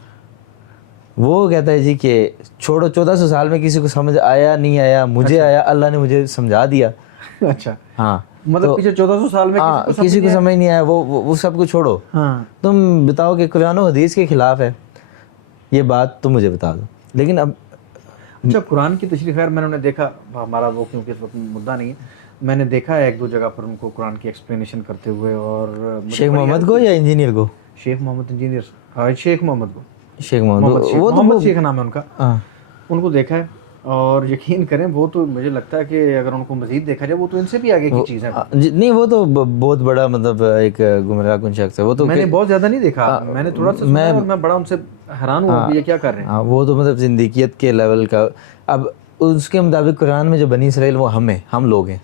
وہ کہتا ہے جی کہ چھوڑو 1400 سال میں کسی کو سمجھ آیا نہیں آیا, مجھے آیا, اللہ نے مجھے سمجھا دیا. اچھا ہاں, مطلب پیچھے 1400 سال میں کسی کو سمجھ نہیں آیا, وہ سب کو چھوڑو. تم بتاؤ کہ قرآن و حدیث کے خلاف ہے یہ بات, تم مجھے بتا دو. لیکن اب اچھا قرآن کی تشریح, خیر میں نے دیکھا, ہمارا وہ کیونکہ اس وقت مدعا نہیں ہے, میں نے دیکھا ہے ایک دو جگہ پر ان کو قرآن کی ایکسپلینیشن کرتے ہوئے. اور شیخ محمد کو یا انجینئر کو؟ شیخ محمد انجینئر, شیخ محمد کو, شیخ محمد, وہ تو محمد شیخ نام ہے ان کا. ان کو دیکھا ہے, اور یقین کریں وہ تو مجھے لگتا ہے کہ اگر ان کو مزید دیکھا جائے وہ تو ان سے بھی آگے کی چیز ہے. نہیں وہ تو بہت بڑا مطلب ایک گمراہ کن شخص ہے. وہ تو میں نے بہت زیادہ نہیں دیکھا, میں نے تھوڑا سا سنا اور میں بڑا ان سے حیران ہوا کہ یہ کیا کر رہے ہیں. وہ تو مطلب زندگیت کے لیول کا. اب اس کے مطابق قرآن میں جو بنی اسرائیل وہ ہم لوگ ہیں.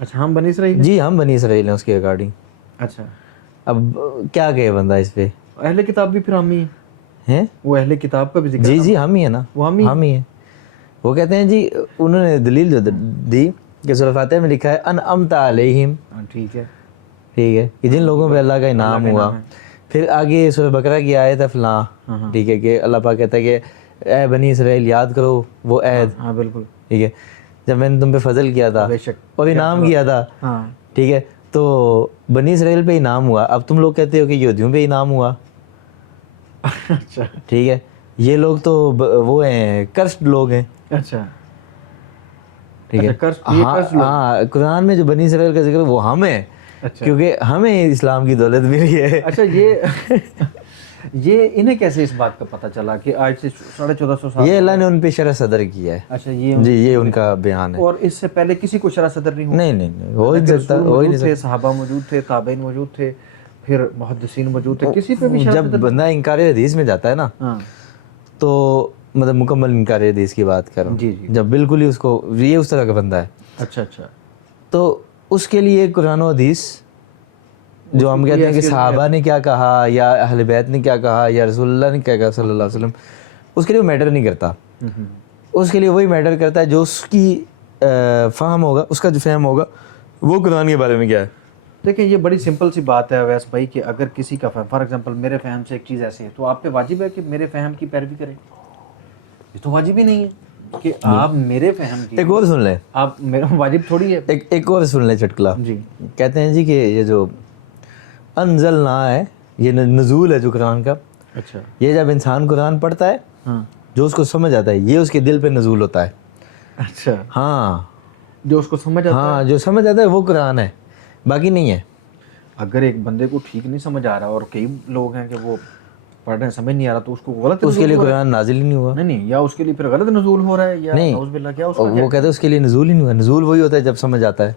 اچھا ہم بنی اسرائیل؟ جی ہم بنی اسرائیل ہیں اس کے اکارڈنگ. اچھا اب کیا کہے بندہ اس پہ. اہل کتاب بھی پھر ہم ہی ہیں وہ اہل کتاب کا بھی ذکر جی ہم ہی ہیں نا, وہ ہم ہی ہیں. وہ کہتے ہیں جی, انہوں نے دلیل جو دی کہ سورہ فاتحہ میں لکھا ہے انعمت علیہم, ٹھیک ہے کہ جن لوگوں پہ اللہ کا انعام ہوا. پھر آگے سورہ بقرہ کی آیت ہے فلاں, ٹھیک ہے, کہ اللہ پاک کہتا ہے کہ اے بنی اسرائیل یاد کرو وہ عہد, ہاں بالکل ٹھیک ہے, جب میں نے تم پہ فضل کیا تھا بے شک اور انعام کیا تھا, ہاں ٹھیک ہے, تو بنی اسرائیل پہ انعام ہوا. اب تم لوگ کہتے ہو کہ یہودیوں پہ انعام ہوا, اچھا ٹھیک ہے, یہ لوگ تو وہ ہیں کرسڈ لوگ ہیں, اچھا ٹھیک ہے. ہاں قرآن میں جو بنی اسرائیل کا ذکر ہے وہ ہم ہیں, اچھا کیونکہ ہمیں اسلام کی دولت ملی ہے. اچھا یہ انہیں کیسے اس بات کا پتہ چلا کہ آج سے 1450 سال یہ اللہ نے ان پہ شرح صدر کیا ہے. اچھا یہ جی یہ ان کا بیان ہے. اور اس سے پہلے کسی کو شرح صدر نہیں ہوا؟ نہیں ہو ہی نہیں سکتا, ہو ہی نہیں تھے, سکتا. صحابہ موجود تھے, تابعین موجود تھے, پھر محدثین موجود تھے, کسی پہ بھی جب بندہ انکار حدیث میں جاتا ہے نا, تو مطلب مکمل انکار حدیث کی بات کر رہا ہوں, جی جب بالکل ہی اس کو یہ اس طرح کا بندہ ہے, اچھا اچھا, تو اس کے لیے قرآن و حدیث جو ہم کہتے ہیں کہ صحابہ نے کیا کہا یا اہل بیت نے کیا کہا یا رسول اللہ نے کیا کہا صلی اللہ علیہ وسلم, اس کے لیے وہ میٹر نہیں کرتا. اس کے لیے وہی میٹر کرتا ہے جو اس کی فہم ہوگا, اس کا جو فہم ہوگا وہ قرآن کے بارے میں کیا ہے. دیکھیں یہ بڑی سمپل سی بات ہے ویس بھائی, کہ اگر کسی کا فہم, فار ایگزامپل میرے فہم سے ایک چیز ایسی ہے, تو آپ پہ واجب ہے کہ میرے فہم کی پیروی کریں؟ یہ تو واجب ہی نہیں ہے کہ آپ میرے فہم کی. ایک اور سن لیں, آپ میرا واجب تھوڑی ہے. ایک اور سن لیں چٹکلا. جی کہتے ہیں جی کہ یہ جو انزلنا ہے, یہ نزول ہے جو قرآن کا, اچھا, یہ جب انسان قرآن پڑھتا ہے, ہاں جو اس کو سمجھ آتا ہے, یہ اس کے دل پہ نزول ہوتا ہے. اچھا, ہاں جو اس کو سمجھ آتا ہے, ہاں جو سمجھ آتا ہے وہ قرآن ہے, باقی نہیں ہے. اگر ایک بندے کو ٹھیک نہیں سمجھ آ رہا, اور کئی لوگ ہیں کہ وہ پڑھ رہے ہیں سمجھ نہیں آ رہا, تو اس کو غلط اس کے لیے قرآن نازل ہی نہیں ہوا. نہیں, یا اس کے لیے پھر غلط نزول ہو رہا ہے, یا نعوذ باللہ کیا اس کا وہ کہتے ہیں اس کے لیے نزول ہی نہیں ہوا. نزول وہی ہوتا ہے جب سمجھ آتا ہے,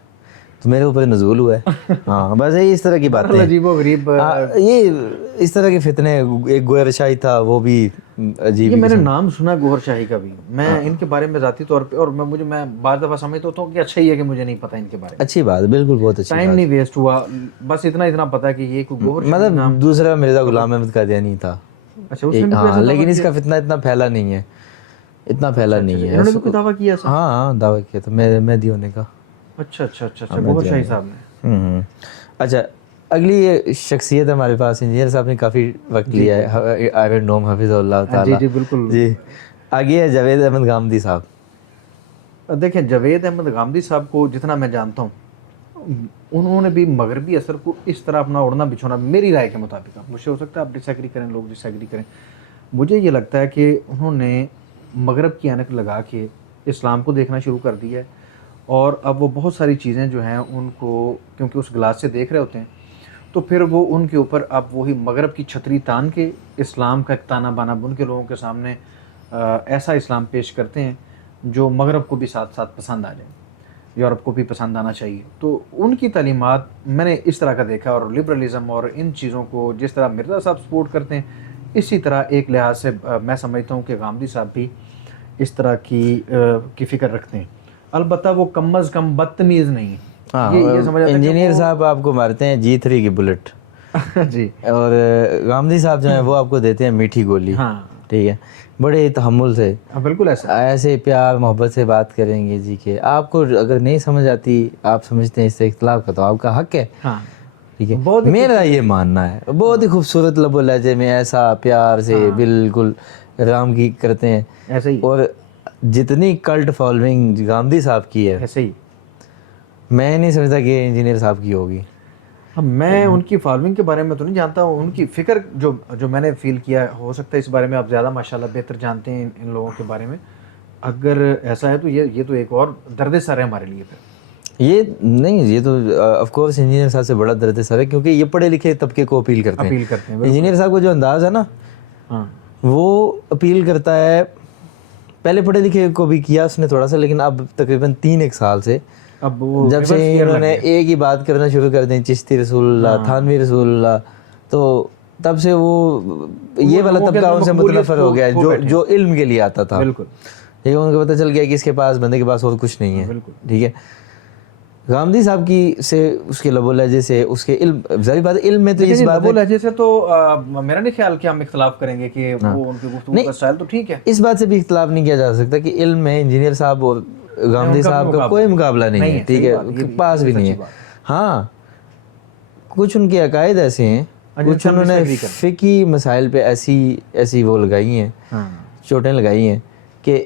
تو میرے اوپر نزول ہوا ہے. ہاں بس یہی اس طرح کی باتیں, عجیب و غریب. یہ اس طرح کے فتنے. ایک گوہر شاہی تھا, وہ بھی عجیب. یہ میں نے نام سنا گوہر شاہی کا بھی, میں ان کے بارے میں ذاتی طور پہ, اور میں بعض دفعہ سمجھتا ہوں کہ اچھا ہی ہے کہ مجھے نہیں پتہ ان کے بارے میں. اچھی بات, بالکل بہت اچھی ٹائم نہیں ویسٹ ہوا, بس اتنا پتا کہ یہ کوئی گوہر شاہی نام. مطلب دوسرا مرزا غلام احمد قادیانی تھا. اچھا, اس نے ہاں, لیکن اس کا فتنہ اتنا پھیلا نہیں ہے, اتنا پھیلا نہیں ہے. انہوں نے کوئی دعویٰ کیا؟ ہاں دعویٰ کیا تھا مہدی ہونے کا. اچھا اچھا اچھا, گوہر شاہی صاحب نے. اچھا, اگلی یہ شخصیت ہے ہمارے پاس, انجینئر صاحب نے کافی وقت لیا ہے, آئرن ڈوم حفظ اللہ تعالیٰ. جی بالکل. جی آگے ہے جاوید احمد گامدی صاحب. دیکھیں جاوید احمد گامدی صاحب کو جتنا میں جانتا ہوں, انہوں نے بھی مغربی اثر کو اس طرح اپنا اڑنا بچھونا, میری رائے کے مطابق, مجھ سے ہو سکتا ہے آپ ڈس ایگری کریں, لوگ ڈس ایگری کریں, مجھے یہ لگتا ہے کہ انہوں نے مغرب کی اینک لگا کے اسلام کو دیکھنا شروع کر دیا ہے. اور اب وہ بہت ساری چیزیں جو ہیں ان کو کیونکہ اس گلاس سے دیکھ رہے ہوتے ہیں, تو پھر وہ ان کے اوپر اب وہی مغرب کی چھتری تان کے اسلام کا ایک تانا بانا بن کے لوگوں کے سامنے ایسا اسلام پیش کرتے ہیں جو مغرب کو بھی ساتھ ساتھ پسند آ جائے, یورپ کو بھی پسند آنا چاہیے. تو ان کی تعلیمات میں نے اس طرح کا دیکھا, اور لبرلزم اور ان چیزوں کو جس طرح مرزا صاحب سپورٹ کرتے ہیں, اسی طرح ایک لحاظ سے میں سمجھتا ہوں کہ گامدی صاحب بھی اس طرح کی فکر رکھتے ہیں. البتہ وہ کم از کم بدتمیز نہیں ہے. انجینئر صاحب آپ کو مارتے ہیں G3 کی بلٹ, جی, اور گامدی صاحب جو ہیں وہ آپ کو دیتے ہیں میٹھی گولی. ہاں ٹھیک ہے, بڑے تحمل سے, بالکل ایسے پیار محبت سے بات کریں گے جی کہ آپ کو اگر نہیں سمجھ آتی, آپ سمجھتے ہیں اس سے اختلاف کا, تو آپ کا حق ہے. ٹھیک ہے, میرا یہ ماننا ہے, بہت ہی خوبصورت لب و لہجے میں ایسا پیار سے بالکل رام کی کرتے ہیں ایسے ہی. اور جتنی کلٹ فالوئنگ گامدی صاحب کی ہے, ایسے ہی میں نہیں سمجھتا کہ انجینئر صاحب کی ہوگی. میں ان کی فالوئنگ کے بارے میں تو نہیں جانتا ہوں, ان کی فکر جو میں نے فیل کیا, ہو سکتا ہے اس بارے میں آپ زیادہ ماشاءاللہ بہتر جانتے ہیں ان لوگوں کے بارے میں. اگر ایسا ہے تو یہ تو ایک اور درد سر ہے ہمارے لیے. پھر یہ نہیں, یہ تو آف کورس انجینئر صاحب سے بڑا درد سر ہے, کیونکہ یہ پڑھے لکھے طبقے کو اپیل کرتے ہیں. انجینئر صاحب کو جو انداز ہے نا, وہ اپیل کرتا ہے. پہلے پڑھے لکھے کو بھی کیا اس نے تھوڑا سا, لیکن اب تقریباً 3 سال سے اب جب سے انہوں نے ایک ہی بات کرنا شروع کر دیں, چشتی رسول اللہ, تھانوی رسول اللہ, تو تب سے وہ یہ والا طبقہ ان سے متنفر ہو گیا ہے جو علم کے لیے آتا تھا. بالکل, لیکن ان کو پتہ چل گیا کہ اس کے پاس, بندے کے پاس اور کچھ نہیں ہے. ٹھیک ہے, غامدی صاحب کی سے اس کے لب و لہجے سے اس کے علم، ظاہر بات ہے علم میں تو اس بات لب و لہجے سے تو میرا نہیں خیال کہ ہم اختلاف کریں گے کہ وہ ان کی گفتگو کا اسٹائل تو ٹھیک ہے، اس بات سے بھی اختلاف نہیں کیا جا سکتا کہ علم میں انجینئر صاحب اور غامدی صاحب کا کوئی مقابلہ نہیں ہے، ٹھیک ہے، پاس بھی نہیں ہے. ہاں کچھ ان کے عقائد ایسے ہیں، کچھ انہوں نے فقہی مسائل پہ ایسی وہ لگائی ہیں، چوٹیں لگائی ہیں کہ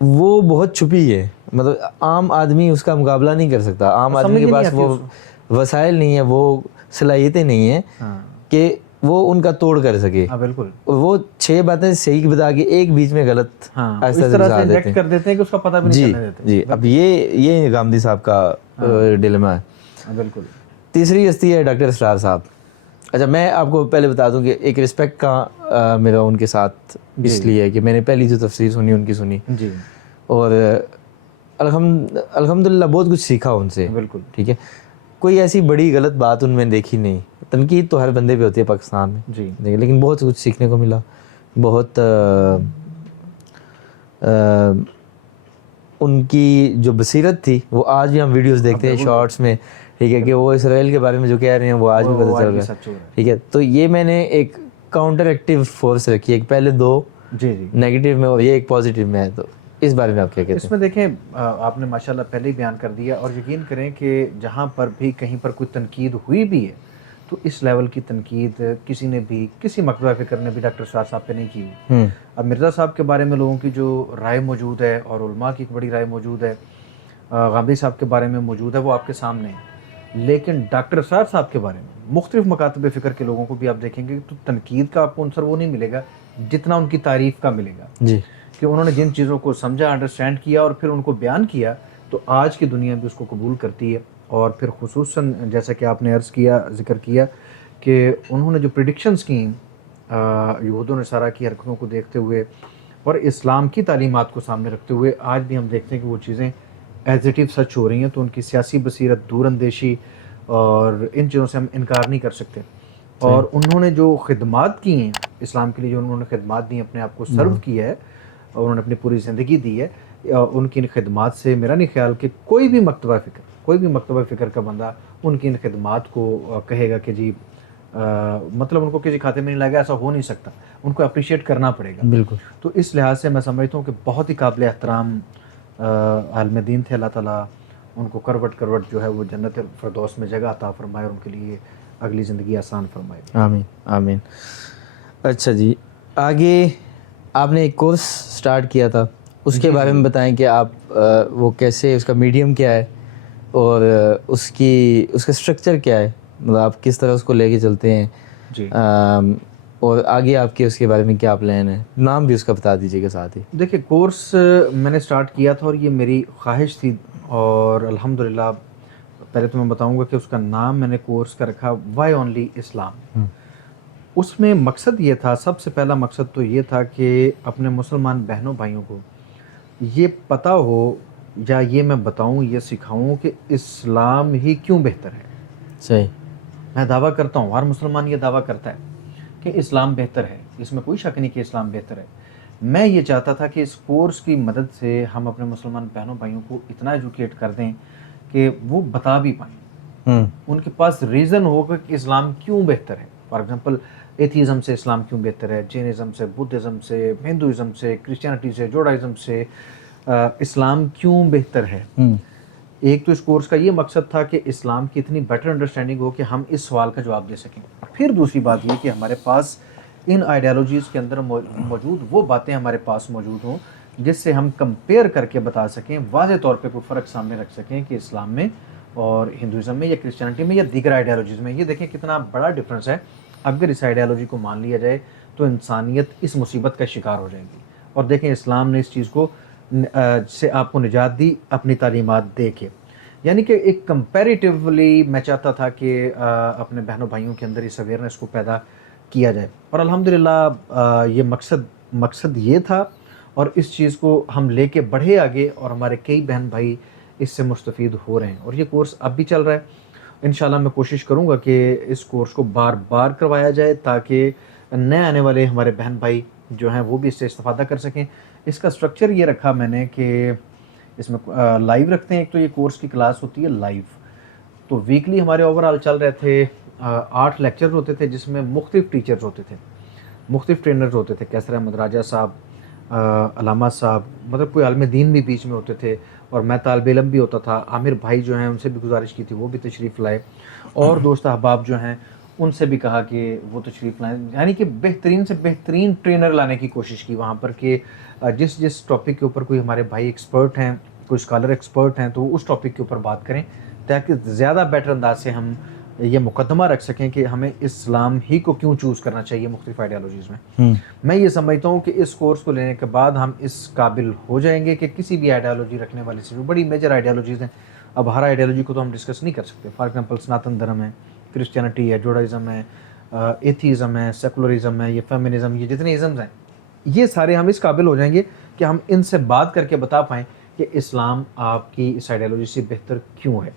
وہ بہت چھپی ہے، مطلب عام آدمی اس کا مقابلہ نہیں کر سکتا. عام آدمی کے پاس وہ وسائل نہیں ہیں، وہ صلاحیتیں نہیں ہیں کہ وہ ان کا توڑ کر سکے. بالکل وہ 6 باتیں صحیح بتا کے ایک بیچ میں غلط اس طرح سے انجیکٹ کر دیتے ہیں کہ اس کا پتہ بھی نہیں چلنے دیتے. جی اب یہ غامدی صاحب کا ڈیلیما ہے. بالکل. تیسری ہستی ہے ڈاکٹر اسرار صاحب. اچھا میں آپ کو پہلے بتا دوں کہ ایک رسپیکٹ کا میرا ان کے ساتھ اس لیے ہے کہ میں نے پہلی جو تفسیر سنی ان کی سنی جی اور الحمدللہ بہت کچھ سیکھا ان سے. بالکل ٹھیک ہے، کوئی ایسی بڑی غلط بات ان میں دیکھی نہیں. تنقید تو ہر بندے پہ ہوتی ہے پاکستان میں جی، لیکن بہت کچھ سیکھنے کو ملا. بہت ان کی جو بصیرت تھی وہ آج بھی ہم ویڈیوز دیکھتے ہیں شارٹس میں، ٹھیک ہے، کہ وہ اسرائیل کے بارے میں جو کہہ رہے ہیں وہ آج بھی پتہ چل رہا ہے. ٹھیک ہے، تو یہ میں نے ایک کاؤنٹر ایکٹیو فورس رکھی ہے کہ پہلے 2 نیگیٹو میں اور یہ ایک پازیٹیو میں ہے. تو اس بارے میں آپ کیا کہتے ہیں؟ اس میں دیکھیں آپ نے ماشاءاللہ پہلے ہی بیان کر دیا، اور یقین کریں کہ جہاں پر بھی کہیں پر کوئی تنقید ہوئی بھی ہے تو اس لیول کی تنقید کسی نے بھی، کسی مکتبہ فکر نے بھی ڈاکٹر اسرار صاحب پہ نہیں کی ہوئی. اب مرزا صاحب کے بارے میں لوگوں کی جو رائے موجود ہے اور علماء کی ایک بڑی رائے موجود ہے، غامدی صاحب کے بارے میں موجود ہے، وہ آپ کے سامنے ہے. لیکن ڈاکٹر اسرار صاحب کے بارے میں مختلف مکاتب فکر کے لوگوں کو بھی آپ دیکھیں گے تو تنقید کا آپ کو عنصر وہ نہیں ملے گا جتنا ان کی تعریف کا ملے گا. جی، کہ انہوں نے جن چیزوں کو سمجھا، انڈرسٹینڈ کیا اور پھر ان کو بیان کیا تو آج کی دنیا بھی اس کو قبول کرتی ہے. اور پھر خصوصاً جیسا کہ آپ نے عرض کیا، ذکر کیا کہ انہوں نے جو پریڈکشنز کیں یہود و نصارہ کی حرکتوں کو دیکھتے ہوئے اور اسلام کی تعلیمات کو سامنے رکھتے ہوئے آج بھی ہم دیکھتے ہیں کہ وہ چیزیں ایز اٹ از سچ ہو رہی ہیں. تو ان کی سیاسی بصیرت، دور اندیشی اور ان چیزوں سے ہم انکار نہیں کر سکتے. اور انہوں نے جو خدمات کی ہیں اسلام کے لیے، جو انہوں نے خدمات دی، اپنے آپ کو سرو کیا ہے اور انہوں نے اپنی پوری زندگی دی ہے، ان کی ان خدمات سے میرا نہیں خیال کہ کوئی بھی مکتبہ فکر کا بندہ ان کی ان خدمات کو کہے گا کہ جی مطلب ان کو کسی کھاتے میں نہیں لگا، ایسا ہو نہیں سکتا. ان کو اپریشیٹ کرنا پڑے گا. بالکل. تو اس لحاظ سے میں سمجھتا ہوں کہ بہت ہی قابل احترام عالم دین تھے. اللہ تعالیٰ ان کو کروٹ جو ہے وہ جنت فردوس میں جگہ عطا فرمائے اور ان کے لیے اگلی زندگی آسان فرمائے. آمین آمین. اچھا جی، آگے آپ نے ایک کورس سٹارٹ کیا تھا، اس کے بارے میں بتائیں کہ آپ وہ کیسے، اس کا میڈیم کیا ہے اور اس کا اسٹرکچر کیا ہے، مطلب آپ کس طرح اس کو لے کے چلتے ہیں جی، اور آگے آپ کے اس کے بارے میں کیا پلان ہے؟ نام بھی اس کا بتا دیجیے گا ساتھ ہی. دیکھیں کورس میں نے سٹارٹ کیا تھا اور یہ میری خواہش تھی اور الحمدللہ پہلے تو میں بتاؤں گا کہ اس کا نام میں نے کورس کا رکھا وائی اونلی اسلام. اس میں مقصد یہ تھا، سب سے پہلا مقصد تو یہ تھا کہ اپنے مسلمان بہنوں بھائیوں کو یہ پتہ ہو یا یہ میں بتاؤں، یہ سکھاؤں کہ اسلام ہی کیوں بہتر ہے. صحیح. میں دعویٰ کرتا ہوں، ہر مسلمان یہ دعویٰ کرتا ہے کہ اسلام بہتر ہے، اس میں کوئی شک نہیں کہ اسلام بہتر ہے. میں یہ چاہتا تھا کہ اس کورس کی مدد سے ہم اپنے مسلمان بہنوں بھائیوں کو اتنا ایجوکیٹ کر دیں کہ وہ بتا بھی پائیں، ان کے پاس ریزن ہوگا کہ اسلام کیوں بہتر ہے. فار ایگزامپل ایتھیزم سے اسلام کیوں بہتر ہے، جینزم سے، بدھزم سے، ہندوازم سے، کرسچینٹی سے، جوڈائزم سے اسلام کیوں بہتر ہے. ایک تو اس کورس کا یہ مقصد تھا کہ اسلام کی اتنی بیٹر انڈرسٹینڈنگ ہو کہ ہم اس سوال کا جواب دے سکیں. پھر دوسری بات یہ کہ ہمارے پاس ان آئیڈیالوجیز کے اندر موجود وہ باتیں ہمارے پاس موجود ہوں جس سے ہم کمپیئر کر کے بتا سکیں، واضح طور پہ کوئی فرق سامنے رکھ سکیں کہ اسلام میں اور ہندوازم میں یا کرسچینٹی میں یا دیگر آئیڈیالوجیز میں یہ دیکھیں کتنا بڑا ڈفرینس ہے. اگر اس آئیڈیالوجی کو مان لیا جائے تو انسانیت اس مصیبت کا شکار ہو جائے گی. اور دیکھیں اسلام نے اس چیز کو سے آپ کو نجات دی اپنی تعلیمات دے کے. یعنی کہ ایک کمپیریٹیولی میں چاہتا تھا کہ اپنے بہنوں بھائیوں کے اندر اس اویئرنیس کو پیدا کیا جائے اور الحمدللہ یہ مقصد یہ تھا اور اس چیز کو ہم لے کے بڑھے آگے اور ہمارے کئی بہن بھائی اس سے مستفید ہو رہے ہیں اور یہ کورس اب بھی چل رہا ہے. انشاءاللہ میں کوشش کروں گا کہ اس کورس کو بار بار کروایا جائے تاکہ نئے آنے والے ہمارے بہن بھائی جو ہیں وہ بھی اس سے استفادہ کر سکیں. اس کا سٹرکچر یہ رکھا میں نے کہ اس میں لائیو رکھتے ہیں. ایک تو یہ کورس کی کلاس ہوتی ہے لائیو, تو ویکلی ہمارے اوور آل چل رہے تھے 8 لیکچر ہوتے تھے جس میں مختلف ٹیچرز ہوتے تھے, مختلف ٹرینرز ہوتے تھے, کیسر احمد راجہ صاحب, علامہ صاحب, مطلب کوئی عالم دین بھی بیچ میں ہوتے تھے, اور میں طالب علم بھی ہوتا تھا. عامر بھائی جو ہیں ان سے بھی گزارش کی تھی وہ بھی تشریف لائے, اور دوست احباب جو ہیں ان سے بھی کہا کہ وہ تشریف لائیں. یعنی کہ بہترین سے بہترین ٹرینر لانے کی کوشش کی وہاں پر کہ جس ٹاپک کے اوپر کوئی ہمارے بھائی ایکسپرٹ ہیں, کوئی اسکالر ایکسپرٹ ہیں, تو اس ٹاپک کے اوپر بات کریں تاکہ زیادہ بیٹر انداز سے ہم یہ مقدمہ رکھ سکیں کہ ہمیں اسلام ہی کو کیوں چوز کرنا چاہیے مختلف آئیڈیالوجیز میں. میں یہ سمجھتا ہوں کہ اس کورس کو لینے کے بعد ہم اس قابل ہو جائیں گے کہ کسی بھی آئیڈیالوجی رکھنے والے سے, جو بڑی میجر آئیڈیالوجیز ہیں, اب ہر آئیڈیالوجی کو تو ہم ڈسکس نہیں کر سکتے. فار ایگزامپل سناتن دھرم ہے, کرسچینٹی ہے, جوڈائزم ہے, ایتھیزم ہے, سیکولرزم ہے, یہ فیمنزم, یہ جتنے ازمز ہیں یہ سارے ہم اس قابل ہو جائیں گے کہ ہم ان سے بات کر کے بتا پائیں کہ اسلام آپ کی اس آئیڈیالوجی سے بہتر کیوں ہے.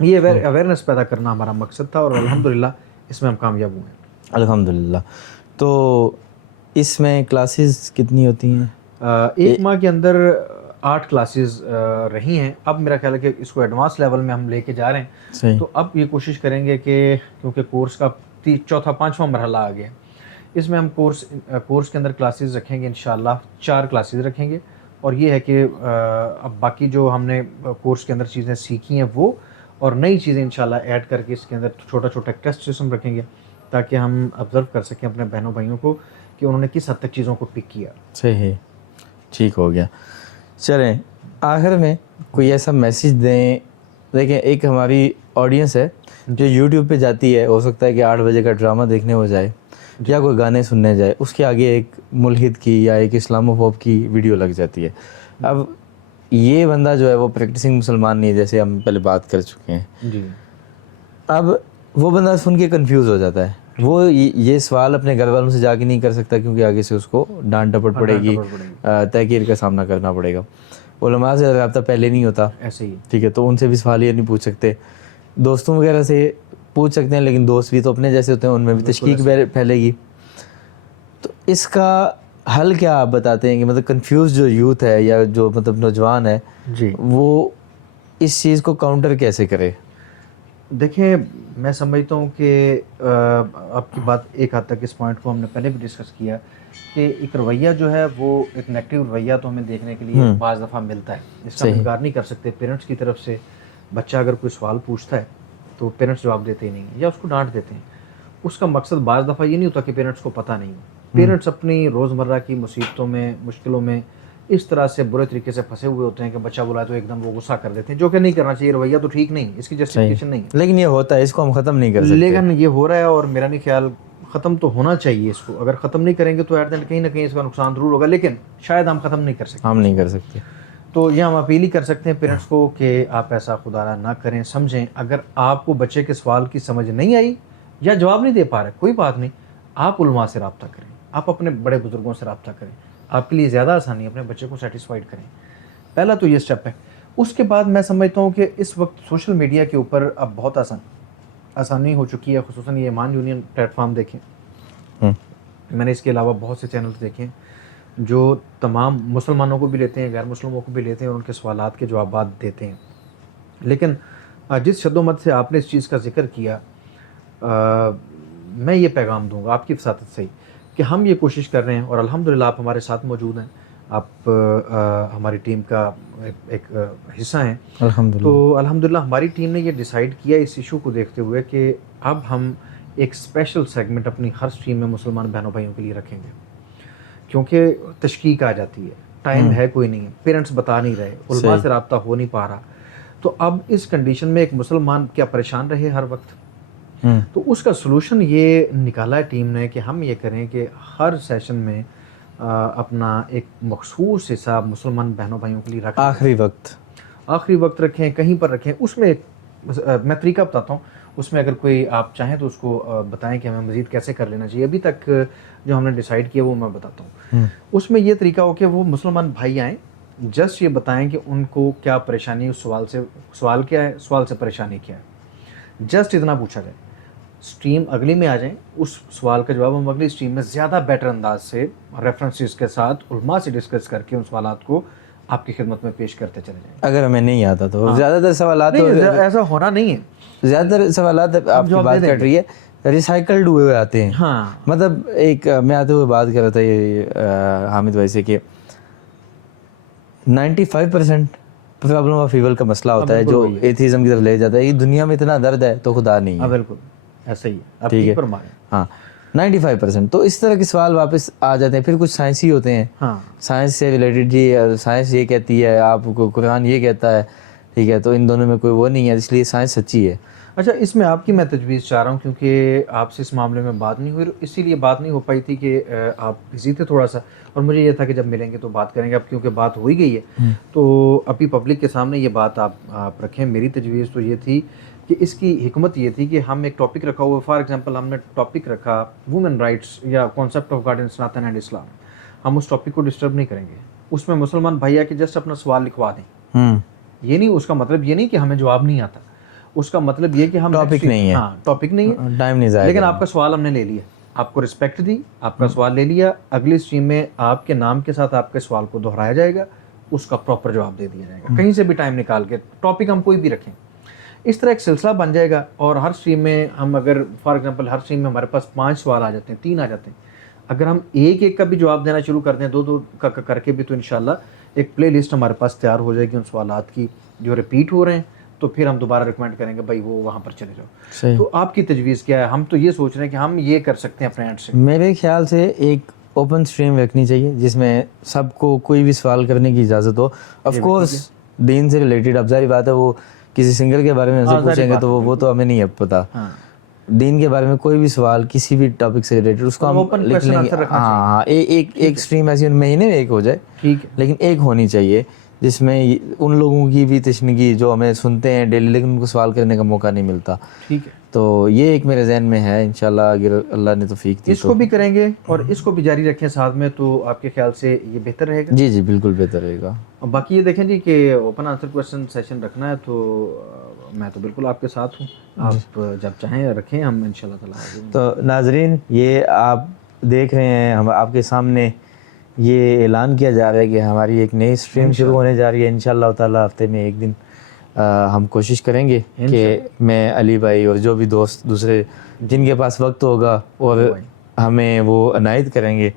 یہ اویئرنیس پیدا کرنا ہمارا مقصد تھا, اور الحمدللہ اس میں ہم کامیاب ہوئے ہیں. الحمدللہ. تو اس میں کلاسز کتنی ہوتی ہیں؟ 1 ماہ کے اندر 8 کلاسز رہی ہیں. اب میرا خیال ہے کہ اس کو ایڈوانس لیول میں ہم لے کے جا رہے ہیں. صحیح. تو اب یہ کوشش کریں گے کہ کیونکہ کورس کا 4تھا 5واں مرحلہ آ گیا, اس میں ہم کورس کے اندر کلاسز رکھیں گے انشاءاللہ 4 کلاسز رکھیں گے. اور یہ ہے کہ اب باقی جو ہم نے کورس کے اندر چیزیں سیکھی ہیں وہ, اور نئی چیزیں انشاءاللہ ایڈ کر کے اس کے اندر چھوٹا چھوٹا ٹیسٹ سسٹم رکھیں گے تاکہ ہم آبزرو کر سکیں اپنے بہنوں بھائیوں کو کہ انہوں نے کس حد تک چیزوں کو پک کیا. صحیح, ٹھیک ہو گیا. چلیں آخر میں کوئی ایسا میسیج دیں. دیکھیں ایک ہماری آڈینس ہے جو یوٹیوب پہ جاتی ہے, ہو سکتا ہے کہ 8 بجے کا ڈرامہ دیکھنے ہو جائے یا کوئی گانے سننے جائے, اس کے آگے ایک ملحد کی یا ایک اسلام فوب کی ویڈیو لگ جاتی ہے. اب یہ بندہ جو ہے وہ پریکٹسنگ مسلمان نہیں ہے, جیسے ہم پہلے بات کر چکے ہیں. جی. اب وہ بندہ سن کے کنفیوز ہو جاتا ہے, وہ یہ سوال اپنے گھر والوں سے جا کے نہیں کر سکتا کیونکہ آگے سے اس کو ڈانٹ ڈپٹ پڑے گی, تحقیر کا سامنا کرنا پڑے گا. علماء سے رابطہ پہلے نہیں ہوتا, ایسے ہی, ٹھیک ہے, تو ان سے بھی سوال یہ نہیں پوچھ سکتے. دوستوں وغیرہ سے پوچھ سکتے ہیں, لیکن دوست بھی تو اپنے جیسے ہوتے ہیں, ان میں بھی تشکیک پھیلے گی. تو اس کا حل کیا آپ بتاتے ہیں کہ مطلب کنفیوز جو یوتھ ہے یا جو مطلب نوجوان ہے جی, وہ اس چیز کو کاؤنٹر کیسے کرے؟ دیکھیں میں سمجھتا ہوں کہ آپ کی بات ایک حد تک اس پوائنٹ کو ہم نے پہلے بھی ڈسکس کیا کہ ایک رویہ جو ہے وہ ایک نیگیٹو رویہ تو ہمیں دیکھنے کے لیے بعض دفعہ ملتا ہے, اس کا انکار نہیں کر سکتے. پیرنٹس کی طرف سے بچہ اگر کوئی سوال پوچھتا ہے تو پیرنٹس جواب دیتے ہی نہیں یا اس کو ڈانٹ دیتے ہیں. اس کا مقصد بعض دفعہ یہ نہیں ہوتا کہ پیرنٹس کو پتہ نہیں ہو. پیرنٹس اپنی روزمرہ کی مصیبتوں میں, مشکلوں میں اس طرح سے برے طریقے سے پھنسے ہوئے ہوتے ہیں کہ بچہ بولا تو ایک دم وہ غصہ کر دیتے ہیں, جو کہ نہیں کرنا چاہیے. رویہ تو ٹھیک نہیں, اس کی جسٹیفیکیشن نہیں ہے, لیکن یہ ہوتا ہے, اس کو ہم ختم نہیں کر سکتے. لیکن یہ ہو رہا ہے اور میرا نہیں خیال ختم تو ہونا چاہیے. اس کو اگر ختم نہیں کریں گے تو ایٹ دا اینڈ کہیں نہ کہیں اس کا نقصان ضرور ہوگا, لیکن شاید ہم ختم نہیں کر سکتے. ہم نہیں کر سکتے. تو یہ ہم اپیل ہی کر سکتے ہیں پیرنٹس کو کہ آپ ایسا خدا نہ کریں, سمجھیں. اگر آپ کو بچے کے سوال کی سمجھ نہیں آئی یا جواب نہیں دے پا رہے, کوئی بات نہیں, آپ علماء سے رابطہ کریں, آپ اپنے بڑے بزرگوں سے رابطہ کریں. آپ کے لیے زیادہ آسانی ہے, اپنے بچے کو سیٹسفائڈ کریں. پہلا تو یہ اسٹیپ ہے. اس کے بعد میں سمجھتا ہوں کہ اس وقت سوشل میڈیا کے اوپر اب بہت آسانی ہو چکی ہے, خصوصاً یہ ایمان یونین پلیٹ فارم دیکھیں. میں نے اس کے علاوہ بہت سے چینلز دیکھے جو تمام مسلمانوں کو بھی لیتے ہیں, غیر مسلموں کو بھی لیتے ہیں, اور ان کے سوالات کے جوابات دیتے ہیں. لیکن جس شد و مت سے آپ نے اس چیز کا ذکر کیا, میں یہ پیغام دوں گا آپ کی وساطت سے کہ ہم یہ کوشش کر رہے ہیں, اور الحمدللہ آپ ہمارے ساتھ موجود ہیں, آپ ہماری ٹیم کا ایک حصہ ہیں الحمدللہ. تو الحمدللہ ہماری ٹیم نے یہ ڈیسائیڈ کیا اس ایشو کو دیکھتے ہوئے کہ اب ہم ایک اسپیشل سیگمنٹ اپنی ہر اسٹریم میں مسلمان بہنوں بھائیوں کے لیے رکھیں گے, کیونکہ تشکیک آ جاتی ہے, ٹائم ہے کوئی نہیں ہے, پیرنٹس بتا نہیں رہے, علماء سے رابطہ ہو نہیں پا رہا. تو اب اس کنڈیشن میں ایک مسلمان کیا پریشان رہے ہر وقت, تو اس کا سلوشن یہ نکالا ہے ٹیم نے کہ ہم یہ کریں کہ ہر سیشن میں اپنا ایک مخصوص حصہ مسلمان بہنوں بھائیوں کے لیے رکھیں, آخری وقت رکھیں, کہیں پر رکھیں. اس میں میں طریقہ بتاتا ہوں, اس میں اگر کوئی آپ چاہیں تو اس کو بتائیں کہ ہمیں مزید کیسے کر لینا چاہیے. ابھی تک جو ہم نے ڈیسائیڈ کیا وہ میں بتاتا ہوں. اس میں یہ طریقہ ہو کہ وہ مسلمان بھائی آئیں, جسٹ یہ بتائیں کہ ان کو کیا پریشانی اس سوال کیا ہے, سوال سے پریشانی کیا ہے, جسٹ اتنا پوچھا جائے. اسٹریم اگلی میں آ جائیں, اس سوال کا جواب ہم اگلی اسٹریم میں زیادہ بیٹر انداز سے ریفرنسز کے ساتھ علماء سے ڈسکس کر کے ان سوالات کو آپ کی خدمت میں پیش کرتے چلے جائیں. اگر ہمیں نہیں آتا تو زیادہ تر سوالات تو ایسا ہونا نہیں ہے, زیادہ تر سوالات آپ کی بات کٹ رہی ہے ریسائیکلڈ ہوئے آتے ہیں. ہاں مطلب ایک میں آتے ہوئے بات کر رہا تھا یہ حامد بھائی سے کہ 95% پرابلم آف ایول کا مسئلہ ہوتا ہے جو ایتھیزم کی طرف لے جاتا ہے. یہ دنیا میں اتنا درد ہے تو خدا نہیں ہے. بالکل ایسا ہی ہے, ٹھیک ہے, ہاں 95%. تو اس طرح کے سوال واپس آ جاتے ہیں. پھر کچھ سائنسی ہوتے ہیں, سائنس سے ریلیٹڈ جی سائنس یہ کہتی ہے, آپ کو قرآن یہ کہتا ہے, ٹھیک ہے, تو ان دونوں میں کوئی وہ نہیں ہے, اس لیے سائنس سچی ہے. اچھا اس میں آپ کی میں تجویز چاہ رہا ہوں کیونکہ آپ سے اس معاملے میں بات نہیں ہوئی, اسی لیے بات نہیں ہو پائی تھی کہ آپ بزی تھے تھوڑا سا, اور مجھے یہ تھا کہ جب ملیں گے تو بات کریں گے. اب کیونکہ بات ہو ہی گئی ہے تو ابھی پبلک کے سامنے یہ بات آپ رکھیں. میری تجویز تو یہ تھی کہ اس کی حکمت یہ تھی کہ ہم ایک ٹاپک رکھا ہوا, فار ایگزامپل ہم نے ٹاپک رکھا وومن رائٹس یا concept of God in Sanatan and Islam. ہم اس ٹاپک کو ڈسٹرب نہیں کریں گے. اس میں مسلمان بھائی آ کے جسٹ اپنا سوال لکھوا دیں. یہ نہیں, اس کا مطلب یہ نہیں کہ ہمیں جواب نہیں آتا, اس کا مطلب یہ کہ ہم ٹاپک نہیں ہے, ہاں ٹاپک نہیں ہے, ٹائم نہیں ضائع, لیکن آپ کا سوال ہم نے لے لیا, آپ کو رسپیکٹ دی, آپ کا سوال لے لیا. اگلی اسٹریم میں آپ کے نام کے ساتھ آپ کے سوال کو دہرایا جائے گا, اس کا پراپر جواب دے دیا جائے گا, کہیں سے بھی ٹائم نکال کے. ٹاپک ہم کوئی بھی رکھیں, اس طرح ایک سلسلہ بن جائے گا. اور ہر اسٹریم میں ہم اگر فار ایگزامپل ہر اسٹریم میں ہمارے پاس 5 سوال آ جاتے ہیں, 3 آ جاتے ہیں, اگر ہم ایک کا بھی جواب دینا شروع کر دیں, 2 کا کر کے بھی, تو انشاءاللہ ایک پلے لسٹ ہمارے پاس تیار ہو جائے گی ان سوالات کی جو ریپیٹ ہو رہے ہیں. تو پھر ہم دوبارہ ریکمینڈ کریں گے بھائی وہ وہاں پر چلے جاؤ. تو آپ کی تجویز کیا ہے؟ ہم تو یہ سوچ رہے ہیں کہ ہم یہ کر سکتے ہیں اپنے اینڈ سے. میرے خیال سے ایک اوپن اسٹریم رکھنی چاہیے جس میں سب کو کوئی بھی سوال کرنے کی اجازت ہو. آف کورس دین سے ریلیٹڈ, اب ظاہری بات ہے وہ کسی سنگر کے بارے میں سے پوچھیں گے تو وہ تو ہمیں نہیں ہے پتہ. دین کے بارے میں کوئی بھی سوال کسی بھی ٹاپک سے ریلیٹڈ اس کو ہم لکھ لیں گے. ہاں ایک اسٹریم ایسی مہینے میں ایک ہو جائے, ٹھیک ہے, لیکن ایک ہونی چاہیے جس میں ان لوگوں کی بھی تشنگی جو ہمیں سنتے ہیں ڈیلی لیکن ان کو سوال کرنے کا موقع نہیں ملتا. ٹھیک ہے, تو یہ ایک میرے ذہن میں ہے. انشاءاللہ اگر اللہ نے توفیق دی اس کو بھی کریں گے اور اس کو بھی جاری رکھیں ساتھ میں, تو آپ کے خیال سے یہ بہتر رہے گا. جی جی بالکل بہتر رہے گا. باقی یہ دیکھیں جی کہ اوپن آنسر کویسچن سیشن رکھنا ہے تو میں تو بالکل آپ کے ساتھ ہوں, آپ جب چاہیں رکھیں, ہم انشاءاللہ تعالی حاضر ہیں. تو ناظرین یہ آپ دیکھ رہے ہیں, ہم آپ کے سامنے یہ اعلان کیا جا رہا ہے کہ ہماری ایک نئی اسٹریم شروع ہونے جا رہی ہے انشاءاللہ تعالی. ہفتے میں ایک دن ہم کوشش کریں گے کہ میں, علی بھائی اور جو بھی دوست دوسرے جن کے پاس وقت ہوگا اور ہمیں وہ عنایت کریں گے,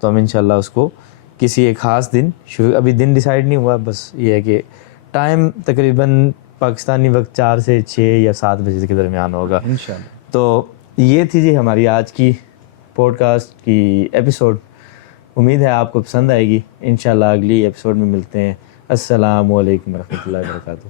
تو ہم انشاءاللہ اس کو کسی ایک خاص دن شروع, ابھی دن ڈیسائیڈ نہیں ہوا, بس یہ ہے کہ ٹائم تقریباً پاکستانی وقت 4 سے 6 یا 7 بجے کے درمیان ہوگا انشاءاللہ. تو یہ تھی جی ہماری آج کی پوڈ کاسٹ کی ایپیسوڈ. امید ہے آپ کو پسند آئے گی. انشاءاللہ اگلی ایپیسوڈ میں ملتے ہیں. السلام علیکم ورحمۃ اللہ وبرکاتہ.